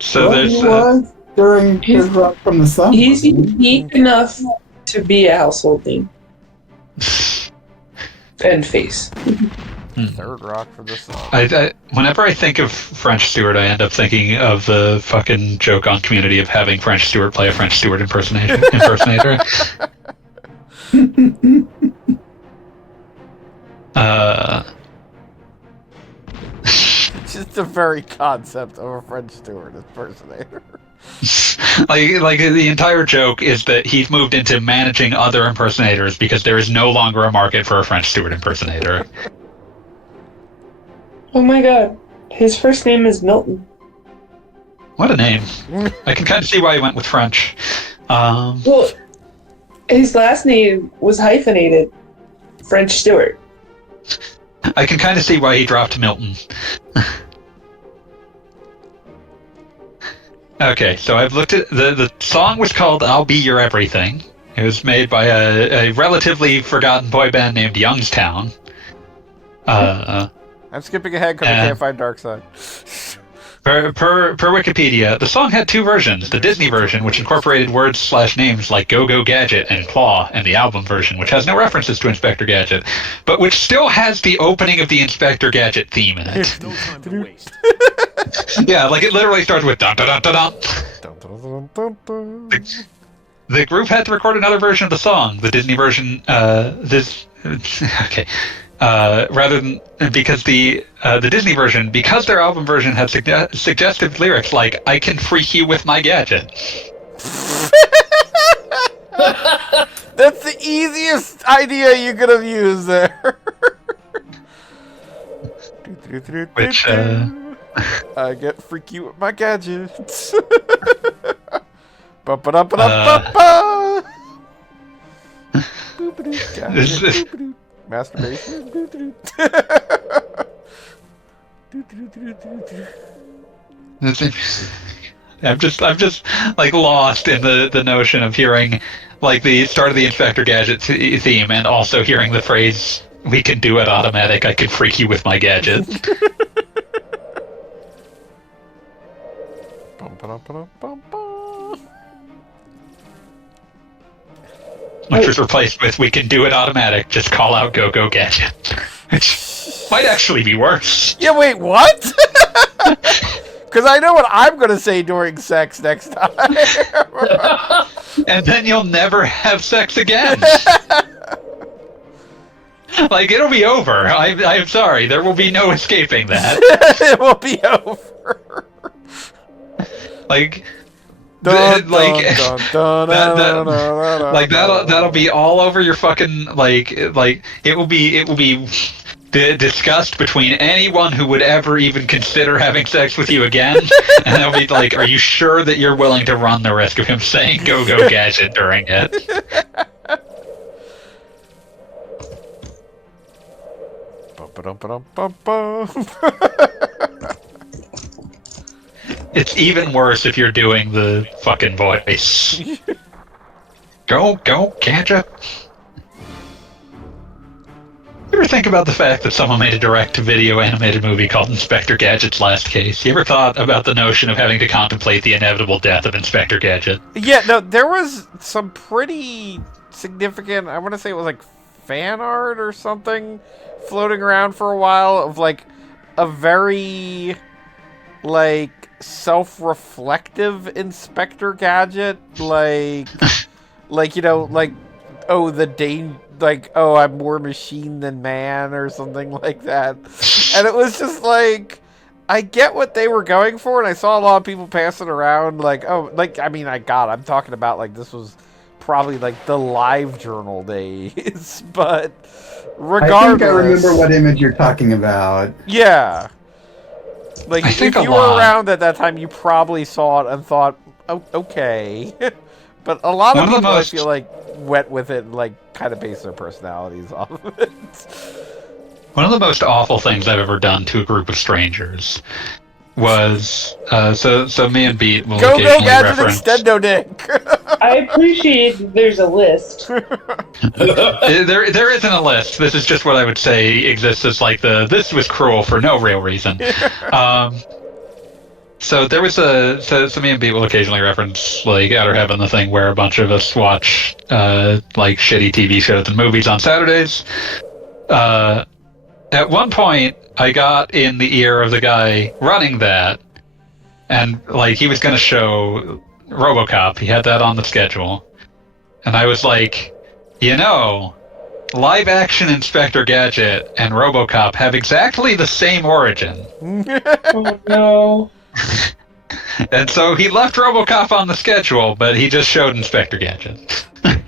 So Well, there's he was during his Rock from the Sun. He's wasn't he? unique enough to be a household name. And face. Third rock for this song. Whenever I think of French Stewart, I end up thinking of the fucking joke on Community of having French Stewart play a French Stewart impersonator. Just the very concept of a French Stewart impersonator. like the entire joke is that he's moved into managing other impersonators because there is no longer a market for a French Stewart impersonator. Oh my god. His first name is Milton. What a name. I can kind of see why he went with French. Well, his last name was hyphenated. French Stewart. I can kind of see why he dropped Milton. Okay, so I've looked at... The song was called I'll Be Your Everything. It was made by a relatively forgotten boy band named Youngstown. I'm skipping ahead because I can't find Dark Side. Per Wikipedia, the song had two versions. The Disney version, which incorporated words/names like Go-Go Gadget and Claw, and the album version, which has no references to Inspector Gadget, but which still has the opening of the Inspector Gadget theme in it. No time to waste. Yeah, like it literally starts with dun dun dun dun dun. Dun, dun, dun, dun, dun. The group had to record another version of the song. The Disney version, rather than because the Disney version, because their album version had suggestive lyrics like "I can freak you with my gadget." That's the easiest idea you could have used there. Which, I get freaky with my gadgets. Ba-ba-da-ba-da-ba-ba. Boop-a-doo, This is- boop-a-doo. Masturbation. I'm just like lost in the notion of hearing like the start of the Inspector Gadget theme and also hearing the phrase "We can do it automatic. I can freak you with my gadget." Which was replaced with "We can do it automatic. Just call out Go-Go Gadget." Which might actually be worse. Yeah, wait, what? Because I know what I'm going to say during sex next time. And then you'll never have sex again. Like, it'll be over. I'm sorry. There will be no escaping that. It will be over. Like, Dun, like, dun, dun, dun, that- dun, dun, dun, like dun. that'll be all over your fucking like it will be discussed between anyone who would ever even consider having sex with you again, and they'll be like, "Are you sure that you're willing to run the risk of him saying Go-Go Gadget during it?" Bum-ba-dum-ba-dum-bum-bum. It's even worse if you're doing the fucking voice. Go Gadget. You ever think about the fact that someone made a direct-to-video animated movie called Inspector Gadget's Last Case? You ever thought about the notion of having to contemplate the inevitable death of Inspector Gadget? Yeah, no, there was some pretty significant, I want to say it was like fan art or something floating around for a while of like a very like self-reflective Inspector Gadget, like like, you know, like, oh, oh, I'm more machine than man or something like that. And it was just like, I get what they were going for, and I saw a lot of people passing around like, oh, like, I mean, I'm talking about like this was probably like the live journal days, but regardless. I think I remember what image you're talking about. Yeah. Like, I if think you were around at that time, you probably saw it and thought, oh, okay. But a lot of people, I feel like, went with it and, like, kind of based their personalities off of it. One of the most awful things I've ever done to a group of strangers was so me and Beat will Go occasionally Gadget reference. Extendo Dick! I appreciate that there's a list. There isn't a list. This is just what I would say exists as like this was cruel for no real reason. So there was so me and Beat will occasionally reference like Outer Heaven, the thing where a bunch of us watch like shitty TV shows and movies on Saturdays. At one point, I got in the ear of the guy running that, and like he was going to show RoboCop. He had that on the schedule, and I was like, live action Inspector Gadget and RoboCop have exactly the same origin. Oh no. And so he left RoboCop on the schedule, but he just showed Inspector Gadget.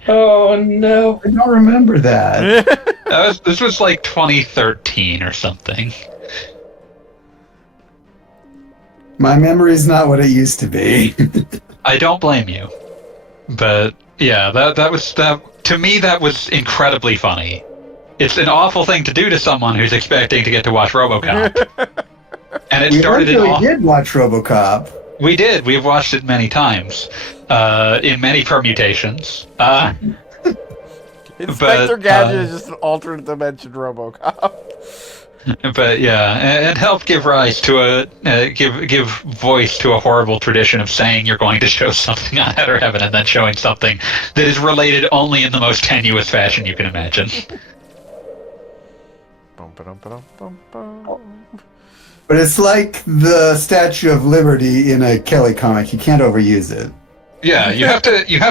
Oh no. I don't remember that. This was like 2013 or something. My memory's not what it used to be. I don't blame you, but yeah, that was to me that was incredibly funny. It's an awful thing to do to someone who's expecting to get to watch RoboCop, and it We started eventually did watch RoboCop. We did. We've watched it many times, in many permutations. Inspector Gadget is just an alternate dimension RoboCop. But yeah, and help give rise to give voice to a horrible tradition of saying you're going to show something on Outer Heaven and then showing something that is related only in the most tenuous fashion you can imagine. But it's like the Statue of Liberty in a Kelly comic. You can't overuse it. Yeah, you have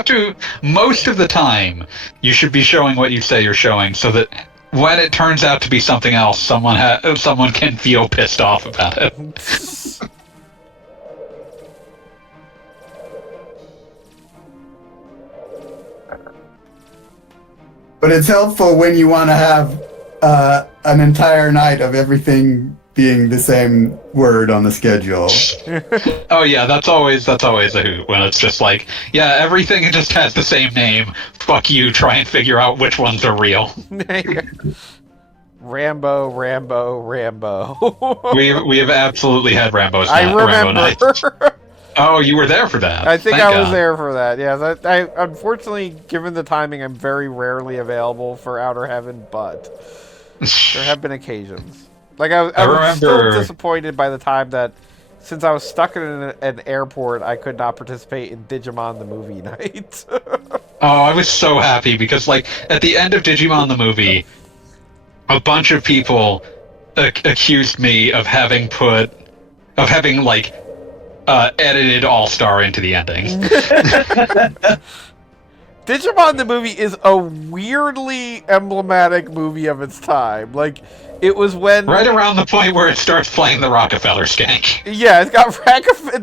to. Most of the time, you should be showing what you say you're showing, so that when it turns out to be something else, someone can feel pissed off about it. But it's helpful when you want to have an entire night of everything being the same word on the schedule. Oh yeah, that's always a hoot when it's just like, yeah, everything just has the same name. Fuck you, try and figure out which ones are real. Rambo. We have absolutely had Rambo's. I remember. Rambo nights. Oh, you were there for that. I think Thank I was God. there for that. Yeah, I unfortunately, given the timing, I'm very rarely available for Outer Heaven, but there have been occasions. Like I was still disappointed by the time that, since I was stuck in an airport, I could not participate in Digimon the movie night. Oh, I was so happy because, like, at the end of Digimon the movie, a bunch of people accused me of having edited All-Star into the ending. Digimon the movie is a weirdly emblematic movie of its time. Like, it was when Right around the point where it starts playing the Rockefeller skank. yeah, it's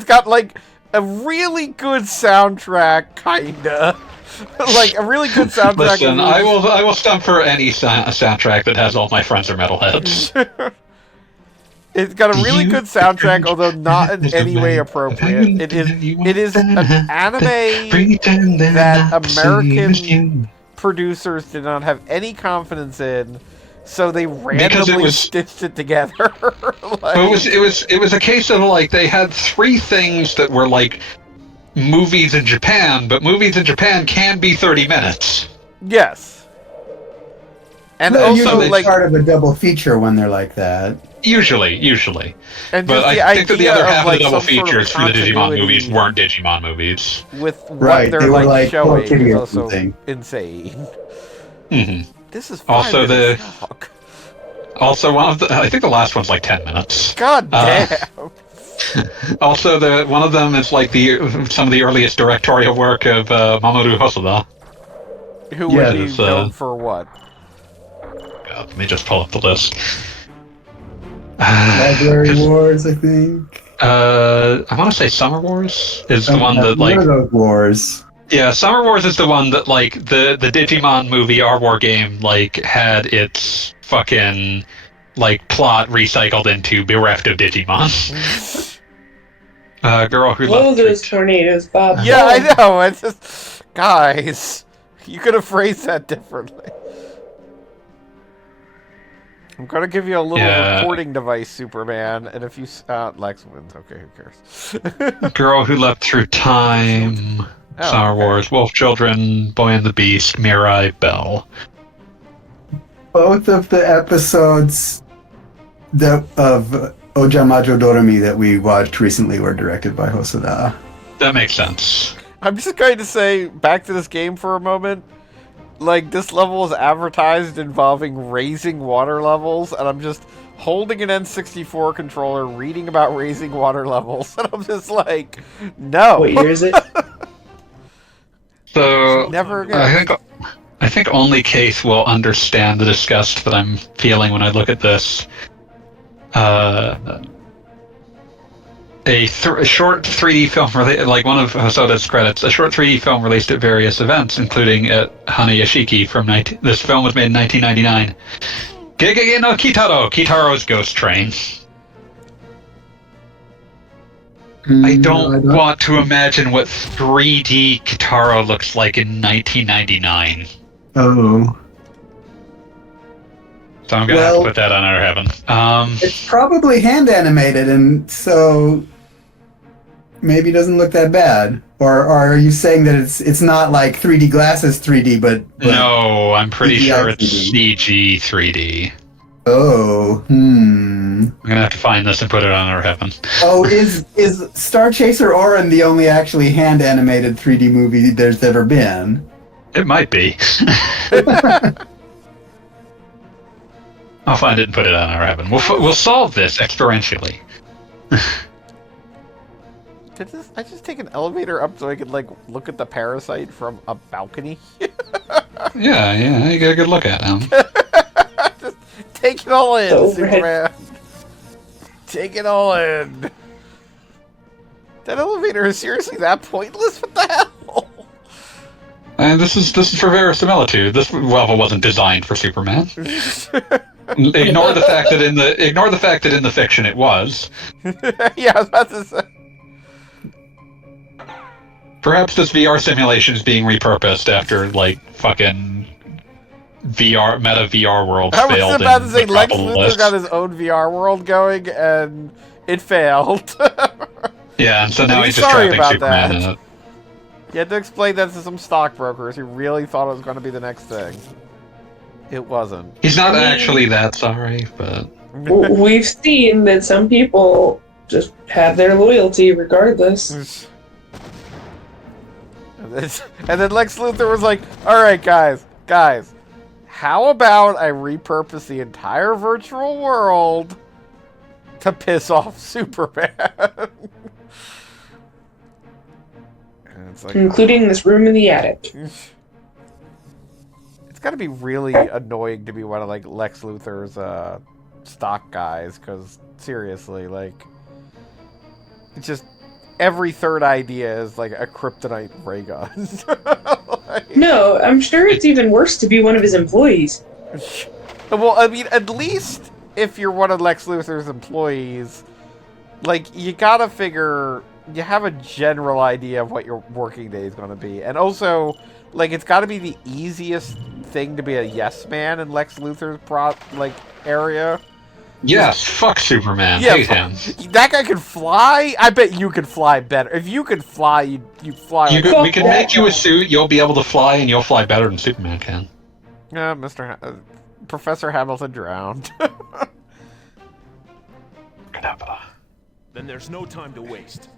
got like a really good soundtrack, kinda. Like a really good soundtrack. Listen, I will stump for any soundtrack that has all my friends are metalheads. It's got a really good soundtrack, although not in any way appropriate. It is an anime that American producers did not have any confidence in, so they randomly stitched it together. Like, it was a case of like they had three things that were like movies in Japan, but movies in Japan can be 30 minutes. yes, and They're also usually like part of a double feature when they're like that. Usually. and But just I think that the other half of like the double some sort of features for the Digimon continuity movies weren't Digimon movies. with what Right, they're they were like showing Kitty is or also something. insane. Hmm. This is Also 5 minutes long. Also, I think the last one's like 10 minutes. God damn. Also, one of them is like some of the earliest directorial work of Mamoru Hosoda. Who Yeah, would be known for what? God, let me just pull up the list. Library Wars, I think. I want to say Summer Wars is the one that like. One of those wars. Yeah, Summer Wars is the one that like the Digimon movie Our War game like had its fucking like plot recycled into Bereft of Digimon. Girl who Blow loved those tornadoes, Bob. Yeah, I know. It's just, guys, you could have phrased that differently. I'm gonna give you a little recording device, Superman, and if you Lex wins, okay, who cares? Girl Who Leapt Through Time, Summer Wars, Wolf Children, Boy and the Beast, Mirai, Bell. Both of the episodes of Ojamajo Doremi that we watched recently were directed by Hosoda. That makes sense. I'm just going to say, back to this game for a moment. like this level is advertised involving raising water levels, and I'm just holding an N64 controller, reading about raising water levels, and I'm just like, no. What year is it? So Never again. I think only Keith will understand the disgust that I'm feeling when I look at this. A short 3D film, like one of Hosoda's credits, a short 3D film released at various events, including at Hanayashiki from this film was made in 1999. Gegege no Kitaro, Kitaro's Ghost Train. I don't want to imagine what 3D Kitaro looks like in 1999. Oh. So I'm gonna have to put that on our heaven. It's probably hand animated, and so maybe it doesn't look that bad. Or are you saying that it's not like 3D glasses 3D, but no, I'm pretty CGI sure it's 3D. CG 3D. Oh, I'm gonna have to find this and put it on our heaven. Oh, is Star Chaser Orin the only actually hand animated 3D movie there's ever been? It might be. I'll find it and put it on our heaven. We'll solve this experientially. Did I just take an elevator up so I could like look at the parasite from a balcony? Yeah, you get a good look at him. Just take it all in, Overhead. Superman. Take it all in. That elevator is seriously that pointless? What the hell? And this is for verisimilitude. This level wasn't designed for Superman. Ignore the fact that in the fiction it was. Yeah, I was about to say. Perhaps this VR simulation is being repurposed after like fucking meta VR worlds I failed. was about to say Lex Metropolis. Luthor got his own VR world going and it failed. Yeah, and so now I'm he's just sorry trapping about Superman that. in it. You had to explain that to some stockbrokers who really thought it was going to be the next thing. It wasn't. He's not actually that sorry, but We've seen that some people just have their loyalty regardless. And then Lex Luthor was like, alright guys, how about I repurpose the entire virtual world to piss off Superman? And it's like, Including this room in the attic. it's gotta be really annoying to be one of like Lex Luthor's stock guys, because seriously, like, it's just every third idea is like a kryptonite ray gun. Like, No, I'm sure it's even worse to be one of his employees. well, I mean, at least if you're one of Lex Luthor's employees, like, you gotta figure, you have a general idea of what your working day is gonna be. And also, like, it's gotta be the easiest thing to be a yes man in Lex Luthor's area. yes, fuck Superman. Yeah, Hate him. That guy can fly? I bet you could fly better. If you could fly, you'd fly. We can make you a suit. You'll be able to fly, and you'll fly better than Superman can. Professor Hamilton drowned. Then there's no time to waste.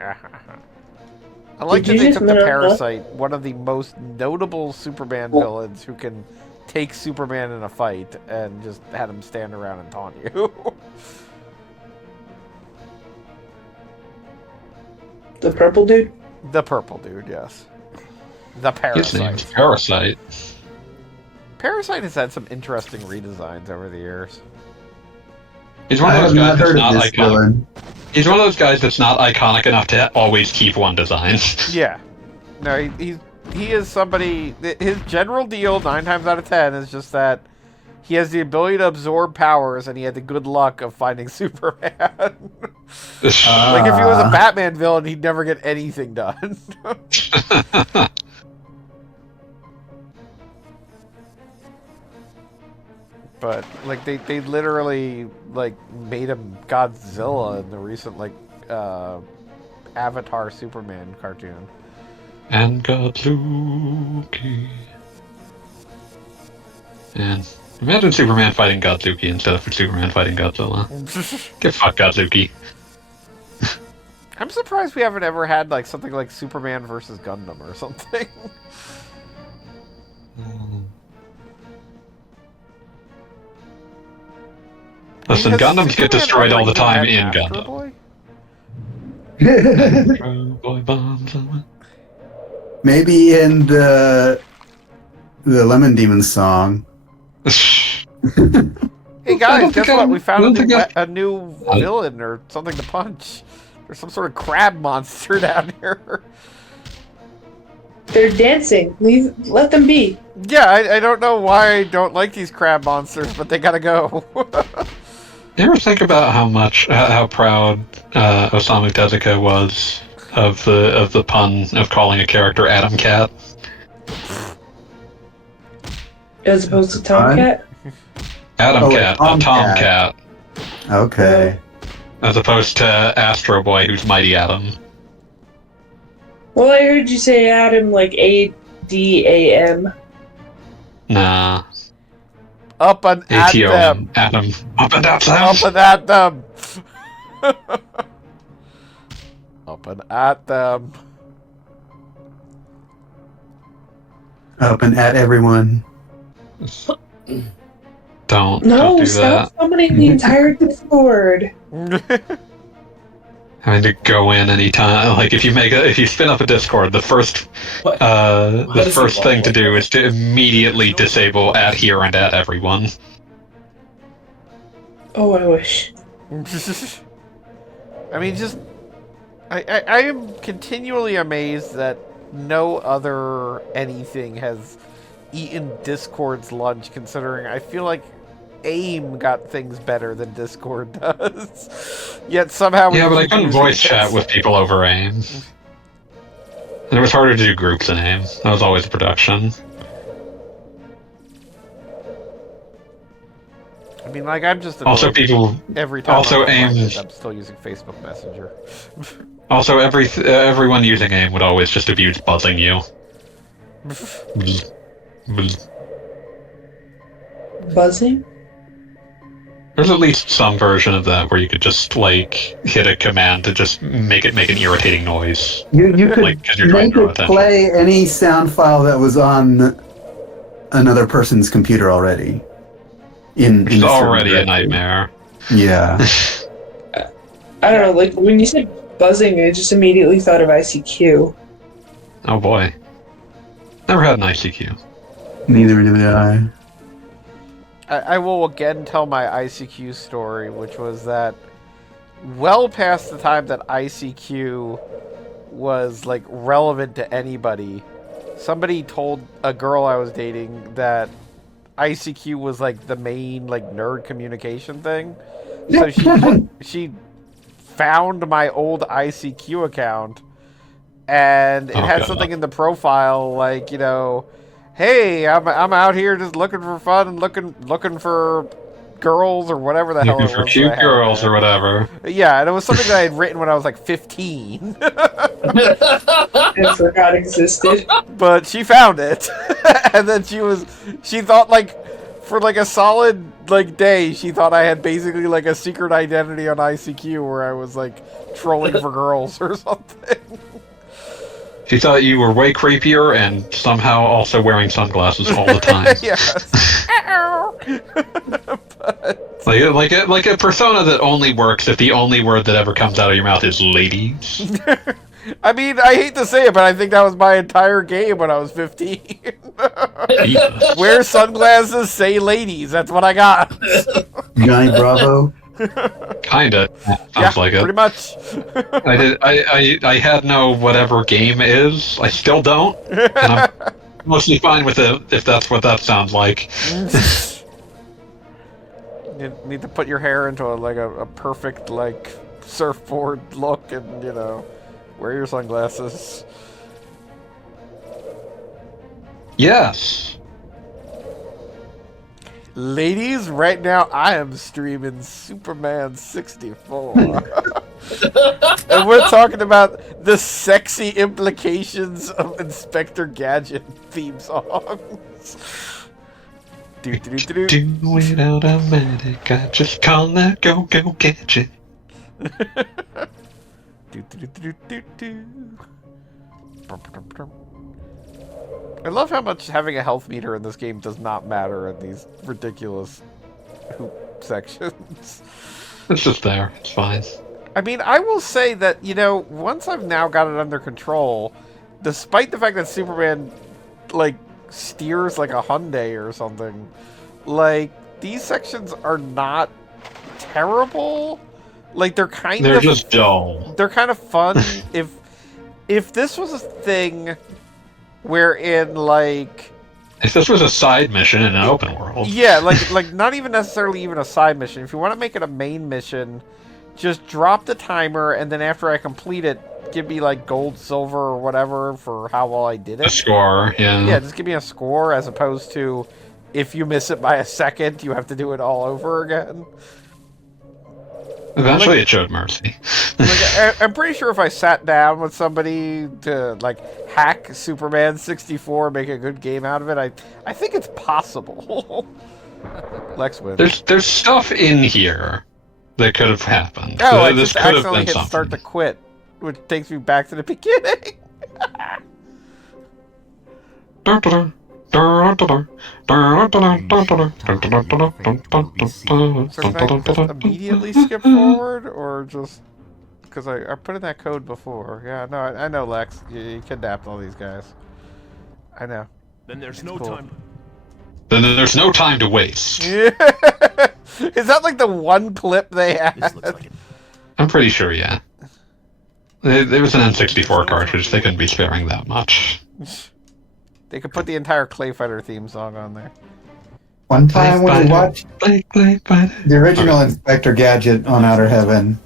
I like Did that you they just took the know- Parasite, one of the most notable Superman villains who can take Superman in a fight, and just had him stand around and taunt you. The purple dude? The purple dude, yes. The His name's Parasite. Parasite. Parasite has had some interesting redesigns over the years. He's one I of have those not guys heard that's of not this iconic. villain. He's one of those guys that's not iconic enough to always keep one design. Yeah. No, he is somebody. His general deal, 9 times out of 10, is just that he has the ability to absorb powers, and he had the good luck of finding Superman. Like, if he was a Batman villain, he'd never get anything done. But, like, they literally, like, made him Godzilla in the recent, like, Avatar Superman cartoon. And Godzuki. And imagine Superman fighting Godzuki instead of Superman fighting Godzilla. Get fucked, Godzuki. I'm surprised we haven't ever had like something like Superman versus Gundam or something. Listen, Has Gundams get Superman destroyed ever all the even time met in Astro Gundam. Boy? Boy bombs. Maybe in the Lemon Demon song. Hey guys, guess what? We found I a new villain or something to punch. There's some sort of crab monster down here. They're dancing. Let them be. Yeah, I don't know why I don't like these crab monsters, but they gotta go. You ever think about how proud Osamu Tezuka was of the pun of calling a character Atom Cat? As opposed to Tomcat? Atom Cat, a Tomcat. Tomcat, Okay. as opposed to Astro Boy, who's Mighty Atom. Well, I heard you say Adam like ADAM. Nah, Up and at them. ATOM, Atom, up and at them. Up and at them. Up and at them. Up and at everyone. Don't No, do stop that. summoning the entire Discord. Having to go in anytime, like if you spin up a Discord, the first thing to do is to immediately disable at here and at everyone. Oh, I wish. I mean, just I am continually amazed that no other anything has eaten Discord's lunch, considering I feel like AIM got things better than Discord does. Yet somehow we Yeah, but I keep couldn't using voice this. chat with people over AIM. And it was harder to do groups in AIM. That was always a production. I mean, like, I'm just Also, annoyed people. every time also I'm online, AIM. I'm still using Facebook Messenger. Also, everyone using AIM would always just abuse buzzing you. Bzz. Bzz. Buzzing? There's at least some version of that where you could just like hit a command to just make an irritating noise. You could Like, 'cause you're trying make to draw it attention. play any sound file that was on another person's computer already. In It's a certain already a directory. nightmare. Yeah. I don't know, like, when you said buzzing, I just immediately thought of ICQ. Oh boy. Never had an ICQ. Neither did I. I will again tell my ICQ story, which was that well past the time that ICQ was like relevant to anybody, somebody told a girl I was dating that ICQ was like the main like nerd communication thing. So she found my old ICQ account, and it had God. something in the profile like, you know, hey, I'm out here just looking for fun and looking for girls or whatever the hell Looking it for was. cute that I had girls there. or whatever. Yeah, and it was something that I had written when I was like 15. I forgot existed. But she found it. And then she thought like for like a solid like day, she thought I had basically like a secret identity on ICQ where I was like trolling for girls or something. She thought you were way creepier and somehow also wearing sunglasses all the time. Yes. like a persona that only works if the only word that ever comes out of your mouth is ladies. I mean, I hate to say it, but I think that was my entire game when I was 15. Jesus. Wear sunglasses, say ladies. That's what I got. Johnny Bravo. Kinda. Yeah, Sounds like pretty it. much. I had no whatever game is. I still don't. And I'm mostly fine with it if that's what that sounds like. You need to put your hair into a perfect like surfboard look, and you know, wear your sunglasses. Yes. Ladies, right now I am streaming Superman 64. And we're talking about the sexy implications of Inspector Gadget theme songs. Do, do, do, do, do. Do it automatic. I just call that go gadget. Do, do, do, do, do. I love how much having a health meter in this game does not matter in these ridiculous sections. It's just there. It's fine. I mean, I will say that, once I've now got it under control, despite the fact that Superman, like, steers like a Hyundai or something, like, these sections are not terrible. Like, they're just dull. They're kind of fun. If this was a thing wherein, like... If this was a side mission in an open world. Yeah, like not even necessarily even a side mission. If you want to make it a main mission, just drop the timer, and then after I complete it, give me, like, gold, silver, or whatever for how well I did it. A score, yeah. Yeah, just give me a score, as opposed to, if you miss it by a second, you have to do it all over again. Eventually it showed mercy. I'm pretty sure if I sat down with somebody to, like, hack Superman 64 and make a good game out of it, I think it's possible. Lex wins. There's stuff in here that could have happened. Oh, I this just could have accidentally been hit something. start to quit, which takes me back to the beginning. So can I just immediately skip forward, or just... Because I put in that code before. Yeah, no, I know, Lex. You kidnapped all these guys. I know. Then there's no cool. time. Then there's no time to waste. Yeah. Is that like the one clip they had? This looks like it. I'm pretty sure, yeah. There was an N64 cartridge. They couldn't be sparing that much. They could put the entire Clay Fighter theme song on there. One time when we watched the original Inspector Gadget on Outer Heaven,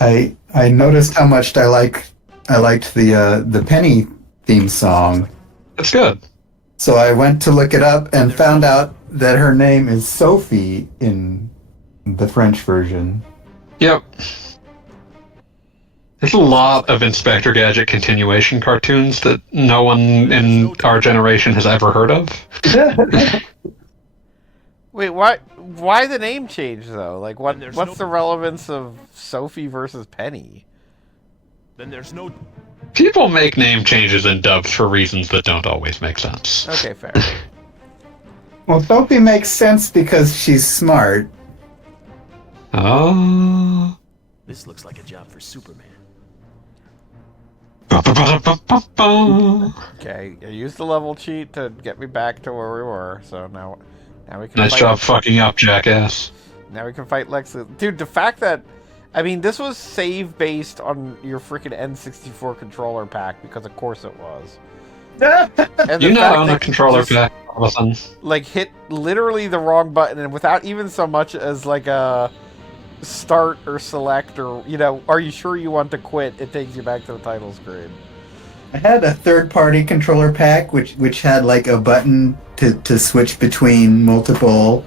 I noticed how much I liked the Penny theme song. That's good. So I went to look it up and found out that her name is Sophie in the French version. Yep. There's a lot of Inspector Gadget continuation cartoons that no one in our generation has ever heard of. Wait, why the name change, though? Like, what's the relevance of Sophie versus Penny? Then there's no... People make name changes in dubs for reasons that don't always make sense. Okay, fair. Well, Sophie makes sense because she's smart. Oh. This looks like a job for Superman. Okay, I used the level cheat to get me back to where we were, so now we can Nice fight. job fucking up, jackass. Now we can fight Lex. Dude, the fact that... I mean, this was save based on your freaking N64 controller pack, because of course it was. And You the know fact on that a controller just, pack, listen. like, hit literally the wrong button, and without even so much as, like, a start or select, or, are you sure you want to quit, it takes you back to the title screen. I had a third-party controller pack, which had like a button to switch between multiple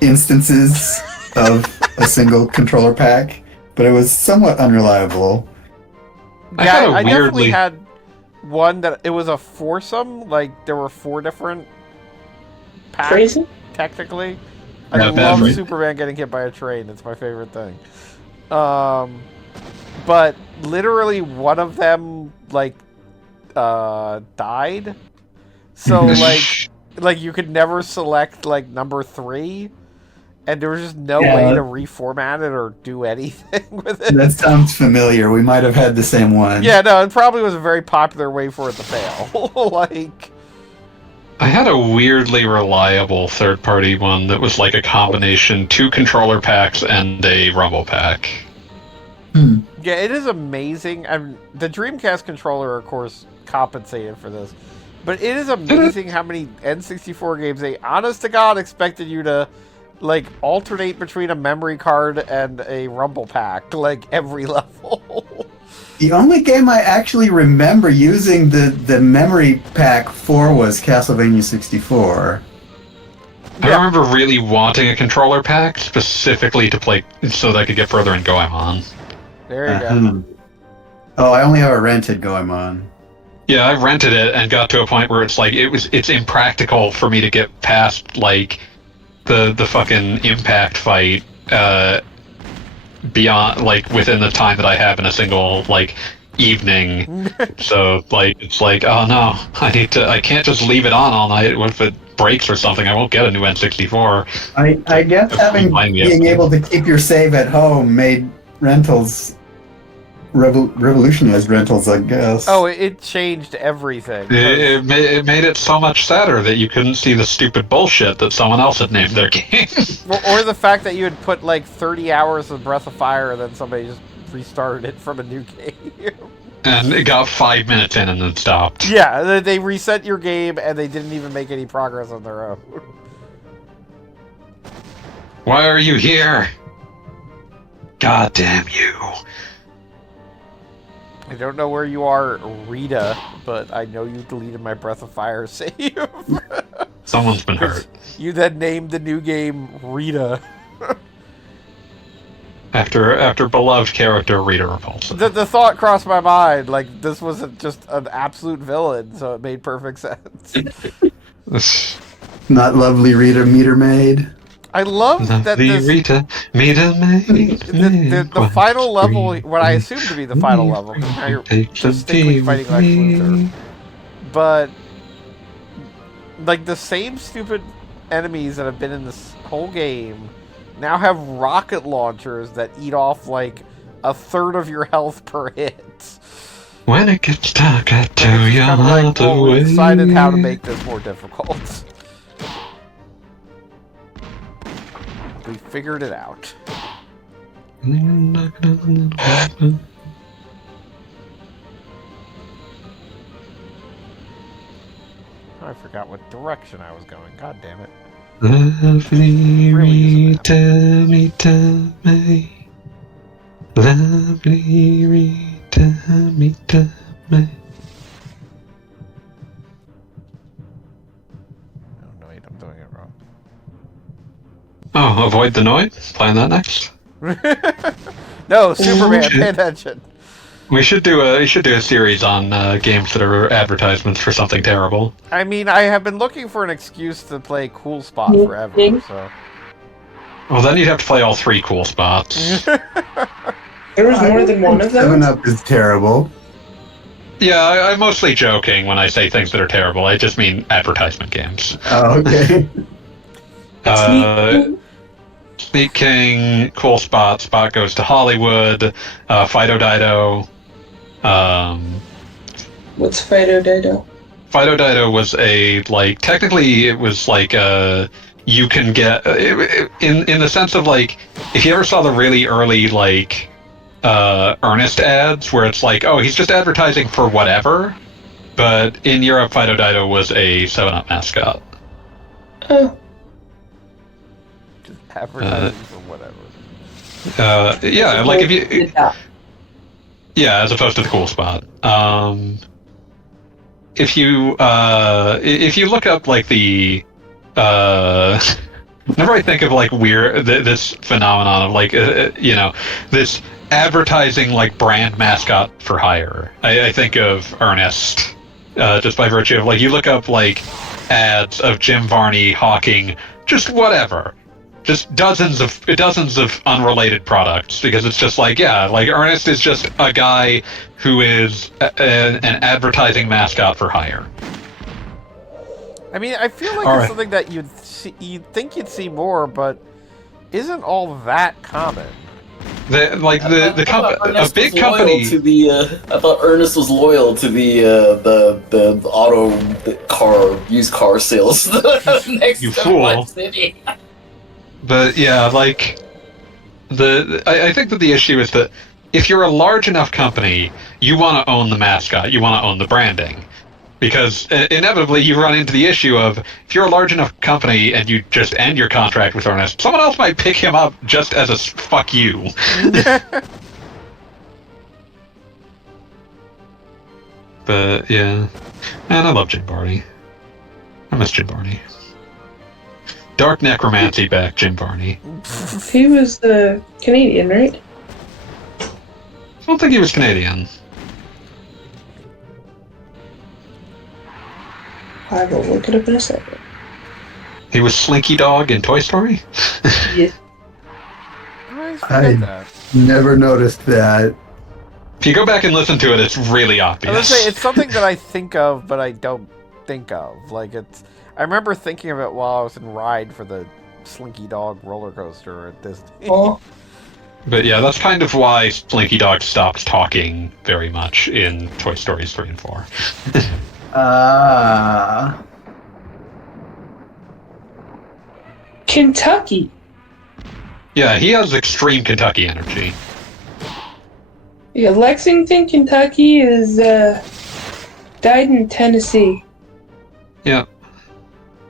instances of a single controller pack, but it was somewhat unreliable. Yeah, I definitely had one that it was a foursome. Like, there were 4 different packs. Crazy? Technically, Yeah, I love right. Superman getting hit by a train. It's my favorite thing. But literally one of them died. So like you could never select like number 3, and there was just no way to reformat it or do anything with it. That sounds familiar. We might have had the same one. Yeah, no, it probably was a very popular way for it to fail. Like, I had a weirdly reliable third-party one that was like a combination 2 controller packs and a rumble pack. yeah, it is amazing. The Dreamcast controller, of course, compensated for this. But it is amazing how many N64 games they, honest to God, expected you to, like, alternate between a memory card and a rumble pack, like, every level. The only game I actually remember using the memory pack for was Castlevania 64. I remember really wanting a controller pack specifically to play so that I could get further in Goemon. There you go. Oh, I only have a rented Goemon. Yeah, I rented it and got to a point where it's like it's impractical for me to get past like the fucking impact fight beyond like within the time that I have in a single like evening. So like it's like, oh no, I can't just leave it on all night. What if it breaks or something, I won't get a new N64. I guess being able to keep your save at home made rentals revolutionized rentals, I guess. Oh, it changed everything. It made it so much sadder that you couldn't see the stupid bullshit that someone else had named their game. Or the fact that you had put like 30 hours of Breath of Fire and then somebody just restarted it from a new game. And it got 5 minutes in and then stopped. Yeah, they reset your game and they didn't even make any progress on their own. Why are you here? God damn you. I don't know where you are, Rita, but I know you deleted my Breath of Fire save. Someone's been hurt. You then named the new game Rita. After beloved character Rita Repulsa. The thought crossed my mind, like, this wasn't just an absolute villain, so it made perfect sense. Not lovely Rita Meter Maid. I love that this... Rita, Meter Maid. The final level, what I assume to be the final level, because now you're distinctly fighting Lex Luthor. But, like, the same stupid enemies that have been in this whole game now have rocket launchers that eat off, like, a third of your health per hit. When it gets dark, I tell you how to we decided how to make this more difficult. We figured it out. Oh, I forgot what direction I was going. God damn it. Lovely Rita, Rita May. Lovely Rita, Rita May. Oh no, wait, I'm doing it wrong. Oh, avoid the noise? Plan that next? No, Superman, pay attention. We should do a series on games that are advertisements for something terrible. I mean, I have been looking for an excuse to play Cool Spot forever, so... Well, then you'd have to play all 3 cool spots. There was more than one of them? 7-Up is terrible. Yeah, I'm mostly joking when I say things that are terrible. I just mean advertisement games. Oh, okay. Sneak King, Cool Spot, Spot Goes to Hollywood, Fido Dido. What's Fido Dido? Fido Dido was technically it was like you can get in the sense of like if you ever saw the really early like Earnest ads where it's like, oh, he's just advertising for whatever, but in Europe Fido Dido was a 7-Up mascot. Oh. Just advertising for whatever. Yeah, like if you yeah, as opposed to the Cool Spot. If you look up like the whenever I think of like weird this phenomenon of like this advertising like brand mascot for hire, I think of Ernest, just by virtue of like you look up like ads of Jim Varney hawking just whatever, just dozens of unrelated products, because it's just like, yeah, like Ernest is just a guy who is an advertising mascot for hire. I mean, I feel like it's something that you'd think you'd see more, but isn't all that common. A big company. I thought Ernest was loyal to the used car sales next You to fool. White City. But yeah, like I think that the issue is that if you're a large enough company, you want to own the mascot, you want to own the branding. Because inevitably you run into the issue of, if you're a large enough company and you just end your contract with Ernest, someone else might pick him up just as a fuck you. But yeah. Man, I love Jim Varney. I miss Jim Varney. Dark necromancy back, Jim Varney. He was Canadian, right? I don't think he was Canadian. I will look it up in a second. He was Slinky Dog in Toy Story? Yes. I never noticed that. If you go back and listen to it, it's really obvious. I was gonna say, it's something that I think of, but I don't think of. Like, I remember thinking of it while I was in ride for the Slinky Dog roller coaster at Disney. Oh, But yeah, that's kind of why Slinky Dog stopped talking very much in Toy Stories 3 and 4. Kentucky. Yeah, he has extreme Kentucky energy. Yeah, Lexington, Kentucky is died in Tennessee. Yep.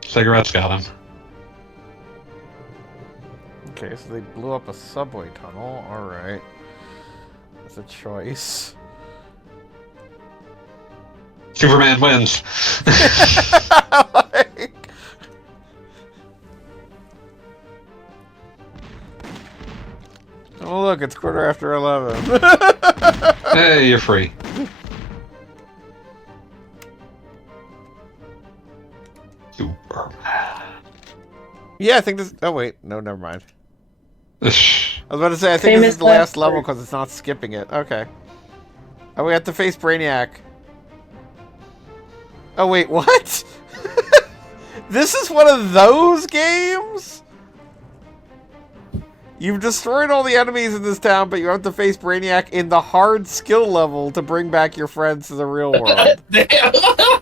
Cigarettes got him. Okay, so they blew up a subway tunnel. Alright. That's a choice. Superman wins. Like... Oh look, it's 11:15. Hey, you're free. Superman. Yeah, I think this... Oh wait, no, never mind. Ugh. I was about to say, I think this Famous is the last last level word. because it's not skipping it. Okay. Oh, we have to face Brainiac. Oh wait, what? This is one of those games? You've destroyed all the enemies in this town, but you have to face Brainiac in the hard skill level to bring back your friends to the real world. Damn.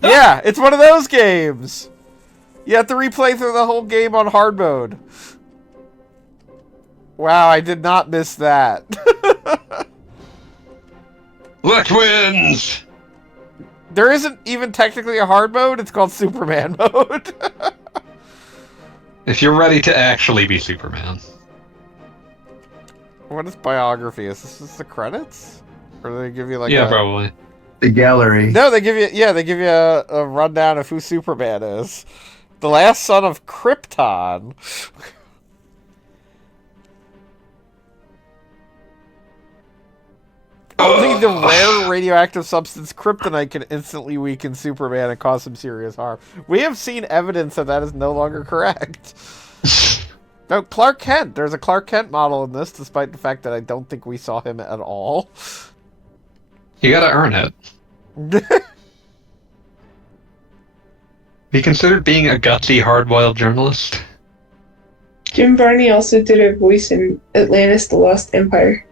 Yeah, it's one of those games. You have to replay through the whole game on hard mode. Wow, I did not miss that. Lex wins! There isn't even technically a hard mode, it's called Superman mode. If you're ready to actually be Superman. What is biography? Is this just the credits? Or do they give you like Yeah, a... probably. The gallery. No, they give you a rundown of who Superman is. The last son of Krypton. Only the rare radioactive substance Kryptonite can instantly weaken Superman and cause him serious harm. We have seen evidence that is no longer correct. No, Clark Kent. There's a Clark Kent model in this, despite the fact that I don't think we saw him at all. You gotta earn it. Be considered being a gutsy, hard-boiled journalist? Jim Varney also did a voice in Atlantis: The Lost Empire.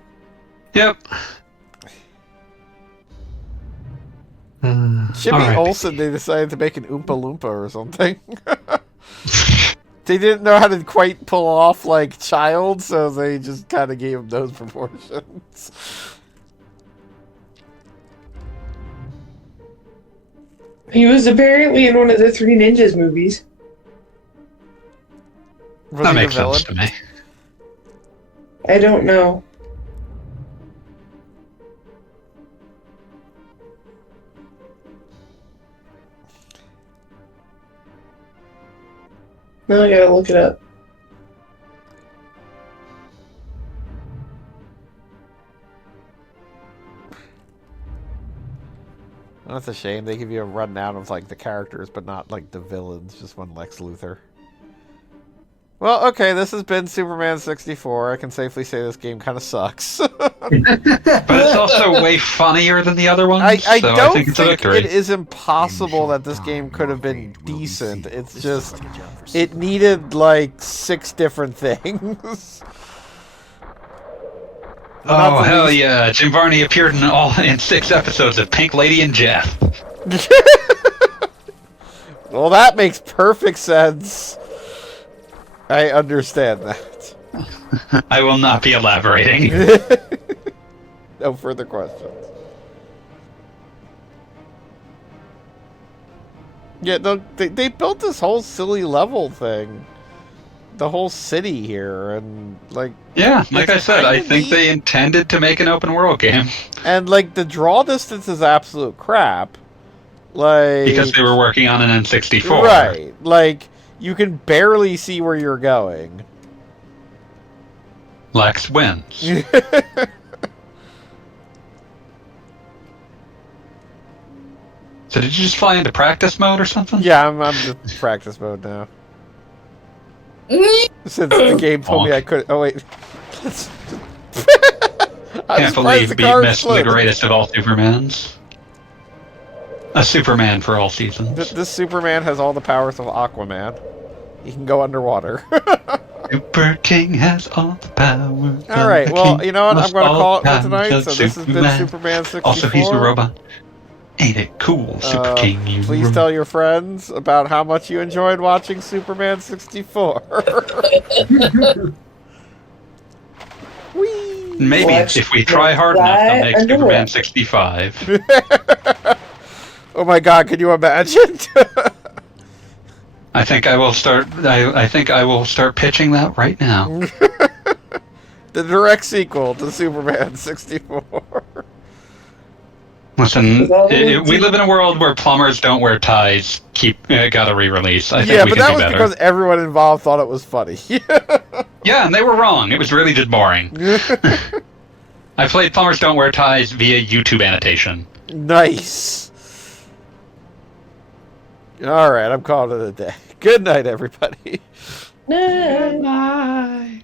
Yep. Jimmy alright. Olsen, they decided to make an Oompa Loompa or something. They didn't know how to quite pull off, like, Child, so they just kind of gave him those proportions. He was apparently in one of the Three Ninjas movies. Was That he the makes sense villain? to me. I don't know. Now I gotta look it up. That's a shame. They give you a rundown of, like, the characters, but not, like, the villains. Just one Lex Luthor. Well, okay, this has been Superman 64. I can safely say this game kind of sucks. But it's also way funnier than the other ones, I so don't I think it's a think victory. it is impossible that this game could have been decent. It's just, it needed, like, 6 different things. Not Oh, the hell least- yeah. Jim Varney appeared in 6 episodes of Pink Lady and Jeff. Well, that makes perfect sense. I understand that. I will not be elaborating. No further questions. Yeah, no, they built this whole silly level thing. The whole city here, and, like... Yeah, like I It's said, I kinda think neat. they intended to make an open world game. And, like, the draw distance is absolute crap. Like... Because they were working on an N64. Right. Like, you can barely see where you're going. Lex wins. So did you just fly into practice mode or something? Yeah, I'm just practice mode now. Since the game told me I could. Oh wait. Can't believe we missed the greatest of all Supermans. A Superman for all seasons. This Superman has all the powers of Aquaman. He can go underwater. Super King has all the power. All right, well, you know what? I'm going to call it for All tonight. kinds So of this has been Superman. Superman 64. Also, he's a robot. Ain't it cool, Super King? You Please tell your friends about how much you enjoyed watching Superman 64. Whee! Maybe Watch if we try hard enough, they'll make underwear. Superman 65. Oh my God! Can you imagine? I think I will start. I think I will start pitching that right now. The direct sequel to Superman 64. Listen, Well, we live in a world where plumbers don't wear ties. Got a re-release. I think Yeah, we but can that do was better. because everyone involved thought it was funny. Yeah, and they were wrong. It was really just boring. I played Plumbers Don't Wear Ties via YouTube annotation. Nice. All right, I'm calling it a day. Good night, everybody. No. Bye.